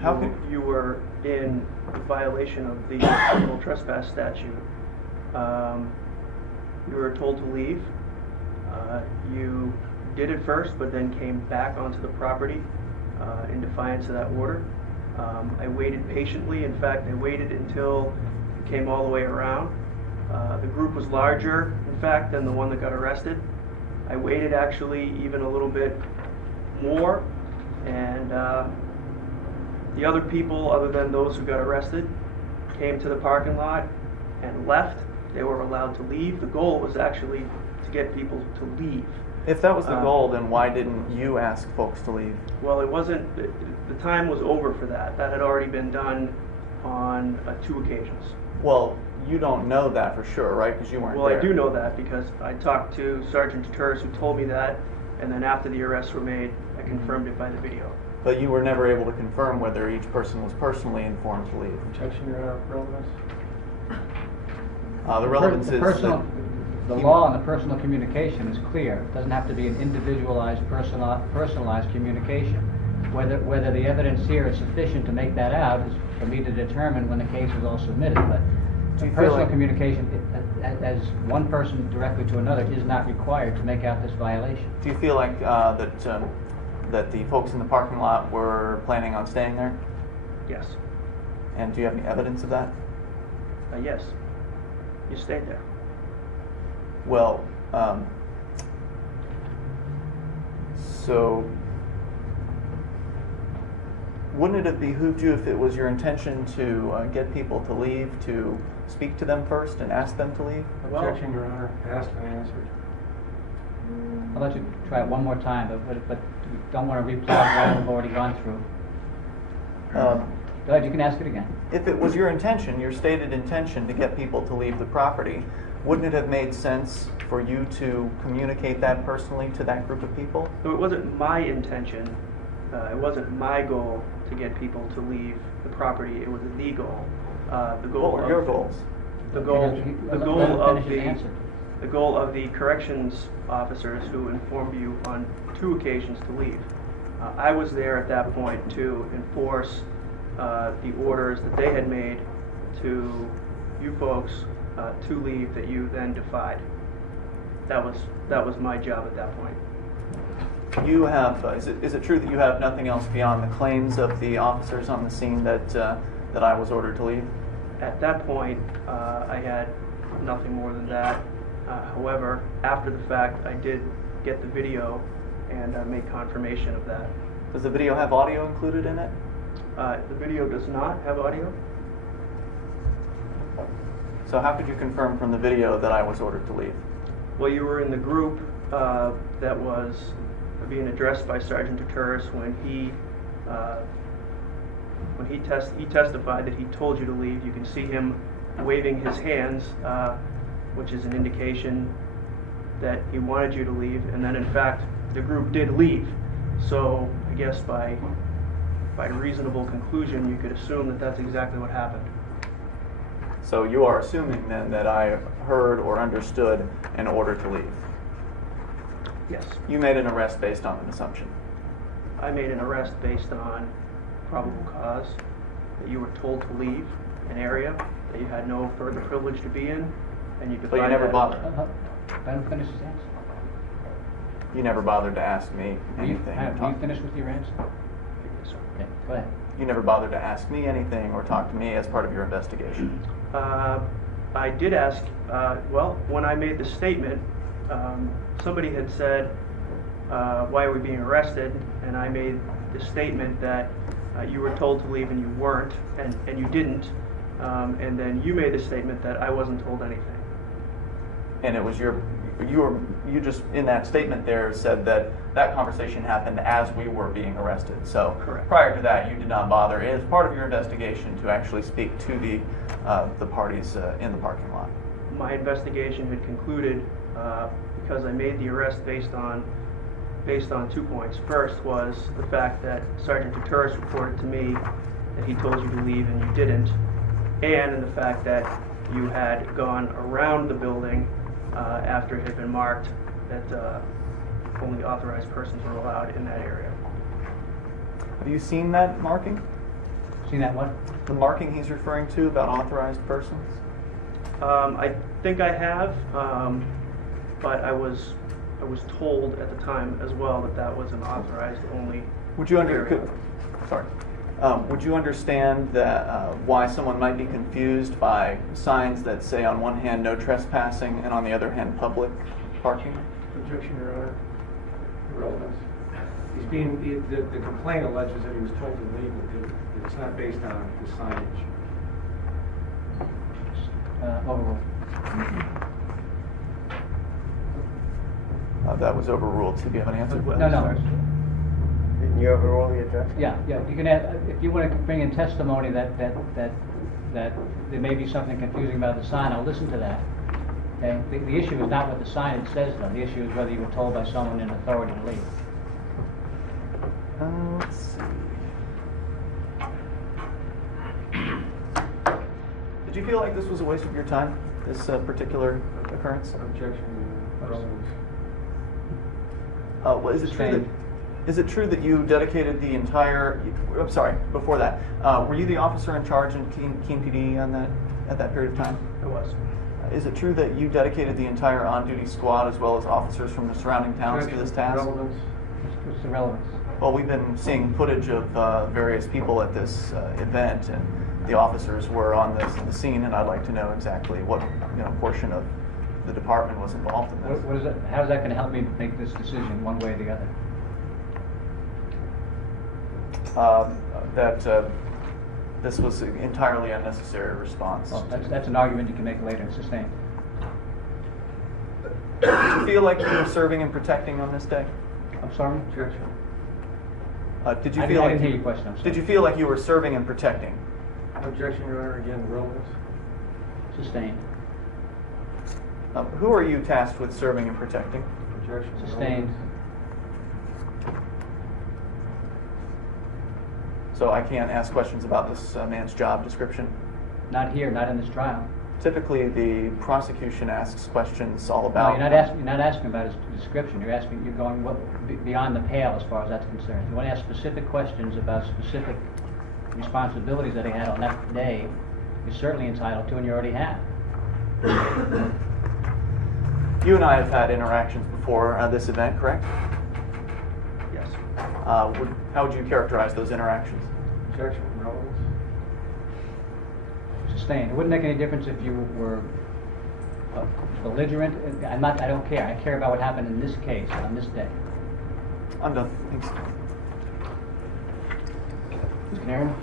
How could- you were in violation of the criminal trespass statute. You were told to leave. You did it first, but then came back onto the property in defiance of that order. I waited patiently. In fact, I waited until it came all the way around. The group was larger, in fact, than the one that got arrested. I waited actually even a little bit more, and the other people, other than those who got arrested, came to the parking lot and left. They were allowed to leave. The goal was actually to get people to leave. If that was the goal, then why didn't you ask folks to leave? Well, it wasn't, the time was over for that. That had already been done on 2 occasions. Well, you don't know that for sure, right? Because you weren't Well, there. I do know that because I talked to Sergeant Turris, who told me that, and then after the arrests were made, I confirmed it by the video. But you were never able to confirm whether each person was personally informed to leave. Objection, Your Honor, relevance? The relevance is that The law on the personal communication is clear. It doesn't have to be an individualized, personalized communication. Whether the evidence here is sufficient to make that out is for me to determine when the case is all submitted. But Do you feel personal like- communication, as one person directly to another, is not required to make out this violation. Do you feel like that the folks in the parking lot were planning on staying there? Yes. And do you have any evidence of that? Yes. You stayed there. Well, so wouldn't it have behooved you, if it was your intention to get people to leave, to speak to them first and ask them to leave? Objection, Your Honor, asked and answered. I'll let you try it one more time, but we don't want to replay what we've already gone through. Go ahead, you can ask it again. If it was your intention, your stated intention, to get people to leave the property, wouldn't it have made sense for you to communicate that personally to that group of people? So it wasn't my intention, it wasn't my goal to get people to leave the property, it was the goal. The goal What were of- your goals? The goal, Let the goal him of finish his the, answer. the goal of the corrections officers who informed you on 2 occasions to leave. I was there at that point to enforce the orders that they had made to you folks to leave that you then defied. That was my job at that point. You have, is it true that you have nothing else beyond the claims of the officers on the scene that I was ordered to leave? At that point, I had nothing more than that. However, after the fact, I did get the video and make confirmation of that. Does the video have audio included in it? The video does not have audio. So how could you confirm from the video that I was ordered to leave? Well, you were in the group that was being addressed by Sergeant Turris when he testified that he told you to leave. You can see him waving his hands, which is an indication that he wanted you to leave. And then, in fact, the group did leave. So I guess by reasonable conclusion, you could assume that that's exactly what happened. So you are assuming then that I heard or understood an order to leave. Yes. You made an arrest based on an assumption. I made an arrest based on probable cause, that you were told to leave an area that you had no further privilege to be in, and you defied But you never that. bothered. Let him finish his answer. You never bothered to ask me anything. Are you finished with your answer? Yes, sir. Okay, go ahead. You never bothered to ask me anything or talk to me as part of your investigation. I did ask, well, when I made the statement, somebody had said, why are we being arrested? And I made the statement that you were told to leave and you weren't, and you didn't. And then you made the statement that I wasn't told anything. And it was your, you just in that statement there said that that conversation happened as we were being arrested. So Correct. prior to that, you did not bother, as part of your investigation, to actually speak to the parties in the parking lot. My investigation had concluded, because I made the arrest based on 2 points. First was the fact that Sergeant Turturris reported to me that he told you to leave and you didn't, and in the fact that you had gone around the building after it had been marked that only authorized persons were allowed in that area. Have you seen that marking? Seen that what? The marking he's referring to about authorized persons? I think I have, but I was told at the time as well that that was an authorized only Would you area. Would you understand that why someone might be confused by signs that say on one hand no trespassing and on the other hand public parking? Objection, Your Honor. Irrelevance. The complaint alleges that he was told to leave, but it's not based on the signage. Overruled. That was overruled. Do you have an answer? No. Didn't you overrule the objection? Yeah. You can add, if you want to bring in testimony that there may be something confusing about the sign, I'll listen to that. Okay? The issue is not what the signage says, though. The issue is whether you were told by someone in authority to leave. Let's see. Did you feel like this was a waste of your time, this particular occurrence? Objection, irrelevance. Is it true that you dedicated the entire? I'm sorry. Before that, were you the officer in charge in Keene PD at that period of time? It was. Is it true that you dedicated the entire on-duty squad as well as officers from the surrounding towns to this task? Irrelevance. What's the relevance? Well, we've been seeing footage of various people at this event, and the officers were on the scene, and I'd like to know exactly what portion of the department was involved in this. What is that? How is that going to help me make this decision one way or the other? That this was an entirely unnecessary response. Well, that's an argument you can make later and sustain. Did you feel like you were serving and protecting on this day? I'm sorry? Objection. Did you I feel didn't like hear your question. I'm sorry. Did you feel like you were serving and protecting? Objection, Your Honor. Again, irrelevance. Sustained. Who are you tasked with serving and protecting? Objection. Sustained. So I can't ask questions about this man's job description? Not here, not in this trial. Typically, the prosecution asks questions all No, about... you're not asking about his description. You're going beyond the pale as far as that's concerned. You want to ask specific questions about specific responsibilities that he had on that day. You're certainly entitled to, and you already have. You and I have had interactions before this event, correct? Yes. How would you characterize those interactions? Objection, irrelevance. Sustained. It wouldn't make any difference if you were belligerent. I don't care. I care about what happened in this case on this day. I'm done. Thanks. Mr. Canario?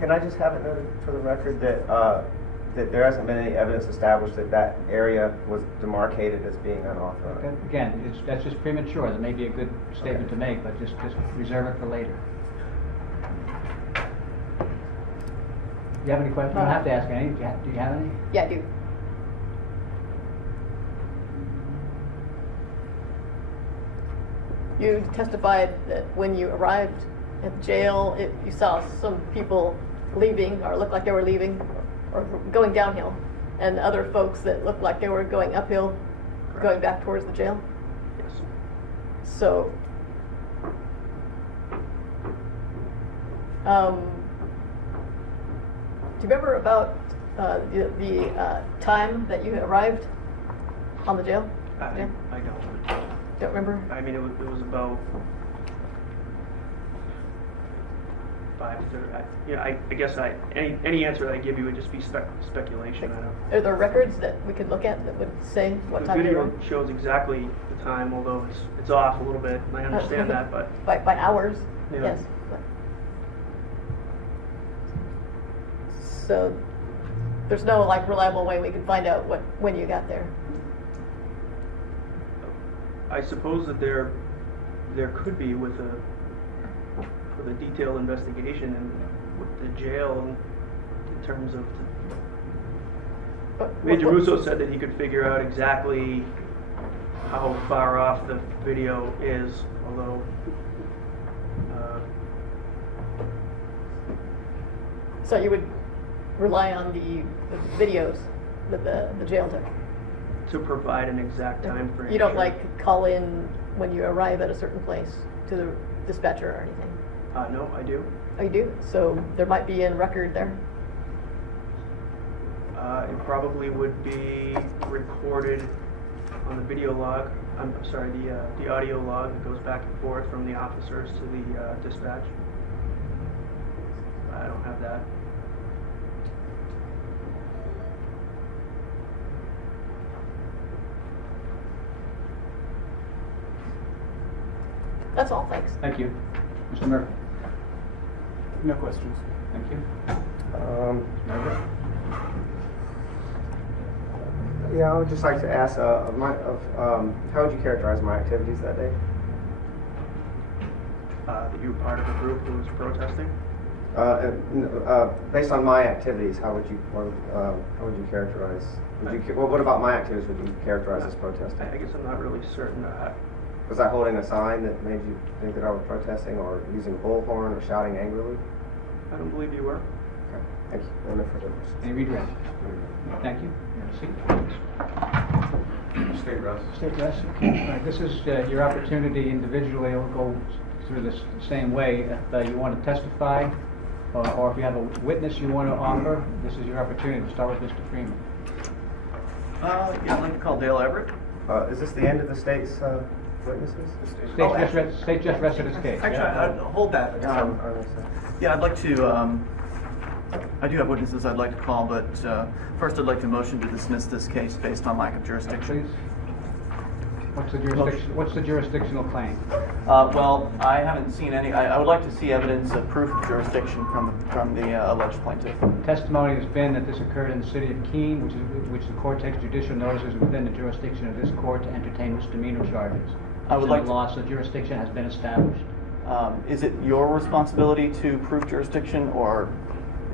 Can I just have it noted for the record that that there hasn't been any evidence established that that area was demarcated as being unauthorized? Again, that's just premature. That may be a good statement to make, but just reserve it for later. Do you have any questions? You don't have to ask any. Do you have any? Yeah, I do. You testified that when you arrived at the jail, you saw some people leaving, or looked like they were leaving, or going downhill, and other folks that looked like they were going uphill, Correct. going back towards the jail. Yes. So, do you remember about the time that you arrived on the jail? I don't. Don't remember? I mean, it was about 5 to 30. I guess any answer that I give you would just be speculation. I don't. Are there records that we could look at that would say what The time they video were? shows exactly the time, although it's off a little bit, and I understand that, but By hours, Yeah. yes. So, there's no like reliable way we could find out when you got there. I suppose that there could be with a detailed investigation and with the jail in terms of. Major Russo said that he could figure out exactly how far off the video is, although. So you would rely on the videos that the jail took? To provide an exact time frame. You don't sure. like call in when you arrive at a certain place to the dispatcher or anything? No, I do. Oh, you do? So there might be a record there? It probably would be recorded on the video log. I'm sorry, the audio log that goes back and forth from the officers to the dispatch. I don't have that. That's all, thanks. Thank you. Mr. Murphy? No questions. Thank you. Yeah, I would just like to ask, how would you characterize my activities that day? That you were part of a group who was protesting. Based on my activities, how would you characterize? What about my activities would you characterize as protesting? I guess I'm not really certain. Was I holding a sign that made you think that I was protesting, or using a bullhorn, or shouting angrily? I don't believe you were. Okay, thank you. No further questions. Any redress? Thank you. State rest. State rest. All right, this is your opportunity individually. We'll go through this the same way. If you want to testify, or if you have a witness you want to offer, this is your opportunity. We'll start with Mr. Freeman. Yeah, I'd like to call Dale Everett. Is this the end of the state's witnesses? State just rested its case. Actually, yeah? I'd hold that. Yeah, I'd like to, I do have witnesses I'd like to call, but first I'd like to motion to dismiss this case based on lack of jurisdiction. Please. What's the jurisdictional claim? Well, I haven't seen any. I would like to see evidence of proof of jurisdiction from the alleged plaintiff. Testimony has been that this occurred in the city of Keene, which the court takes judicial notices within the jurisdiction of this court to entertain misdemeanor charges. I would like the law, so jurisdiction has been established. Is it your responsibility to prove jurisdiction or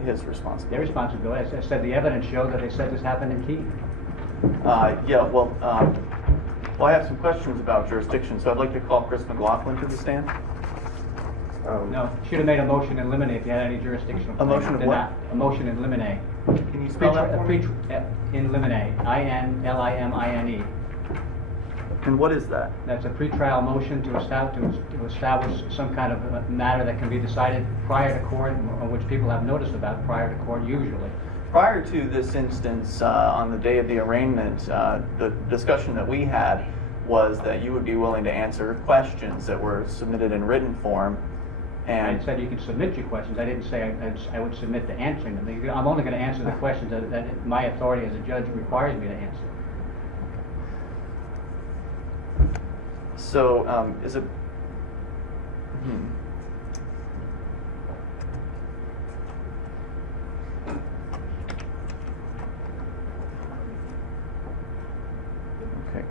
his Their responsibility? responsibility. I said the evidence showed that they said this happened in Keene. Yeah, well, I have some questions about jurisdiction, so I'd like to call Chris McLaughlin to the stand. No, should have made a motion in limine if you had any jurisdictional claim. A motion of Did what? not. A motion in limine. Can you spell that for me? In limine. INLIMINE. And what is that? That's a pretrial motion to establish some kind of a matter that can be decided prior to court, on which people have notice about prior to court usually. Prior to this instance, on the day of the arraignment, the discussion that we had was that you would be willing to answer questions that were submitted in written form. And I said you could submit your questions. I didn't say I would submit to answering them. I'm only going to answer the questions that my authority as a judge requires me to answer. so, is it? Okay.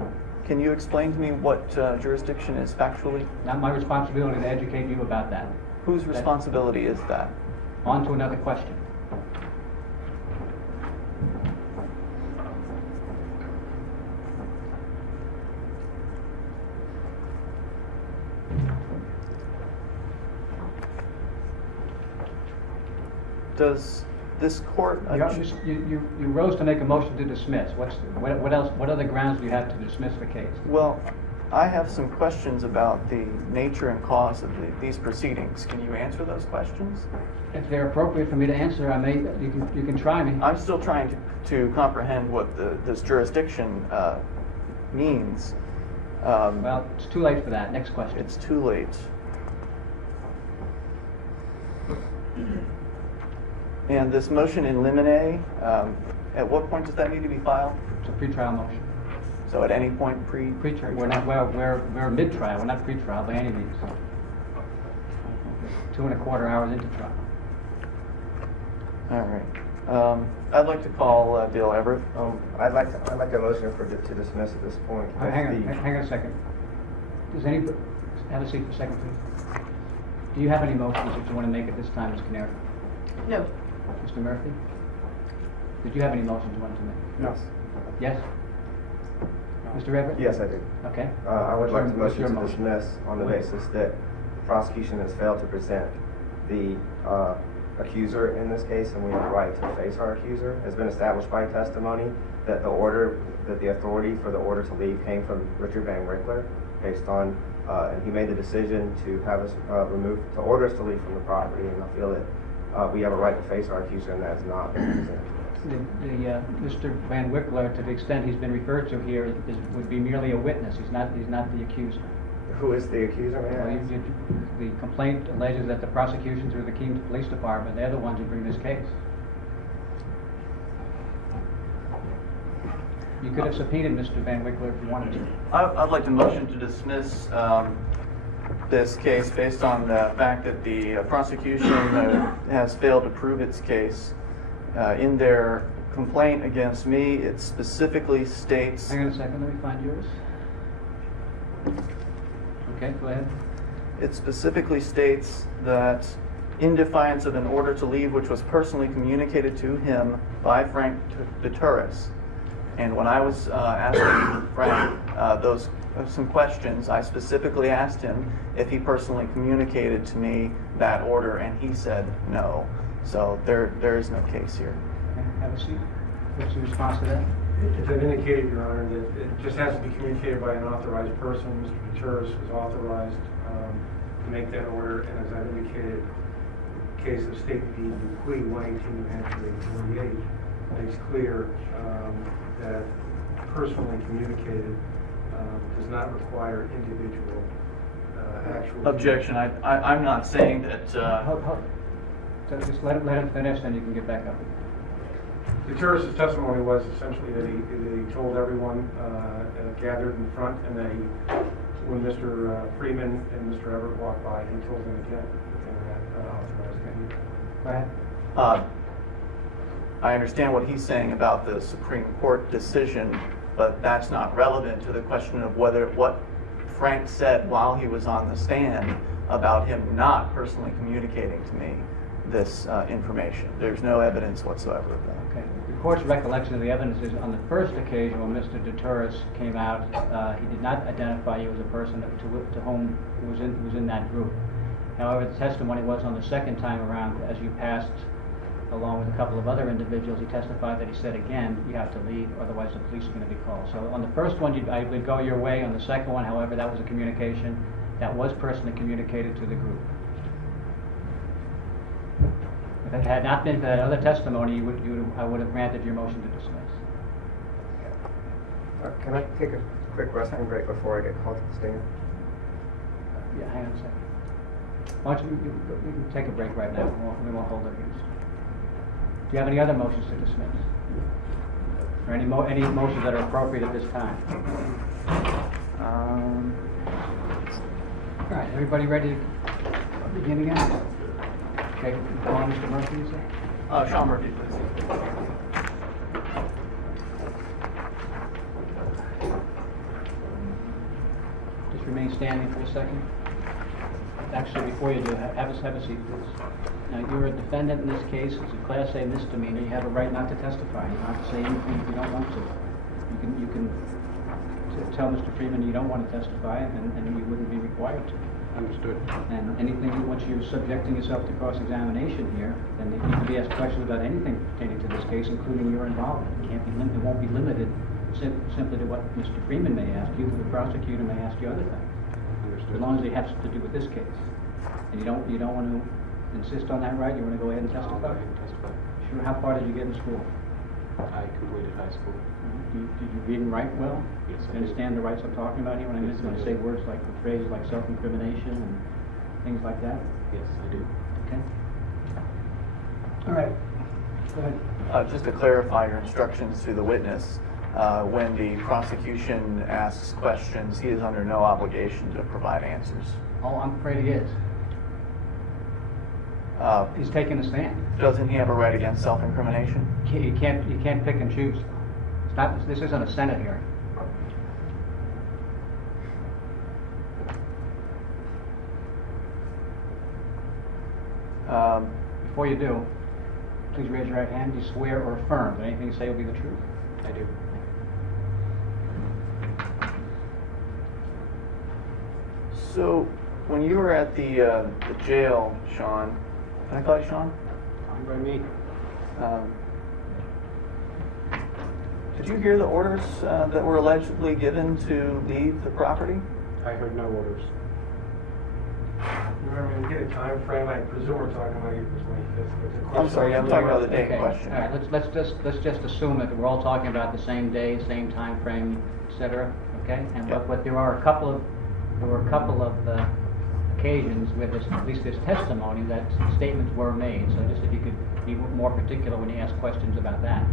Can you explain to me what jurisdiction is factually? Not my responsibility to educate you about that. Whose responsibility is that? On to another question. Does this court? You rose to make a motion to dismiss. What else? What other grounds do you have to dismiss the case? Well, I have some questions about the nature and cause of these proceedings. Can you answer those questions? If they're appropriate for me to answer, I may. You can try me. I'm still trying to comprehend what this jurisdiction means. Well, it's too late for that. Next question. It's too late. And this motion in limine, at what point does that need to be filed? It's a pretrial motion. So at any point Pretrial, we're mid-trial, we're not pretrial by any means. 2.25 hours into trial. All right. I'd like to call Dale Everett. I'd like a motion to dismiss at this point. Hang on a second. Does anybody, have a seat for a second, please. Do you have any motions that you want to make at this time, Ms. Canario? No. Mr. Murphy? Did you have any motions you wanted to make? No. Yes? Mr. Everett? Yes, I do. Okay. I would like to What's your motion to dismiss on the basis that the prosecution has failed to present the accuser in this case, and we have a right to face our accuser. It's been established by testimony that the authority for the order to leave came from Richard Van Wickler, based on, and he made the decision to have us to order us to leave from the property, and I feel that we have a right to face our accuser, and that has not been presented to us. Mr. Van Wickler, to the extent he's been referred to here, would be merely a witness. He's not the accuser. Who is the accuser, may I ask? The complaint alleges that the prosecution through the Keene Police Department, they're the ones who bring this case. You could have subpoenaed Mr. Van Wickler if you wanted to. I'd like to motion to dismiss this case based on the fact that the prosecution has failed to prove its case. In their complaint against me, it specifically states... Hang on a second, let me find yours. Okay, go ahead. It specifically states that in defiance of an order to leave which was personally communicated to him by Frank Deturis, and when I was asking Frank some questions, I specifically asked him if he personally communicated to me that order, and he said no. So there is no case here. Okay, have a seat. What's your response to that? As I've indicated, Your Honor, that it just has to be communicated by an authorized person. Mr. Deturis was authorized to make that order, and as I've indicated, the case of State v. Dupuy, 118 New Hampshire 848, makes clear that personally communicated does not require individual actual... Objection. I'm not saying that... So just let him finish, then you can get back up. Deturis' testimony was essentially that he told everyone gathered in front, and that when Mr. Freeman and Mr. Everett walked by, he told them again that they were not authorized to do. Go ahead. I understand what he's saying about the Supreme Court decision, but that's not relevant to the question of what Frank said while he was on the stand about him not personally communicating to me this information. There's no evidence whatsoever of that. Okay. The court's recollection of the evidence is on the first occasion when Mr. Deturis came out, he did not identify you as a person to whom was in that group. However, the testimony was on the second time around, as you passed along with a couple of other individuals, he testified that he said again, you have to leave, otherwise the police are going to be called. So on the first one, I would go your way. On the second one, however, that was a communication that was personally communicated to the group. If it had not been for that other testimony, I would have granted your motion to dismiss. Can I take a quick resting break before I get called to the stand? Yeah, hang on a second. Why don't you can take a break right now. We won't hold it against you. Do you have any other motions to dismiss? Or any motions that are appropriate at this time? All right, everybody ready to begin again? Okay, call on Mr. Murphy, you say? Sean Murphy, please. Just remain standing for a second. Actually, before you do, have a seat, please. Now, you're a defendant in this case. It's a Class A misdemeanor. You have a right not to testify. You don't have to say anything if you don't want to. You can tell Mr. Freeman you don't want to testify, and you wouldn't be required to. Understood. And anything, once you're subjecting yourself to cross-examination here, then you can be asked questions about anything pertaining to this case, including your involvement. It won't be limited simply to what Mr. Freeman may ask you, the prosecutor may ask you other things. Understood. As long as it has to do with this case. And you don't want to insist on that right? You want to go ahead and testify? I'll go ahead and testify. Sure. How far did you get in school? I completed high school. Did you read and write well? Yes, I Do you understand the rights I'm talking about here when Yes, I I do. say words like, phrases like self-incrimination and things like that? Yes, I do. Okay. All right. Go ahead. Just to clarify your instructions to the witness, when the prosecution asks questions, he is under no obligation to provide answers. Oh, I'm afraid he is. He's taking a stand. Doesn't he have a right against self-incrimination? You can't pick and choose. It's not. This isn't a Senate hearing. Before you do, please raise your right hand. Do you swear or affirm that anything you say will be the truth? I do. So, when you were at the jail, Sean, can I call you Sean? Fine by me. Did you hear the orders that were allegedly given to leave the property? I heard no orders. Remember, we get a time frame. I presume we're talking about April 25th. I'm sorry, I'm talking about the date Okay. question. All right. Let's just assume that we're all talking about the same day, same time frame, etc. Okay. And Yeah. but there were a couple of occasions where at least there's testimony that statements were made. So just if you could be more particular when you ask questions about that.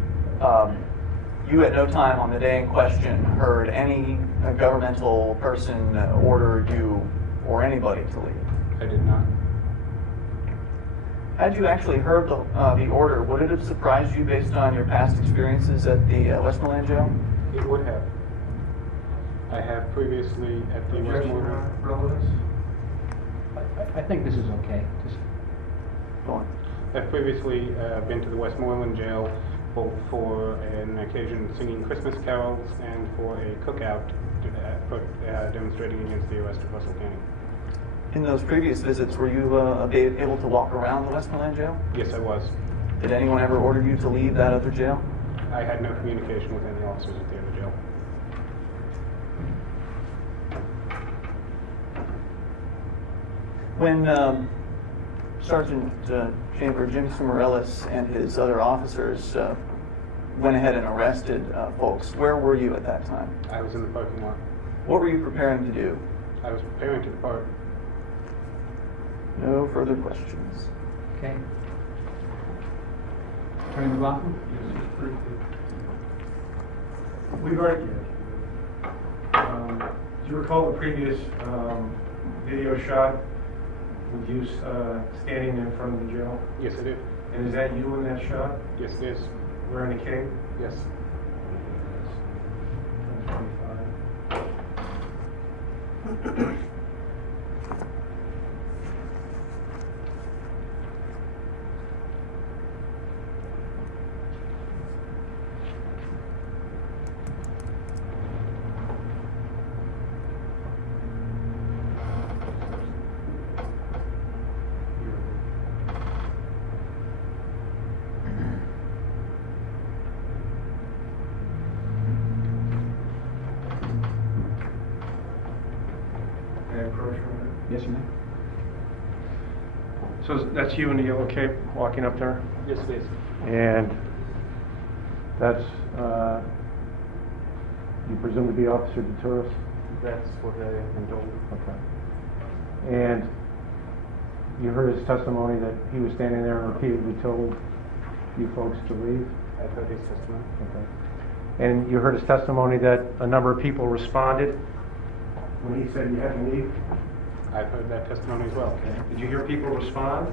You at no time on the day in question heard any governmental person order you or anybody to leave. I did not. Had you actually heard the order, would it have surprised you based on your past experiences at the Westmoreland jail? It would have. I have previously at the Westmoreland. Relevance? I think this is okay. Just Go on. I've previously been to the Westmoreland jail both for an occasion singing Christmas carols and for a cookout demonstrating against the arrest of Russell County. In those previous visits, were you able to walk around the Westmoreland jail? Yes, I was. Did anyone ever order you to leave that other jail? I had no communication with any officers at the other jail. When Sergeant Chamber Jim Sumarellis and his other officers went ahead and arrested folks, where were you at that time? I was in the parking lot. What were you preparing to do? I was preparing to depart. No further questions. okay. Attorney McLaughlin? We've already, do you recall the previous video shot with you standing in front of the jail? Yes, I do. And is that you in that shot, Yes, it is. wearing a cape? Yes. Can I approach her? Yes, you may. So that's you in the yellow cape walking up there? Yes, it is. And that's, you presume to be Officer DeTouris? That's what I have been told. Okay. And you heard his testimony that he was standing there and repeatedly told you folks to leave? I've heard his testimony. Okay. And you heard his testimony that a number of people responded when he said you had to leave? I've heard that testimony as well. Did you hear people respond?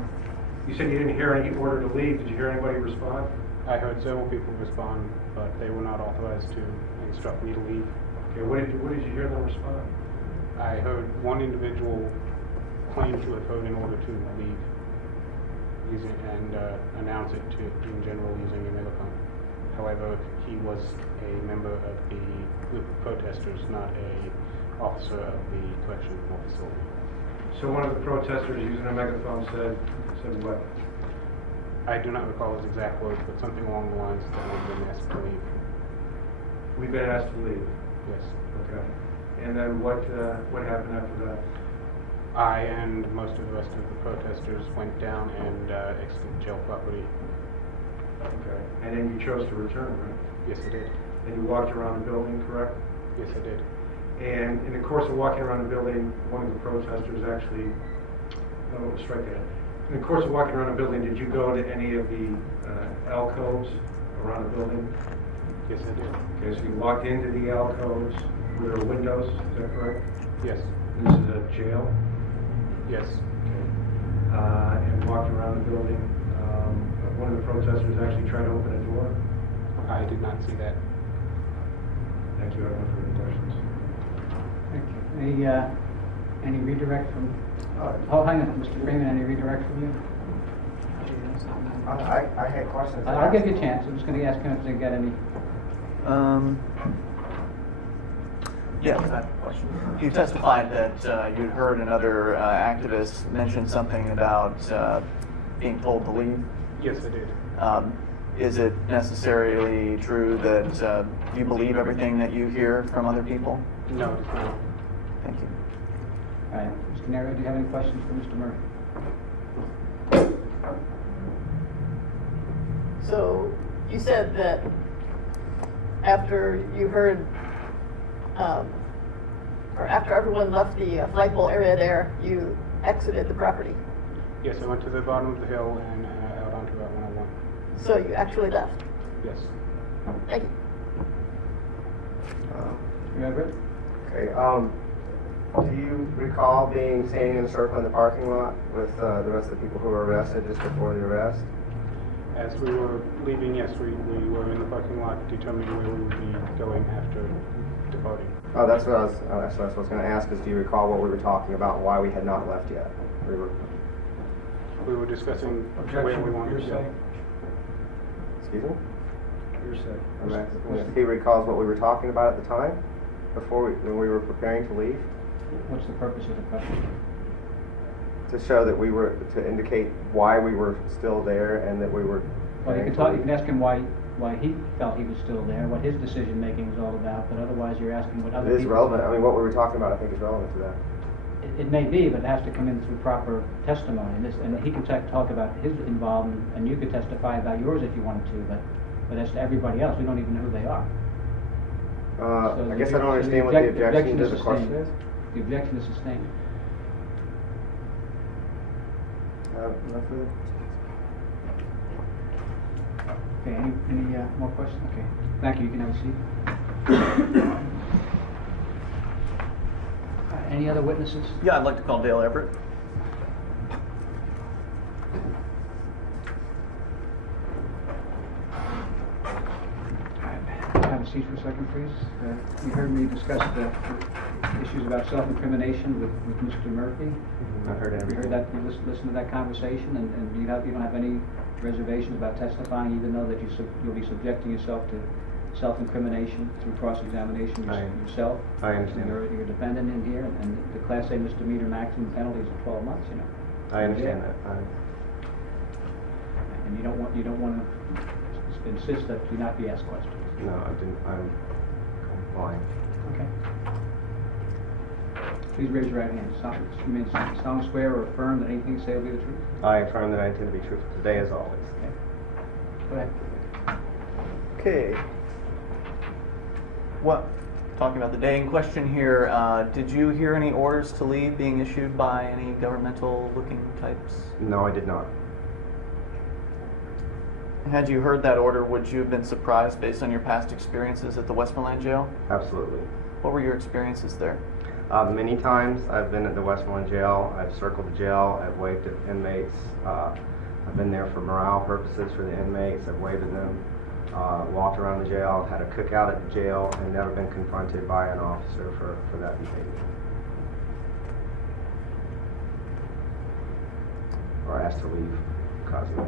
You said you didn't hear any order to leave. Did you hear anybody respond? I heard several people respond, but they were not authorized to instruct me to leave. Okay, what did you hear them respond? I heard one individual claim to have heard an order to leave using and announce it in general using a megaphone. However, he was a member of the group of protesters, not a officer of the correctional facility. So one of the protesters using a megaphone said what? I do not recall his exact words, but something along the lines that we've been asked to leave. We've been asked to leave. Yes. Okay. And then what happened after that? I and most of the rest of the protesters went down and exited jail property. Okay. And then you chose to return, right? Yes, I did. And you walked around the building, correct? Yes, I did. And in the course of walking around the building, one of the protesters actually, strike that. In the course of walking around the building, did you go to any of the alcoves around the building? Yes, I did. Okay, so you walked into the alcoves, were there windows, is that correct? Yes. This is a jail? Yes. And walked around the building. One of the protesters actually tried to open a door. I did not see that. Thank you, I have no further questions. Thank you. Any redirect from, oh, hang on, Mr. Freeman, any redirect from you? I had questions. I'll give you a chance, I'm just gonna ask him if they got any. Yeah, I have a question. You testified that you'd heard another activist mention something about being told to leave. Yes, I did. Is it necessarily true that you believe everything that you hear from other people? No, it's not. Thank you. All right, Mr. Canario, do you have any questions for Mr. Murphy? So you said that after you heard, or after everyone left the flagpole area there, you exited the property. Yes, I went to the bottom of the hill and out onto Route 101. So you actually left. Yes. Thank you. Mr. Everett? Okay, do you recall standing in a circle in the parking lot with the rest of the people who were arrested just before the arrest? As we were leaving, yes, we were in the parking lot determining where we would be going after departing. Oh, that's what I was going to ask. Is do you recall what we were talking about and why we had not left yet? We were discussing where we wanted to go. Excuse me? Hearsay. If he recalls what we were talking about at the time, when we were preparing to leave, What's the purpose of the question? to show that to indicate why we were still there and that we were. Well, you can ask him why he felt he was still there, what his decision-making was all about, but otherwise you're asking what other It is people... relevant. I mean, what we were talking about, I think, is relevant to that. It may be, but it has to come in through proper testimony, and he can talk about his involvement, and you could testify about yours if you wanted to, but as to everybody else, we don't even know who they are. So I guess I don't understand what the objection to the question is. The objection is sustained. Okay, any more questions? Okay, thank you, you can have a seat. Any other witnesses? Yeah, I'd like to call Dale Everett. Have a seat for a second, please. You heard me discuss the issues about self-incrimination with Mr. Murphy. I heard everything. You heard that, you listened to that conversation, and you don't have any reservations about testifying, even though that you'll be subjecting yourself to self-incrimination through cross-examination yourself? I understand. You're a defendant in here, and the Class A misdemeanor maximum penalty is 12 months, you know. I understand that. And you don't want to insist that you not be asked questions. No, I didn't. I'm complying. Okay. Please raise your right hand. Solemnly swear or affirm that anything you say will be the truth? I affirm that I intend to be truthful today as always. Okay. Go ahead. Okay. Well, talking about the day in question here, did you hear any orders to leave being issued by any governmental-looking types? No, I did not. Had you heard that order, would you have been surprised based on your past experiences at the Westmoreland Jail? Absolutely. What were your experiences there? Many times I've been at the Westmoreland Jail. I've circled the jail. I've waved at inmates. I've been there for morale purposes for the inmates. I've waved at them. Walked around the jail. Had a cookout at the jail, and never been confronted by an officer for that behavior. Or asked to leave because of it.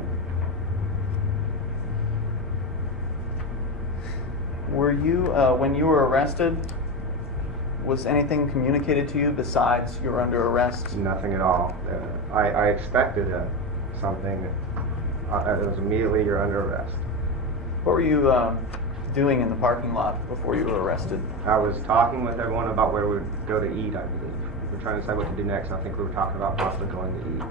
Were you, when you were arrested, was anything communicated to you besides you're under arrest? Nothing at all. I expected something. It was immediately, you're under arrest. What were you doing in the parking lot before you were arrested? I was talking with everyone about where we would go to eat, I believe. We were trying to decide what to do next. I think we were talking about possibly going to eat.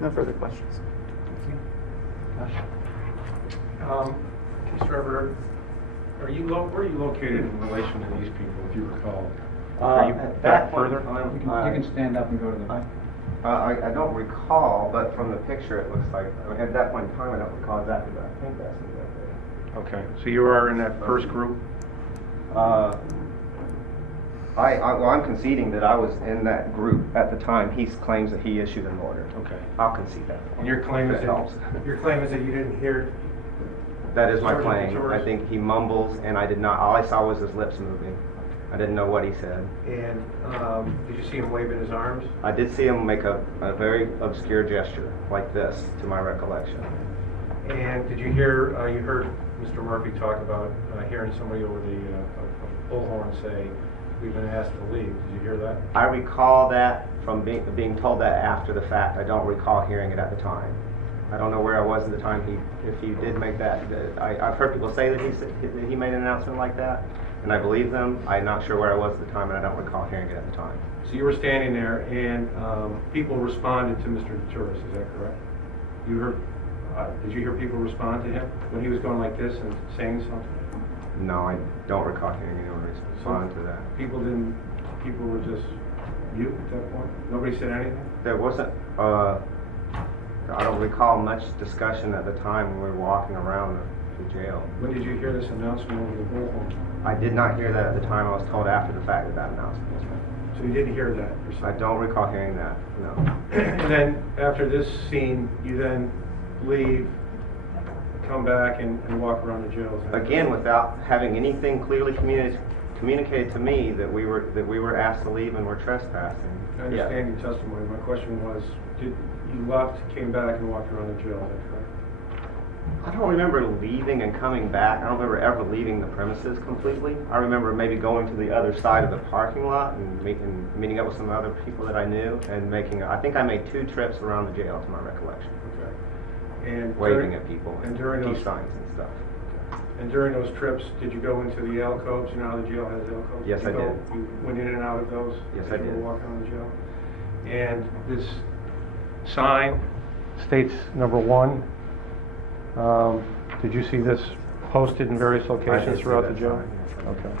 No further questions. Mr. Everett, where are you located in relation to these people, if you recall? Uh, Are you at back that point further? in time, You can stand up and go to the mic. I don't recall, but from the picture it looks like, at that point in time, I don't recall exactly, but I think that's exactly. Okay, so you are in that first group? Well, I'm conceding that I was in that group at the time. He claims that he issued an order. Okay. I'll concede that. And your claim is That helps. your claim is that you didn't hear? That is my Sergeant claim. Torres? I think he mumbles, and I did not. All I saw was his lips moving. I didn't know what he said. And did you see him waving his arms? I did see him make a very obscure gesture like this, to my recollection. And did you hear, you heard Mr. Murphy talk about hearing somebody over the bullhorn say, "We've been asked to leave." Did you hear that? I recall that from being told that after the fact. I don't recall hearing it at the time. I don't know where I was at the time. If he did make that, I've heard people say that he made an announcement like that, and I believe them. I'm not sure where I was at the time, and I don't recall hearing it at the time. So you were standing there, and people responded to Mr. Turris, is that correct? You heard? Did you hear people respond to him when he was going like this and saying something? No, I don't recall hearing anyone respond to that. People were just mute at that point? Nobody said anything? There wasn't, I don't recall much discussion at the time when we were walking around the jail. When did you hear this announcement over the bullhorn? I did not hear that at the time. I was told after the fact that announcement was made. So you didn't hear that yourself? I don't recall hearing that, no. And then, after this scene, you then leave, come back, and walk around the jail? Again, without having anything clearly communicated to me that we were asked to leave and were trespassing. I understand your testimony. My question was, you left, came back, and walked around the jail, is that correct? I don't remember leaving and coming back. I don't remember ever leaving the premises completely. I remember maybe going to the other side of the parking lot and meeting up with some other people that I knew and I think I made 2 trips around the jail to my recollection. Okay. And waving at people and during peace those signs and stuff. And during those trips, did you go into the alcoves? You know how the jail has alcoves? Yes, I did. You went in and out of those? Yes, as I you did. were walking around the jail? And this sign states number 1. Did you see this posted in various locations throughout the jail? Okay.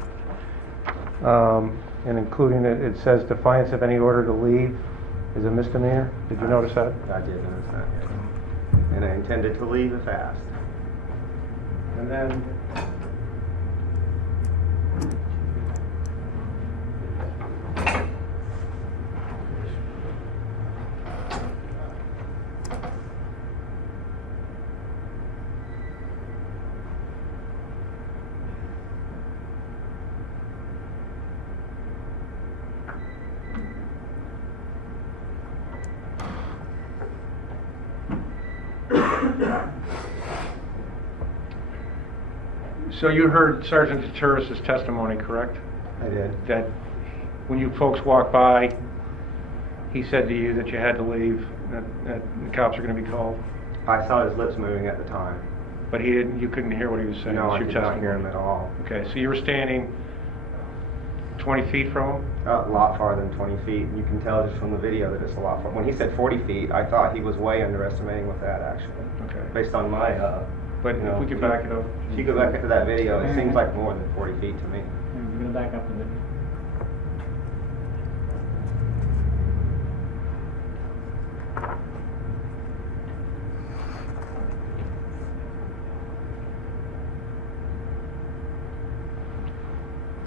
And including it says defiance of any order to leave is a misdemeanor? Did you notice that? I did notice that, yes. And I intended to leave fast. And then so you heard Sergeant Turris' testimony, correct? I did. That when you folks walked by, he said to you that you had to leave, that the cops are going to be called, I saw his lips moving at the time. but you couldn't hear what he was saying. No, It's I your did not hear testimony. him at all. Okay, so you were standing 20 feet from him? A lot farther than 20 feet. You can tell just from the video that it's a lot far. When he said 40 feet, I thought he was way underestimating with that, actually. Okay. Based on my, But you know, if we could back it up. If you go back into that video, it seems like more than 40 feet to me. You're gonna back up a bit.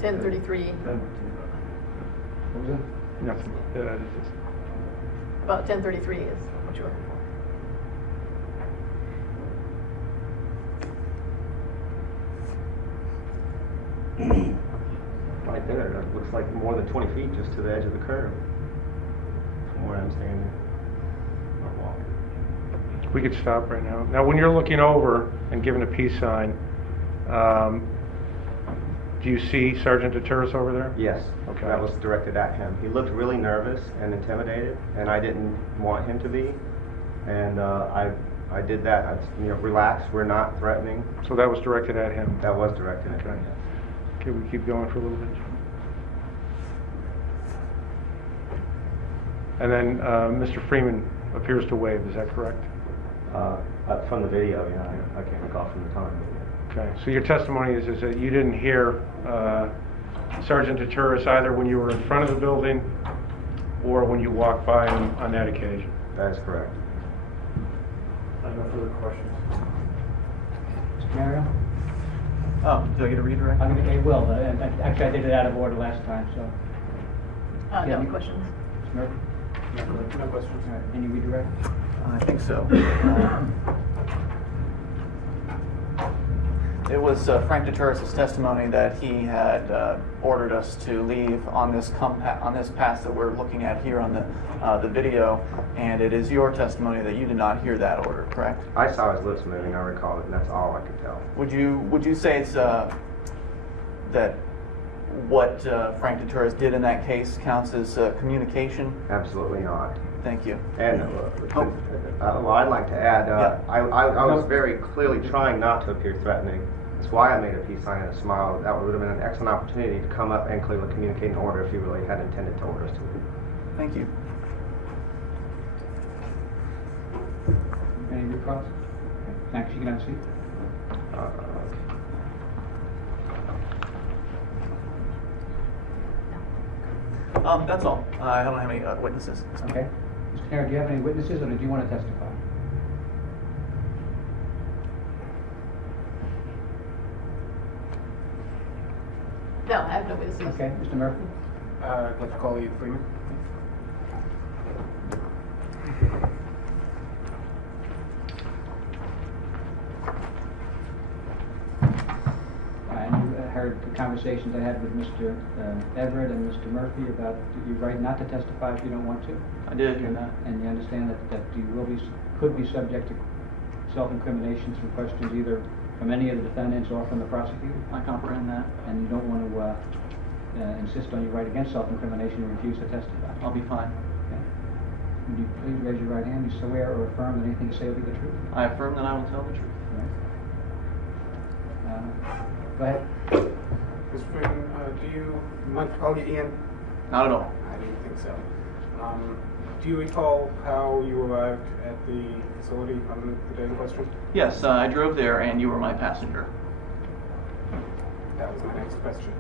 (10:33), What was it? Nothing. about 10:33 is what you're looking for. Right there, it looks like more than 20 feet just to the edge of the curb. From where I'm standing. Or walking. We could stop right now. Now, when you're looking over and giving a peace sign, do you see Sergeant Turris over there? Yes, Okay. that was directed at him. He looked really nervous and intimidated, and I didn't want him to be. And I did that. Relax, we're not threatening. So that was directed at him? That was directed at Okay. him, yes. Okay, we keep going for a little bit. And then Mr. Freeman appears to waive, is that correct? From the video, yeah, I can't recall from the time. Okay, so your testimony is that you didn't hear Sergeant Deturis either when you were in front of the building or when you walked by on that occasion? That is correct. I have no further questions. Mr. Canario? Oh, do I get a redirect? It will, but actually I did it out of order last time, so. No questions. Mr. Murphy? No questions. All right, any redirect? I think so. It was Frank Deturis' testimony that he had ordered us to leave on this path that we're looking at here on the video, and it is your testimony that you did not hear that order, correct? I saw his lips moving, I recall it, and that's all I could tell. Would you say it's that what Frank Deturis did in that case counts as communication? Absolutely not. Thank you. And, well, I'd like to add, I was very clearly trying not to appear threatening. That's why I made a peace sign and a smile. That would have been an excellent opportunity to come up and clearly communicate an order if you really had intended to order us to leave. Thank you. Any recalls? Okay, thanks, you can have a seat. That's all. I don't have any witnesses. Okay. Mr. Canario, do you have any witnesses, or do you want to testify? No, I have no witnesses. Okay, Mr. Murphy? I'd like to call you Freeman. And you heard the conversations I had with Mr. Everett and Mr. Murphy about your right not to testify if you don't want to? I did hear that. And you understand that you could be subject to self-incrimination through questions either from any of the defendants or from the prosecutor? I comprehend that. And you don't want to insist on your right against self-incrimination and refuse to testify? I'll be fine. Okay. Would you please raise your right hand? You swear or affirm that anything you say will be the truth? I affirm that I will tell the truth. All right. Go ahead. Mr. Freeman, do you mind if I call you Ian? Not at all. I didn't think so. Do you recall how you arrived at the facility on the day in question? Yes, I drove there and you were my passenger. That was my next question.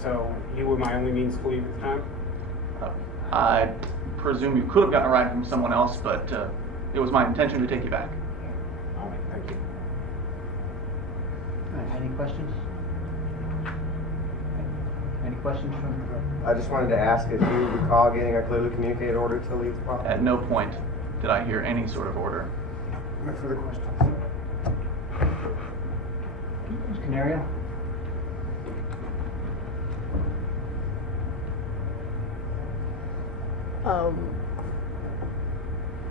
So you were my only means to leave at the time? I presume you could have gotten a ride from someone else, but it was my intention to take you back. All right, thank you. Any questions? Any questions from? I just wanted to ask if you recall getting a clearly communicated order to leave the property? At no point did I hear any sort of order. No further questions. Ms. Canario?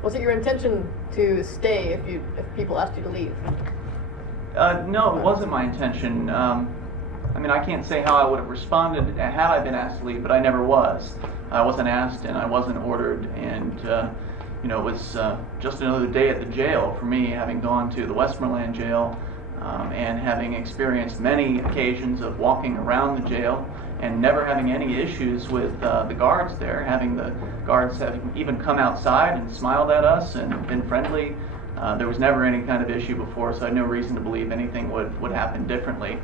Was it your intention to stay if people asked you to leave? No, it wasn't my intention. I mean, I can't say how I would have responded had I been asked to leave, but I never was. I wasn't asked and I wasn't ordered, and you know, it was just another day at the jail for me, having gone to the Westmoreland jail and having experienced many occasions of walking around the jail and never having any issues with the guards there, having the guards have even come outside and smiled at us and been friendly. There was never any kind of issue before, so I had no reason to believe anything would happen differently.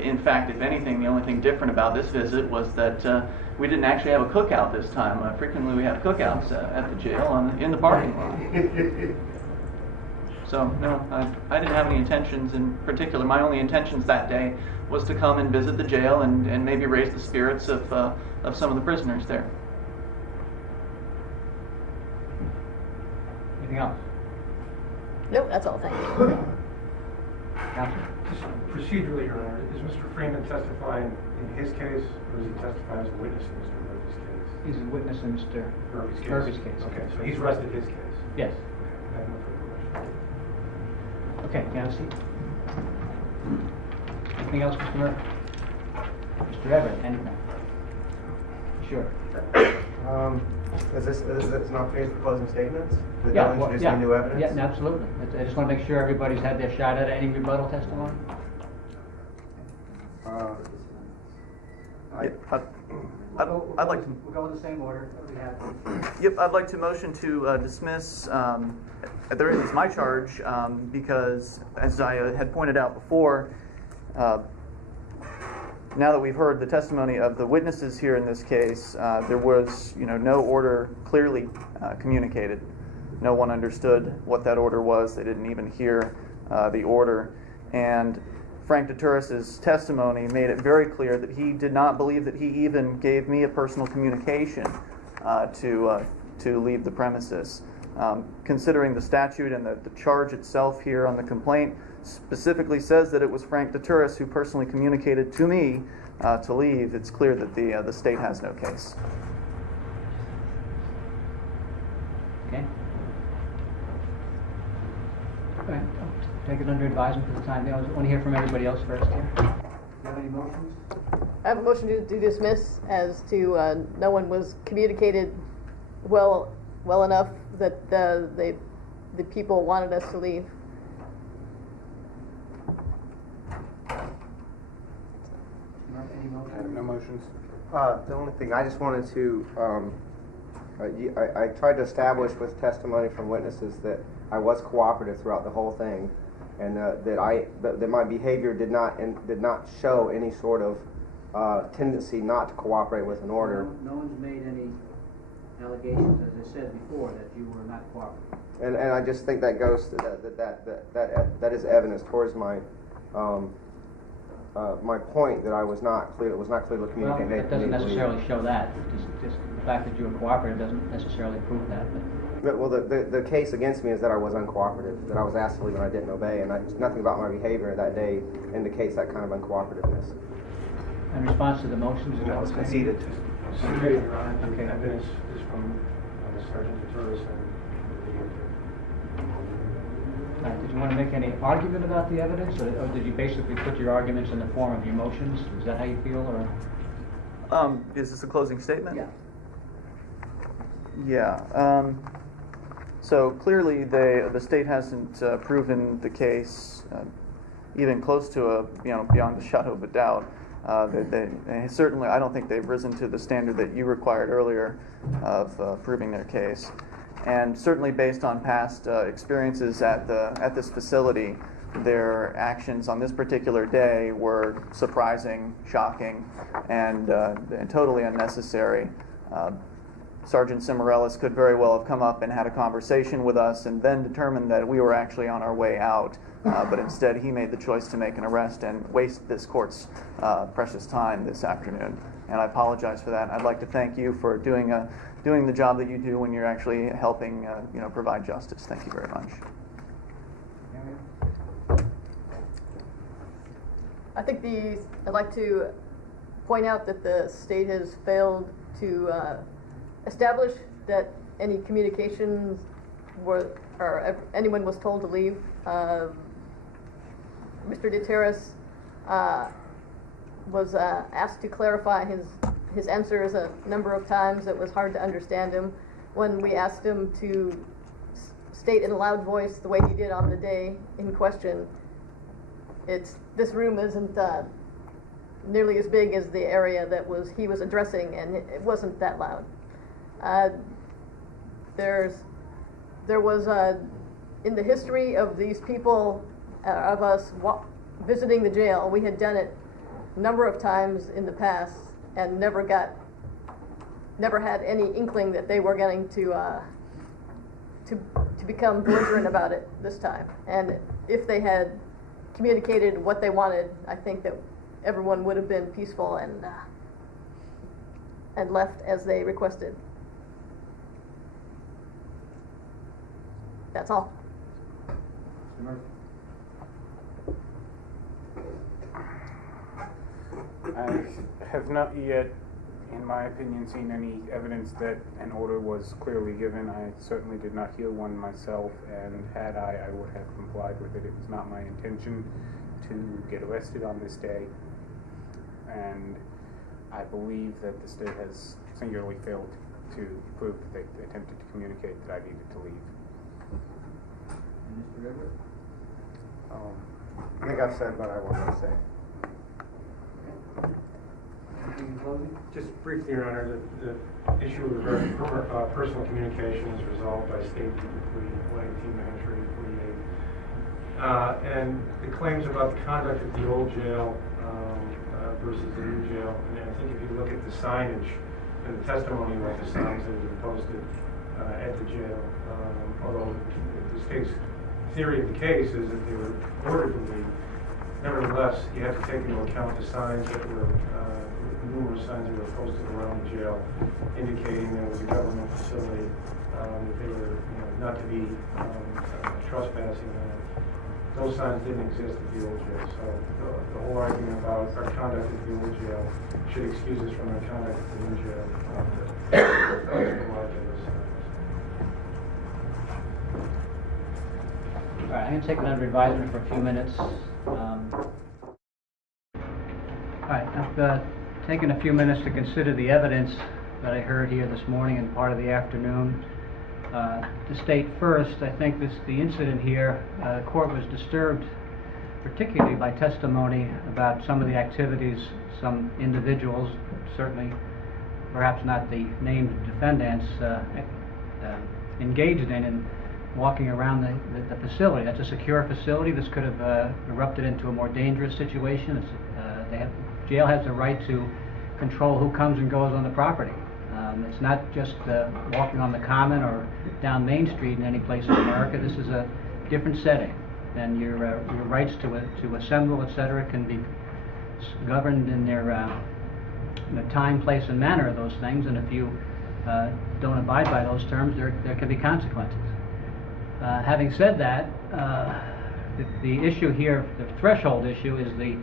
In fact, if anything, the only thing different about this visit was that we didn't actually have a cookout this time. Frequently we have cookouts at the jail in the parking lot. So, no, I didn't have any intentions in particular. My only intentions that day was to come and visit the jail and maybe raise the spirits of some of the prisoners there. Anything else? Nope, that's all, thank you. Counsel? Just procedurally, Your Honor, is Mr. Freeman testifying in his case, or is he testifying as a witness in Mr. Murphy's case? He's a witness in Mr. Murphy's case. Okay, so he's rested his case. Yes. Okay, I have no further questions. Okay, can I have a seat? Anything else, Mr. Murphy? Mr. Everett, anything? Sure. Is this an opportunity for closing statements? Did Yeah, y'all introduce yeah. any new evidence? Yeah, absolutely. I just want to make sure everybody's had their shot at any rebuttal testimony. I'd like to. We'll go in the same order that we have. Yep, I'd like to motion to dismiss. There is my charge because, as I had pointed out before, now that we've heard the testimony of the witnesses here in this case, there was, no order clearly communicated. No one understood what that order was. They didn't even hear the order. And Frank DeTurris' testimony made it very clear that he did not believe that he even gave me a personal communication to leave the premises. Considering the statute and the charge itself here on the complaint specifically says that it was Frank DeTurris who personally communicated to me to leave, it's clear that the state has no case. Okay. All right, I'll take it under advisement for the time being. I want to hear from everybody else first here. Do you have any motions? I have a motion to dismiss as to no one was communicated well enough that the people wanted us to leave. Any motions? I have no motions. The only thing, I just wanted to, I tried to establish with testimony from witnesses that I was cooperative throughout the whole thing, and that my behavior did not show any sort of tendency not to cooperate with an order. No one's made any allegations, as I said before, that you were not cooperative. And I just think that goes to that is evidence towards my my point that I was not clear. It was not clearly communicated. Well, that doesn't necessarily show that. Just the fact that you were cooperative doesn't necessarily prove that. But Well, the case against me is that I was uncooperative, that I was asked to leave and I didn't obey, and nothing about my behavior that day indicates that kind of uncooperativeness. in response to the motions, is that I was what you're saying? conceded. Okay, Your Honor, the Okay. evidence is from Sergeant DeTurris and Did you want to make any argument about the evidence, or did you basically put your arguments in the form of your motions? Is that how you feel, or? Is this a closing statement? Yeah. Yeah. So clearly, the state hasn't proven the case even close to a beyond a shadow of a doubt. They certainly, I don't think they've risen to the standard that you required earlier of proving their case. And certainly, based on past experiences at this facility, their actions on this particular day were surprising, shocking, and totally unnecessary. Sergeant Cimarellis could very well have come up and had a conversation with us and then determined that we were actually on our way out. But instead, he made the choice to make an arrest and waste this court's precious time this afternoon. And I apologize for that. I'd like to thank you for doing the job that you do when you're actually helping provide justice. Thank you very much. I think I'd like to point out that the state has failed to establish that any communications were, or anyone was told to leave. Mr. DeTurris was asked to clarify his answers a number of times. It was hard to understand him. When we asked him to state in a loud voice the way he did on the day in question, this room isn't nearly as big as the area that he was addressing, and it wasn't that loud. There was in the history of these people, of us visiting the jail, we had done it a number of times in the past and never had any inkling that they were going to become belligerent about it this time. And if they had communicated what they wanted, I think that everyone would have been peaceful and left as they requested. That's all. Mr. Murphy. I have not yet, in my opinion, seen any evidence that an order was clearly given. I certainly did not hear one myself, and had I would have complied with it. It was not my intention to get arrested on this day, and I believe that the state has singularly failed to prove that they attempted to communicate that I needed to leave. Mr. Everett? I think I've said what I wanted to say. Just briefly, Your Honor, the issue of personal communication is resolved by State 118 Main 48. And the claims about the conduct at the old jail versus the new jail, and I think if you look at the signage and the testimony about the signs that have been posted at the jail, although the State's theory of the case is that they were ordered to leave, nevertheless, you have to take into account the signs that were, numerous signs that were posted around the jail indicating that it was a government facility, that they were not to be trespassing. Those signs didn't exist at the old jail, so the whole argument about our conduct at the old jail should excuse us from our conduct at the new jail. All right, I'm going to take it under advisement for a few minutes. All right, I've taken a few minutes to consider the evidence that I heard here this morning and part of the afternoon. To state first, I think the incident here, the court was disturbed particularly by testimony about some of the activities some individuals, certainly perhaps not the named defendants, engaged in walking around the facility. That's a secure facility. This could have erupted into a more dangerous situation. Jail has the right to control who comes and goes on the property. It's not just walking on the Common or down Main Street in any place in America. This is a different setting, and your rights to assemble, etc., can be governed in their the time, place, and manner of those things. And if you don't abide by those terms, there can be consequences. Having said that, the issue here, the threshold issue, is the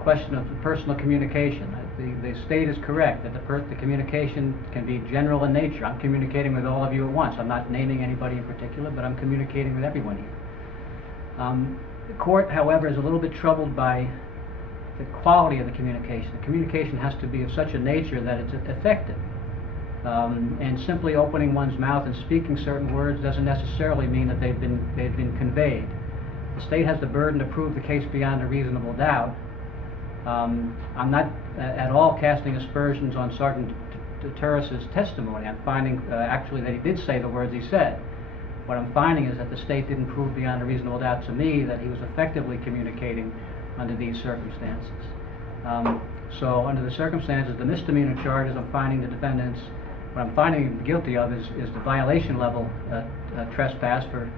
question of personal communication. The State is correct that the communication can be general in nature. I'm communicating with all of you at once. I'm not naming anybody in particular, but I'm communicating with everyone here. The court, however, is a little bit troubled by the quality of the communication. The communication has to be of such a nature that it's effective. And simply opening one's mouth and speaking certain words doesn't necessarily mean that they've been conveyed. The State has the burden to prove the case beyond a reasonable doubt. I'm not at all casting aspersions on Sergeant Turris's testimony. I'm finding actually that he did say the words he said. What I'm finding is that the State didn't prove beyond a reasonable doubt to me that he was effectively communicating under these circumstances. So under the circumstances, the misdemeanor charges I'm finding the defendants, what I'm finding him guilty of is the violation level trespass for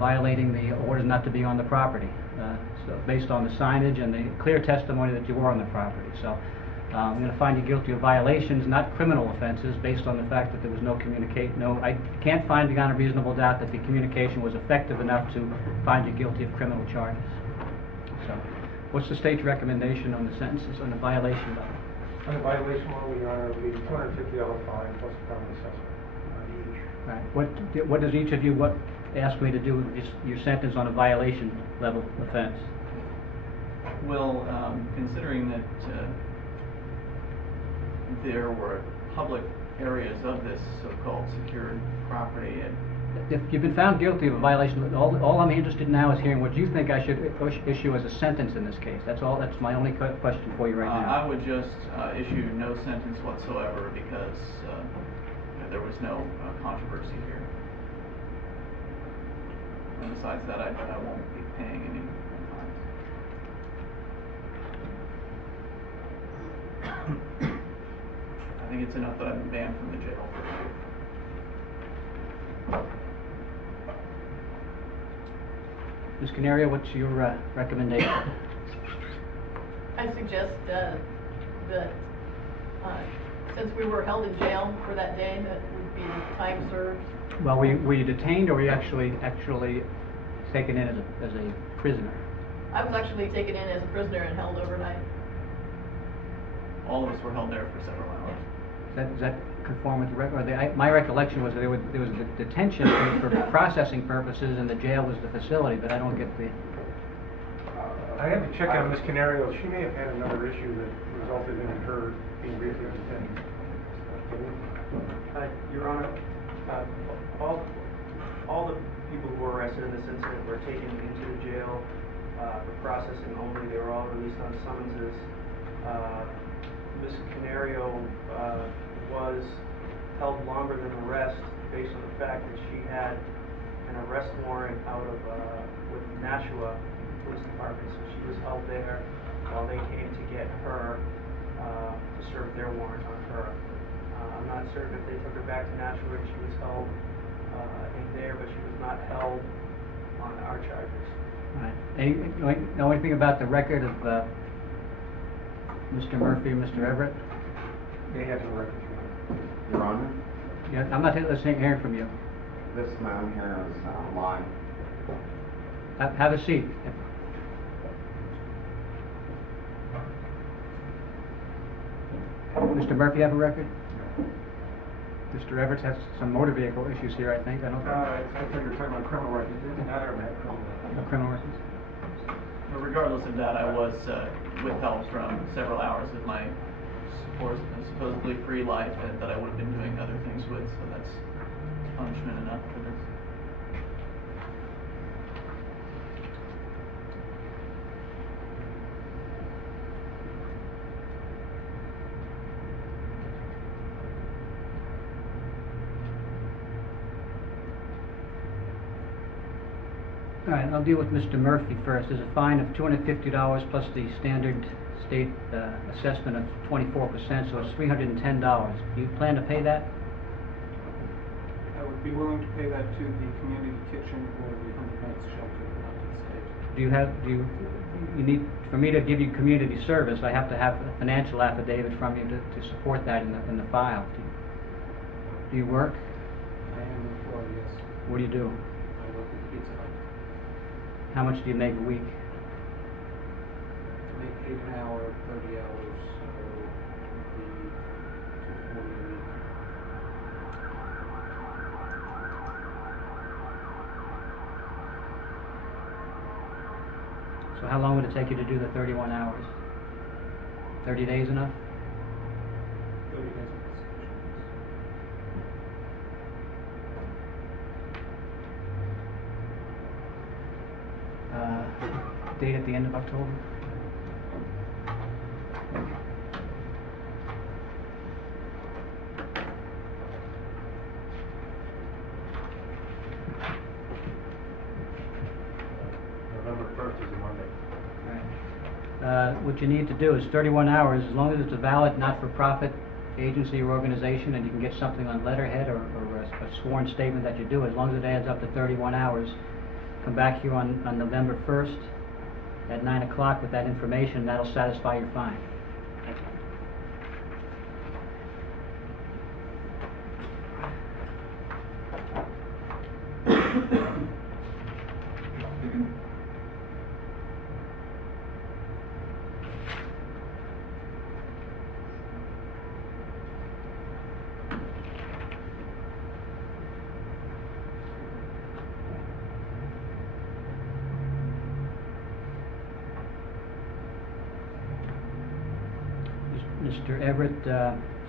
violating the orders not to be on the property. So based on the signage and the clear testimony that you were on the property. So I'm going to find you guilty of violations, not criminal offenses, based on the fact that there was no communication. No, I can't find beyond a reasonable doubt that the communication was effective enough to find you guilty of criminal charges. So, what's the State's recommendation on the sentences on the violation level? On the violation level, Your Honor, it would be $250 fine plus a common assessment on each. Right. What does each of you ask me to do with your sentence on a violation level offense? Well, considering that there were public areas of this so-called secured property, and if you've been found guilty of a violation, all I'm interested in now is hearing what you think I should issue as a sentence in this case. That's all. That's my only question for you right now. I would just issue no sentence whatsoever because there was no controversy here. And besides that, I won't be paying any fines. I think it's enough that I've been banned from the jail for a year. Ms. Canario, what's your recommendation? I suggest that since we were held in jail for that day, that would be time served. Well, were you detained or were you actually taken in as a prisoner? I was actually taken in as a prisoner and held overnight. All of us were held there for several hours. Does that conform with the record? My recollection was that there was a detention for processing purposes and the jail was the facility, but I don't get the... I have to check on Ms. Canario. She may have had another issue that resulted in her being briefly detained. Your Honor, all the people who were arrested in this incident were taken into the jail for processing only. They were all released on summonses. Ms. Canario was held longer than the rest based on the fact that she had an arrest warrant out of, with Nashua Police Department, so she was held there while they came to get her, to serve their warrant on her. I'm not certain if they took her back to Nashua and she was held in there, but she was not held on our charges. Right. Know anything about the record of Mr. Murphy and Mr. Everett? They have no record. Your Honor, Yeah, I'm not hearing from you. this man here is lying. Have a seat. Mr. Murphy have a record? Mr. Everett has some motor vehicle issues here, I think. I don't think. I think you're talking about criminal records. I don't have criminal records. No criminal records? But regardless of that, I was withheld from several hours of my supposedly free life that I would have been doing other things with, so that's punishment enough for this. All right, I'll deal with Mr. Murphy first. There's a fine of $250 plus the standard state assessment of 24%, so it's $310. Do you plan to pay that? I would be willing to pay that to the community kitchen or the 100 Nights shelter, not to the state. You need, for me to give you community service, I have to have a financial affidavit from you to support that in the file. Do you work? I am employed, yes. What do you do? I work at Pizza Hut. How much do you make a week? I make 8 an hour, 30 hours, so it would be $240 a week. So how long would it take you to do the 31 hours? 30 days enough? 30 days of execution. Date at the end of October? November 1st is a Monday. Right. What you need to do is 31 hours, as long as it's a valid not-for-profit agency or organization, and you can get something on letterhead or a sworn statement that you do, as long as it adds up to 31 hours, come back here on November 1st at 9 o'clock with that information. That'll satisfy your fine. Mr. Everett,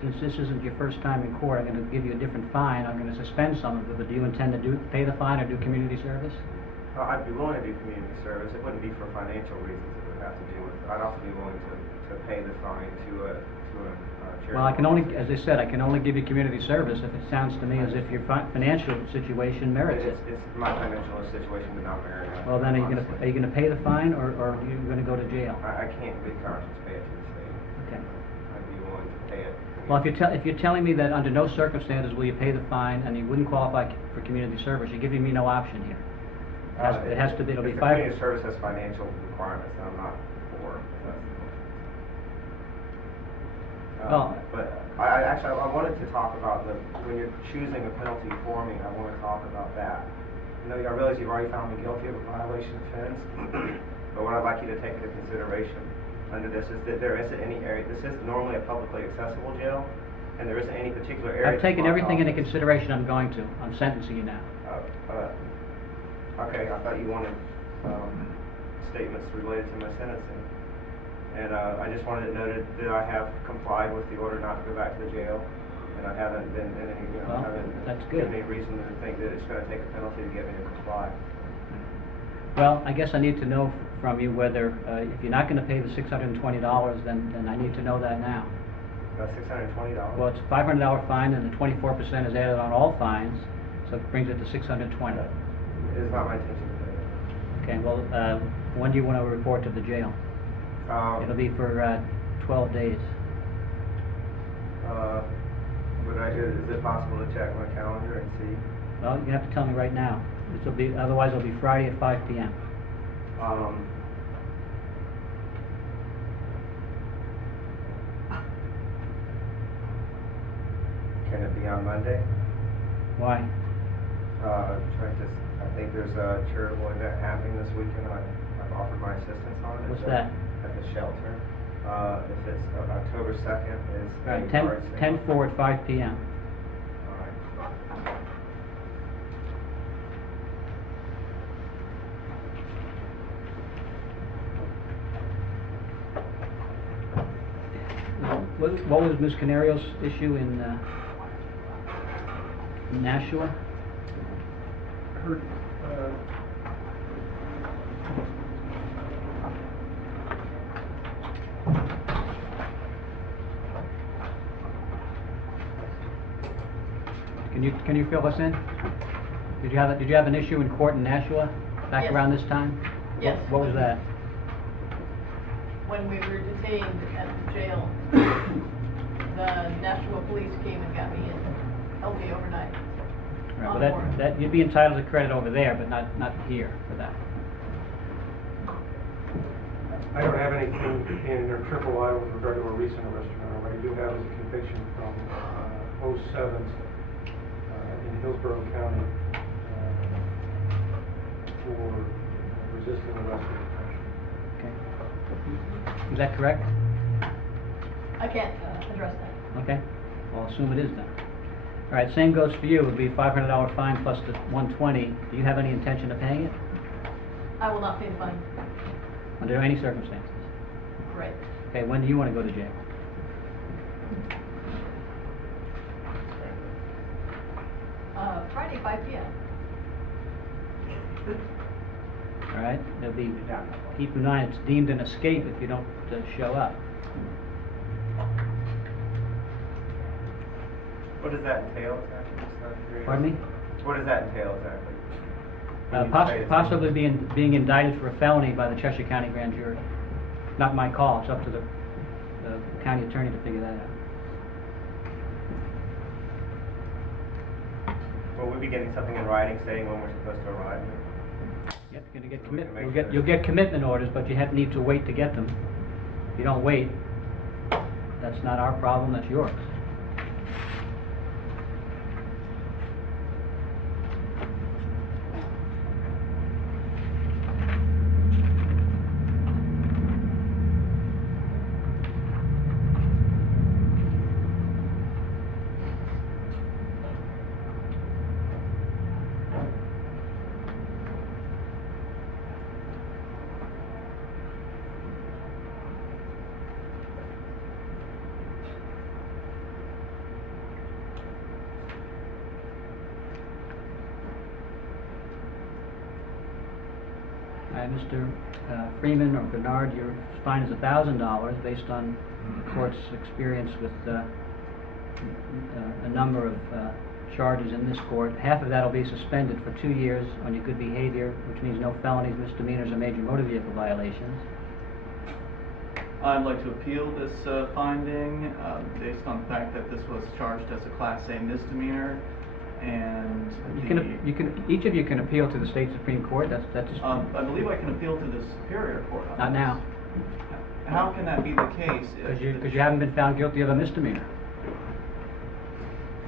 since this isn't your first time in court, I'm going to give you a different fine. I'm going to suspend some of it, but do you intend to pay the fine or do community service? I'd be willing to do community service. It wouldn't be for financial reasons. It would have to do with, I'd also be willing to pay the fine to a charity. Well, I can only, as I said, I can only give you community service if it sounds to me as if your financial situation merits it. It's my financial situation would not merit it. Well, then, are you going to pay the fine or are you going to go to jail? I can't in good conscience pay it to the state. Okay. I'd be willing to pay it. Well, if you're telling me that under no circumstances will you pay the fine and you wouldn't qualify for community service, you're giving me no option here. It has to be, it'll be if five. Community service has financial requirements, and I'm not for. But I wanted to talk about when you're choosing a penalty for me, I want to talk about that. I realize you've already found me guilty of a violation offense, but what I'd like you to take into consideration under this is that there isn't any area, this is normally a publicly accessible jail, and there isn't any particular area. I've taken everything into consideration. I'm sentencing you now. Okay, I thought you wanted statements related to my sentencing. And I just wanted it noted that I have complied with the order not to go back to the jail, and I haven't been in any, that's good. given any reason to think that it's going to take a penalty to get me to comply. Well, I guess I need to know from you whether, if you're not going to pay the $620, then I need to know that now. $620. Well, it's a $500 fine, and the 24% is added on all fines, so it brings it to $620. It is not my intention to pay that. Okay, well, when do you want to report to the jail? It'll be for 12 days. Is it possible to check my calendar and see? Well, you have to tell me right now. Otherwise it'll be Friday at 5 p.m. Can it be on Monday? Why? I think there's a charitable event happening this weekend. I've offered my assistance on it. What's that? At the shelter. If it's October 2nd, is All right, 10/4 at 5 p.m. What was Ms. Canario's issue in Nashua? Can you fill us in? Did you have an issue in court in Nashua back Yes. around this time? Yes. What was that? When we were detained at the jail, the Nashua police came and got me and held me overnight. Right, on well, warrant. that you'd be entitled to credit over there, but not here for that. I don't have anything in their triple I with regard to a recent arrest, Your Honor. What I do have is a conviction from 07 in Hillsborough County for resisting arrest and detention. Okay. Is that correct? I can't address that. Okay. I'll assume it is then. All right. Same goes for you. It would be a $500 fine plus the $120. Do you have any intention of paying it I will not pay the fine. under any circumstances? Right. Okay. When do you want to go to jail? Friday, 5 p.m. All right. There'll be. Keep in mind, it's deemed an escape if you don't show up. What does that entail exactly? Just out of curiosity. Pardon me? What does that entail exactly? When you say it's- Possibly being indicted for a felony by the Cheshire County grand jury. Not my call. It's up to the county attorney to figure that out. Will we be getting something in writing saying when we're supposed to arrive? Yep, you're gonna get So we can commit. make sure You'll get commitment orders, but you need to wait to get them. If you don't wait, that's not our problem. That's yours. Mr. Freeman or Bernard, your fine is $1,000 based on the court's experience with a number of charges in this court. Half of that will be suspended for 2 years on your good behavior, which means no felonies, misdemeanors, or major motor vehicle violations. I'd like to appeal this finding based on the fact that this was charged as a Class A misdemeanor, and Each of you can appeal to the state Supreme Court. That's just I believe I can appeal to the Superior Court on not this. now, How can that be the case? because you haven't been found guilty of a misdemeanor.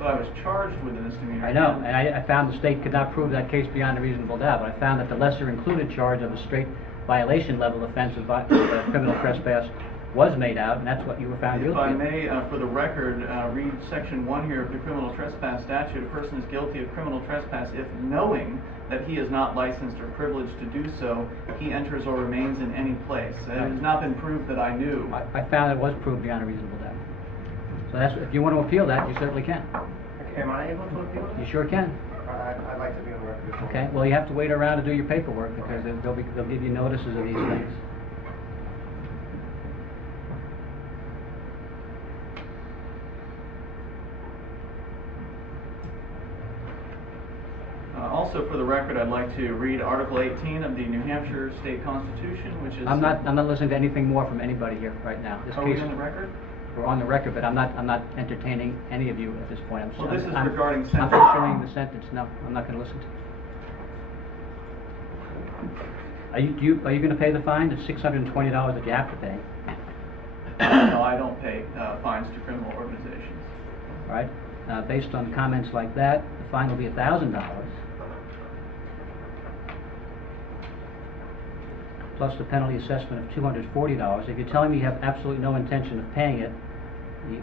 Well, I was charged with a misdemeanor. I know, and I found the state could not prove that case beyond a reasonable doubt, but I found that the lesser included charge of a straight violation level offense of criminal trespass was made out, and that's what you were found If guilty I of. may, for the record, read Section 1 here of the criminal trespass statute. A person is guilty of criminal trespass if, knowing that he is not licensed or privileged to do so, he enters or remains in any place. It has not been proved that I knew. I found it was proved beyond a reasonable doubt. So that's, if you want to appeal that, you certainly can. Okay, am I able to appeal You that? sure can. I'd like to be on the record. before- Okay, well, you have to wait around to do your paperwork, because they'll give you notices of these things. Also, for the record, I'd like to read Article 18 of the New Hampshire State Constitution, which is... I'm not listening to anything more from anybody here right now. This Are we case- on the record? We're on the record, but I'm not entertaining any of you at this point. Well, this is I'm regarding I'm sentence. issuing the sentence. No, I'm not gonna listen to it. Are you gonna pay the fine? It's $620 that you have to pay, No, I don't pay fines to criminal organizations. all right? Based on comments like that, the fine will be $1,000, plus the penalty assessment of $240. If you're telling me you have absolutely no intention of paying it,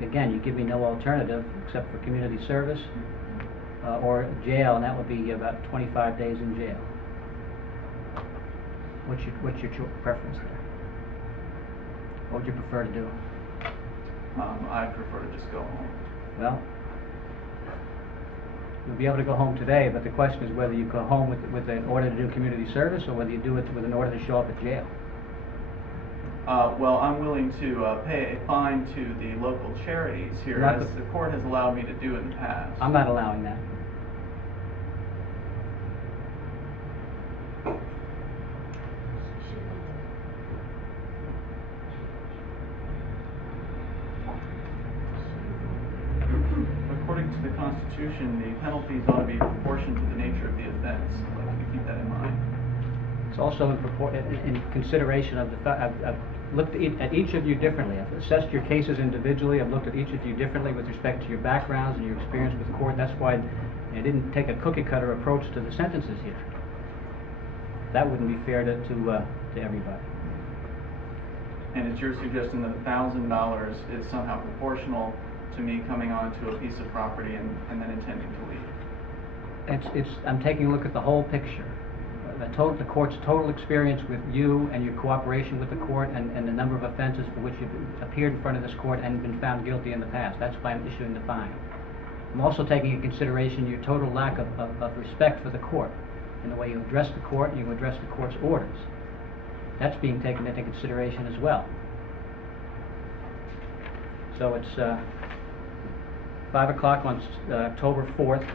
again, you give me no alternative except for community service or jail, and that would be about 25 days in jail. What's your preference there? What would you prefer to do? I prefer to just go home. Well, you'll be able to go home today, but the question is whether you go home with an order to do community service or whether you do it with an order to show up at jail. Well, I'm willing to pay a fine to the local charities here, Not as the court has allowed me to do in the past. I'm not allowing that. According to the Constitution, the penalties ought to be proportioned to the nature of the offense. I'd like you to keep that in mind. It's also in consideration of the fact, I've looked at each of you differently. I've assessed your cases individually. I've looked at each of you differently with respect to your backgrounds and your experience with the court. That's why I didn't take a cookie-cutter approach to the sentences here. That wouldn't be fair to everybody. And it's your suggestion that $1,000 is somehow proportional to me coming onto a piece of property and then intending to leave? I'm taking a look at the whole picture. The court's total experience with you and your cooperation with the court and the number of offenses for which you've appeared in front of this court and been found guilty in the past. That's why I'm issuing the fine. I'm also taking into consideration your total lack of respect for the court in the way you address the court and you address the court's orders. That's being taken into consideration as well. So it's 5 o'clock on October 4th,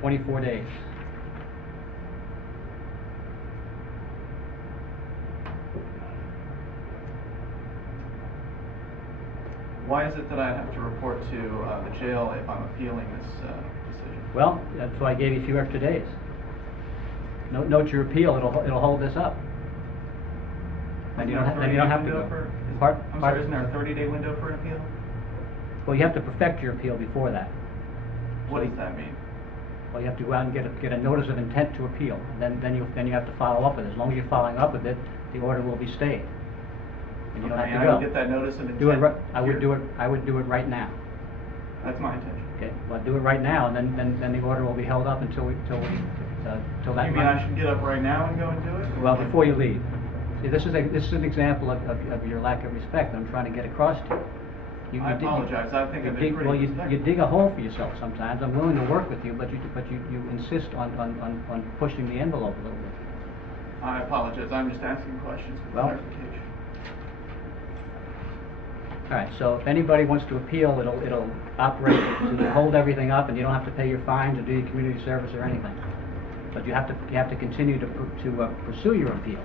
24 days. Why is it that I have to report to the jail if I'm appealing this decision? Well, that's why I gave you a few extra days. Note your appeal, it'll hold this up. And you don't have to go. I'm sorry, isn't there a 30-day window for an appeal? Well, you have to perfect your appeal before that. What does that mean? Well, you have to go out and get a notice of intent to appeal. And then you have to follow up with it. As long as you're following up with it, the order will be stayed. And you don't have to I go. will get that notice of intent. I would do it right now. That's my intention. Okay, well, do it right now, and then the order will be held up until that. You mean I should get up right now and go and do it? Well, before you leave. See, this is an example of your lack of respect that I'm trying to get across to you. I apologize. I think I've been pretty Well, you respectful. dig a hole for yourself sometimes. I'm willing to work with you, but you insist on pushing the envelope a little bit. I apologize. I'm just asking questions for Well, clarification. All right, so if anybody wants to appeal, it'll operate to hold everything up, and you don't have to pay your fines or do your community service or anything. But you have to continue to pursue your appeal.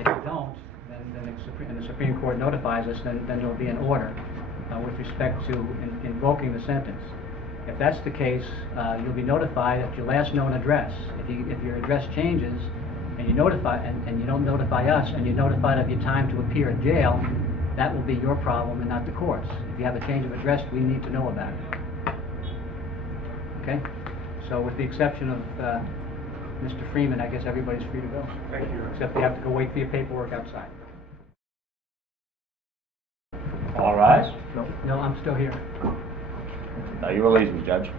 If you don't, then the Supreme Court notifies us, then there will be an order with respect to invoking the sentence. If that's the case, you'll be notified at your last known address. If your address changes and you notify and you don't notify us, and you're notified of your time to appear at jail, that will be your problem and not the court's. If you have a change of address, we need to know about it. Okay? So with the exception of Mr. Freeman, I guess everybody's free to go. Thank you. Except you have to go wait for your paperwork outside. All rise. No, I'm still here. Now you release me, Judge.